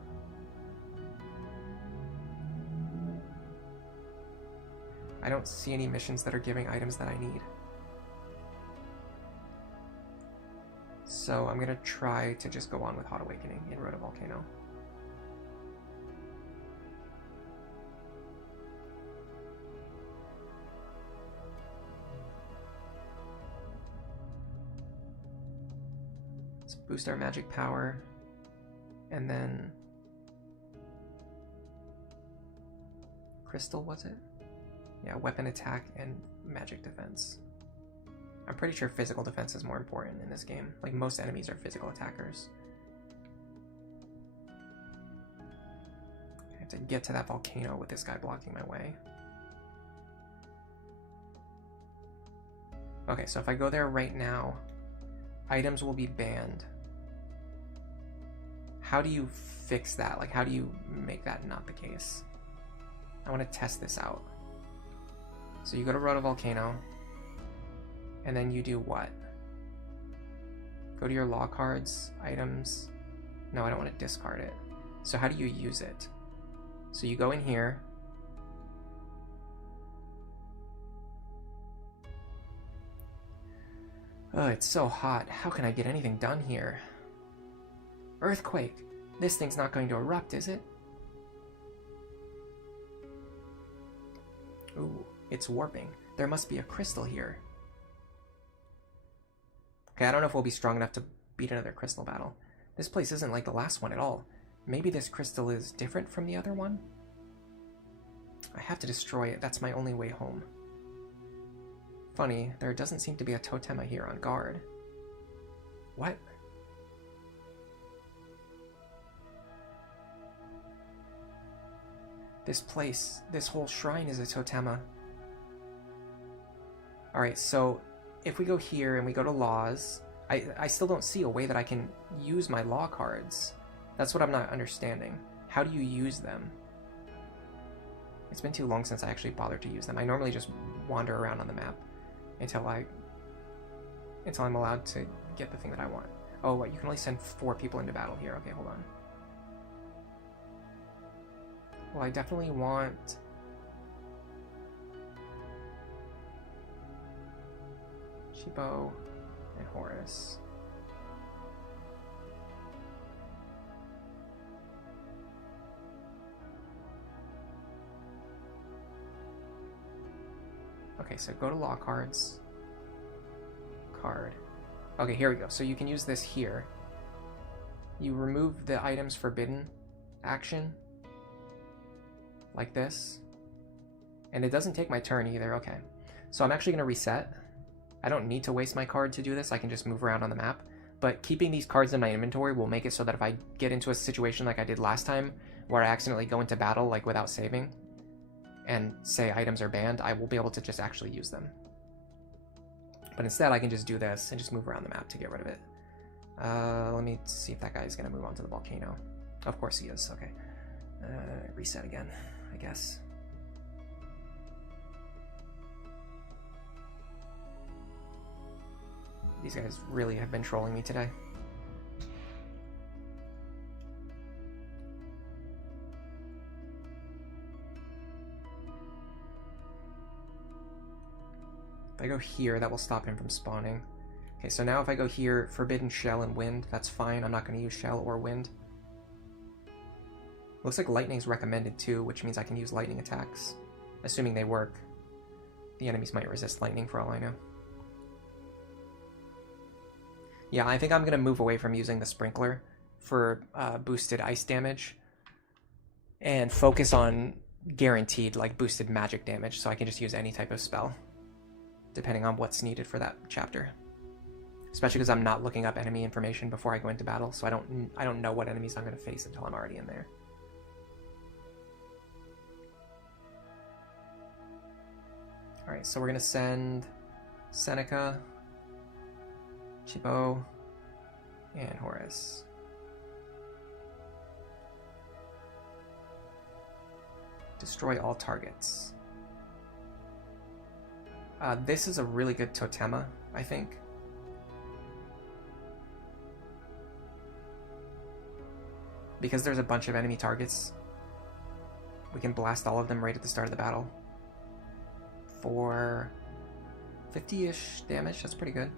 I don't see any missions that are giving items that I need. So I'm gonna try to just go on with Hot Awakening in Road to Volcano. Let's boost our magic power, and then Crystal, was it? Yeah, weapon attack and magic defense. I'm pretty sure physical defense is more important in this game. Like, most enemies are physical attackers. I have to get to that volcano with this guy blocking my way. Okay, so if I go there right now, items will be banned. How do you fix that? Like, how do you make that not the case? I want to test this out. So you go to Road to Volcano, and then you do what? Go to your law cards, items. No, I don't want to discard it. So how do you use it? So you go in here. Oh, it's so hot. How can I get anything done here? Earthquake! This thing's not going to erupt, is it? Ooh, it's warping. There must be a crystal here. Okay, I don't know if we'll be strong enough to beat another crystal battle. This place isn't like the last one at all. Maybe this crystal is different from the other one? I have to destroy it. That's my only way home. Funny, there doesn't seem to be a totema here on guard. What? This place, this whole shrine is a totema. Alright, so if we go here and we go to laws, I still don't see a way that I can use my law cards. That's what I'm not understanding. How do you use them? It's been too long since I actually bothered to use them. I normally just wander around on the map until I'm allowed to get the thing that I want. Oh, what? You can only send 4 people into battle here. Okay, hold on. Well, I definitely want... Chibo and Horus. Okay, so go to law cards. Card. Okay, here we go. So you can use this here. You remove the items forbidden action. Like this. And it doesn't take my turn either. Okay. So I'm actually going to reset. I don't need to waste my card to do this. I can just move around on the map. But keeping these cards in my inventory will make it so that if I get into a situation like I did last time, where I accidentally go into battle like without saving, and say items are banned, I will be able to just actually use them. But instead I can just do this and just move around the map to get rid of it. Let me see if that guy's going to move on to the volcano. Of course he is. Okay. Reset again, I guess. These guys really have been trolling me today. If I go here, that will stop him from spawning. Okay, so now if I go here, Forbidden Shell and Wind, that's fine. I'm not going to use Shell or Wind. Looks like Lightning's recommended too, which means I can use Lightning attacks. Assuming they work. The enemies might resist Lightning for all I know. Yeah, I think I'm going to move away from using the Sprinkler for boosted ice damage and focus on guaranteed, like, boosted magic damage, so I can just use any type of spell, depending on what's needed for that chapter. Especially because I'm not looking up enemy information before I go into battle, so I don't know what enemies I'm going to face until I'm already in there. Alright, so we're going to send Seneca, Chibo, and Horus. Destroy all targets. This is a really good totema, I think. Because there's a bunch of enemy targets, we can blast all of them right at the start of the battle. For 50-ish damage, that's pretty good.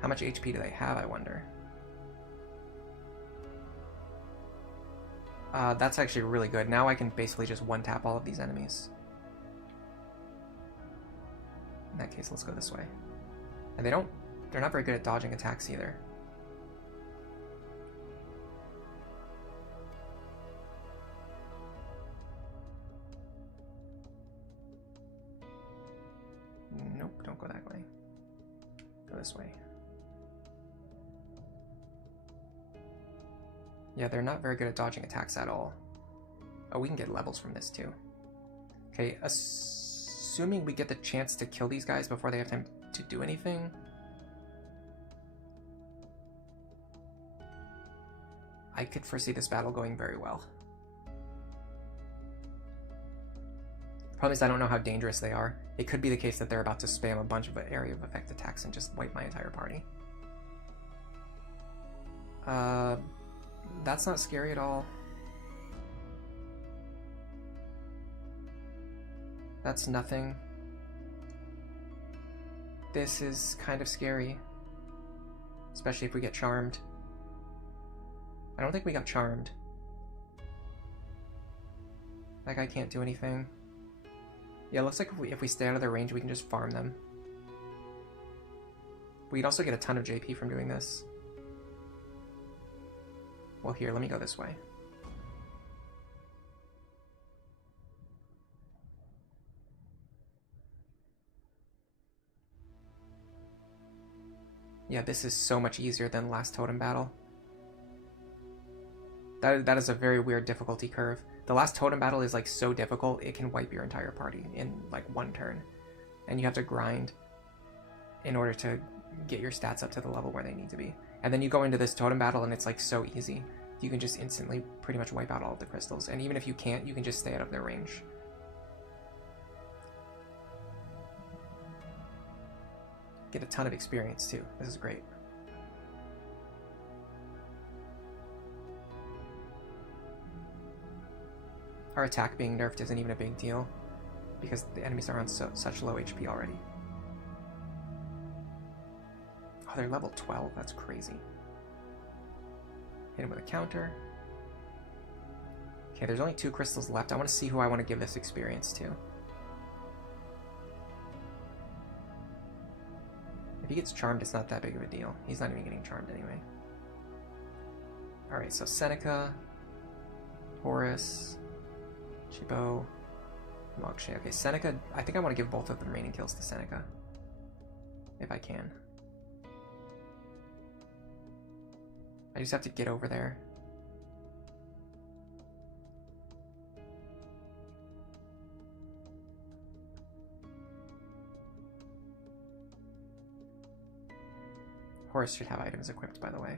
How much HP do they have, I wonder? That's actually really good. Now I can basically just one-tap all of these enemies. In that case, let's go this way. And they're not very good at dodging attacks either. Nope, don't go that way. Go this way. Yeah, they're not very good at dodging attacks at all. Oh, we can get levels from this too. Okay, assuming we get the chance to kill these guys before they have time to do anything. I could foresee this battle going very well. The problem is I don't know how dangerous they are. It could be the case that they're about to spam a bunch of area of effect attacks and just wipe my entire party. That's not scary at all. That's nothing. This is kind of scary. Especially if we get charmed. I don't think we got charmed. That guy can't do anything. Yeah, it looks like if we stay out of their range, we can just farm them. We'd also get a ton of JP from doing this. Well, here, let me go this way. Yeah, this is so much easier than last totem battle. That is a very weird difficulty curve. The last totem battle is like so difficult, it can wipe your entire party in like one turn. And you have to grind in order to get your stats up to the level where they need to be. And then you go into this totem battle and it's like so easy. You can just instantly pretty much wipe out all of the crystals. And even if you can't, you can just stay out of their range. Get a ton of experience too. This is great. Our attack being nerfed isn't even a big deal because the enemies are on such low HP already. Oh, they're level 12. That's crazy. Hit him with a counter. Okay, there's only 2 crystals left. I want to see who I want to give this experience to. If he gets charmed, it's not that big of a deal. He's not even getting charmed anyway. Alright, so Seneca, Horus, Chibo, Marche. Okay, Seneca, I think I want to give both of the remaining kills to Seneca. If I can. I just have to get over there. Horus should have items equipped, by the way.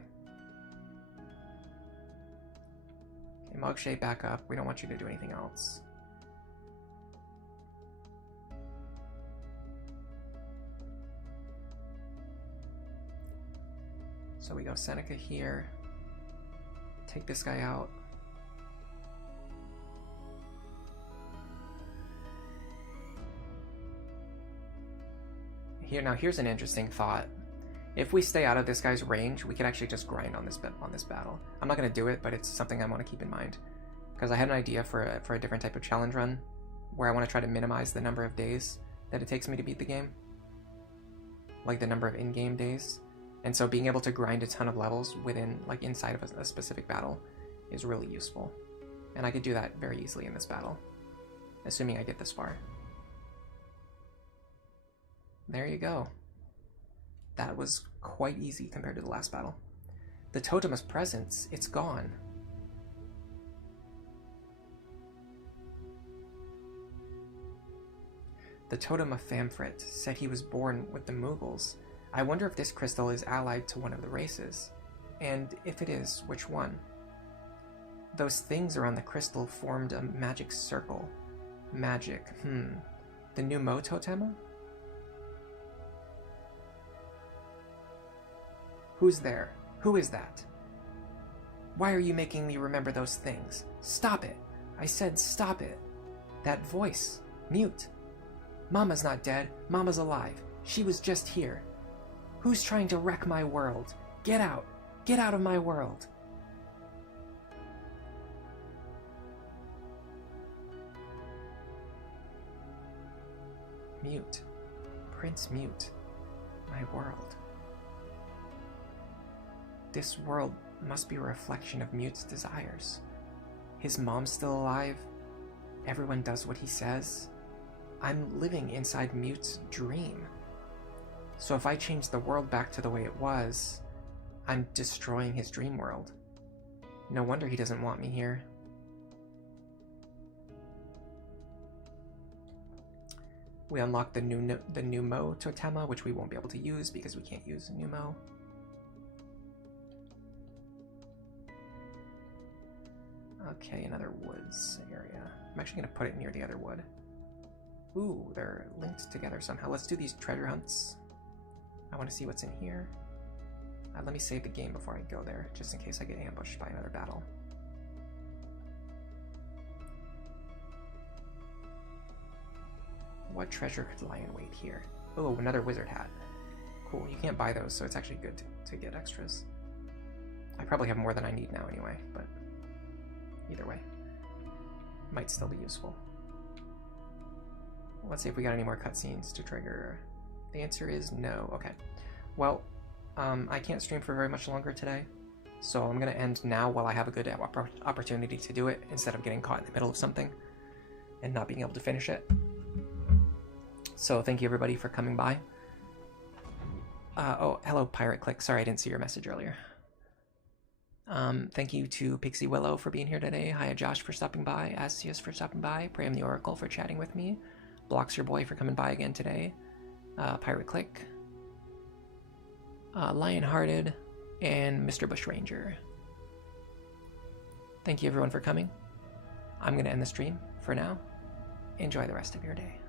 Okay, Marche, back up. We don't want you to do anything else. So we go Seneca here. Take this guy out. Here, now here's an interesting thought. If we stay out of this guy's range, we could actually just grind on this battle. I'm not going to do it, but it's something I want to keep in mind. Because I had an idea for a different type of challenge run, where I want to try to minimize the number of days that it takes me to beat the game. Like the number of in-game days. And so being able to grind a ton of levels within, like inside of a specific battle is really useful. And I could do that very easily in this battle, assuming I get this far. There you go. That was quite easy compared to the last battle. The Totem of Presence, it's gone. The Totem of Famfrit said he was born with the Moogles. I wonder if this crystal is allied to one of the races. And if it is, which one? Those things around the crystal formed a magic circle. Magic, The new Mo Totem? Who's there? Who is that? Why are you making me remember those things? Stop it! I said stop it! That voice. Mute. Mama's not dead. Mama's alive. She was just here. Who's trying to wreck my world? Get out! Get out of my world! Mute. Prince Mute. My world. This world must be a reflection of Mute's desires. His mom's still alive. Everyone does what he says. I'm living inside Mute's dream. So if I change the world back to the way it was, I'm destroying his dream world. No wonder he doesn't want me here. We unlock the new Mo Totema, which we won't be able to use because we can't use new Mo. Okay, another woods area. I'm actually going to put it near the other wood. Ooh, they're linked together somehow. Let's do these treasure hunts. I want to see what's in here. Let me save the game before I go there, just in case I get ambushed by another battle. What treasure could lie in wait here? Oh, another wizard hat. Cool, you can't buy those, so it's actually good to get extras. I probably have more than I need now anyway, but either way, might still be useful. Let's see if we got any more cutscenes to trigger. The answer is no. Okay. Well, I can't stream for very much longer today, so I'm gonna end now while I have a good opportunity to do it, instead of getting caught in the middle of something and not being able to finish it. So thank you everybody for coming by. Oh, hello Pirate Click. Sorry I didn't see your message earlier. Thank you to Pixie Willow for being here today. Hiya Josh for stopping by. Asius for stopping by. Pram the Oracle for chatting with me. Blocks Your Boy for coming by again today. Pirate Click. Lionhearted. And Mr. Bushranger. Thank you everyone for coming. I'm going to end the stream for now. Enjoy the rest of your day.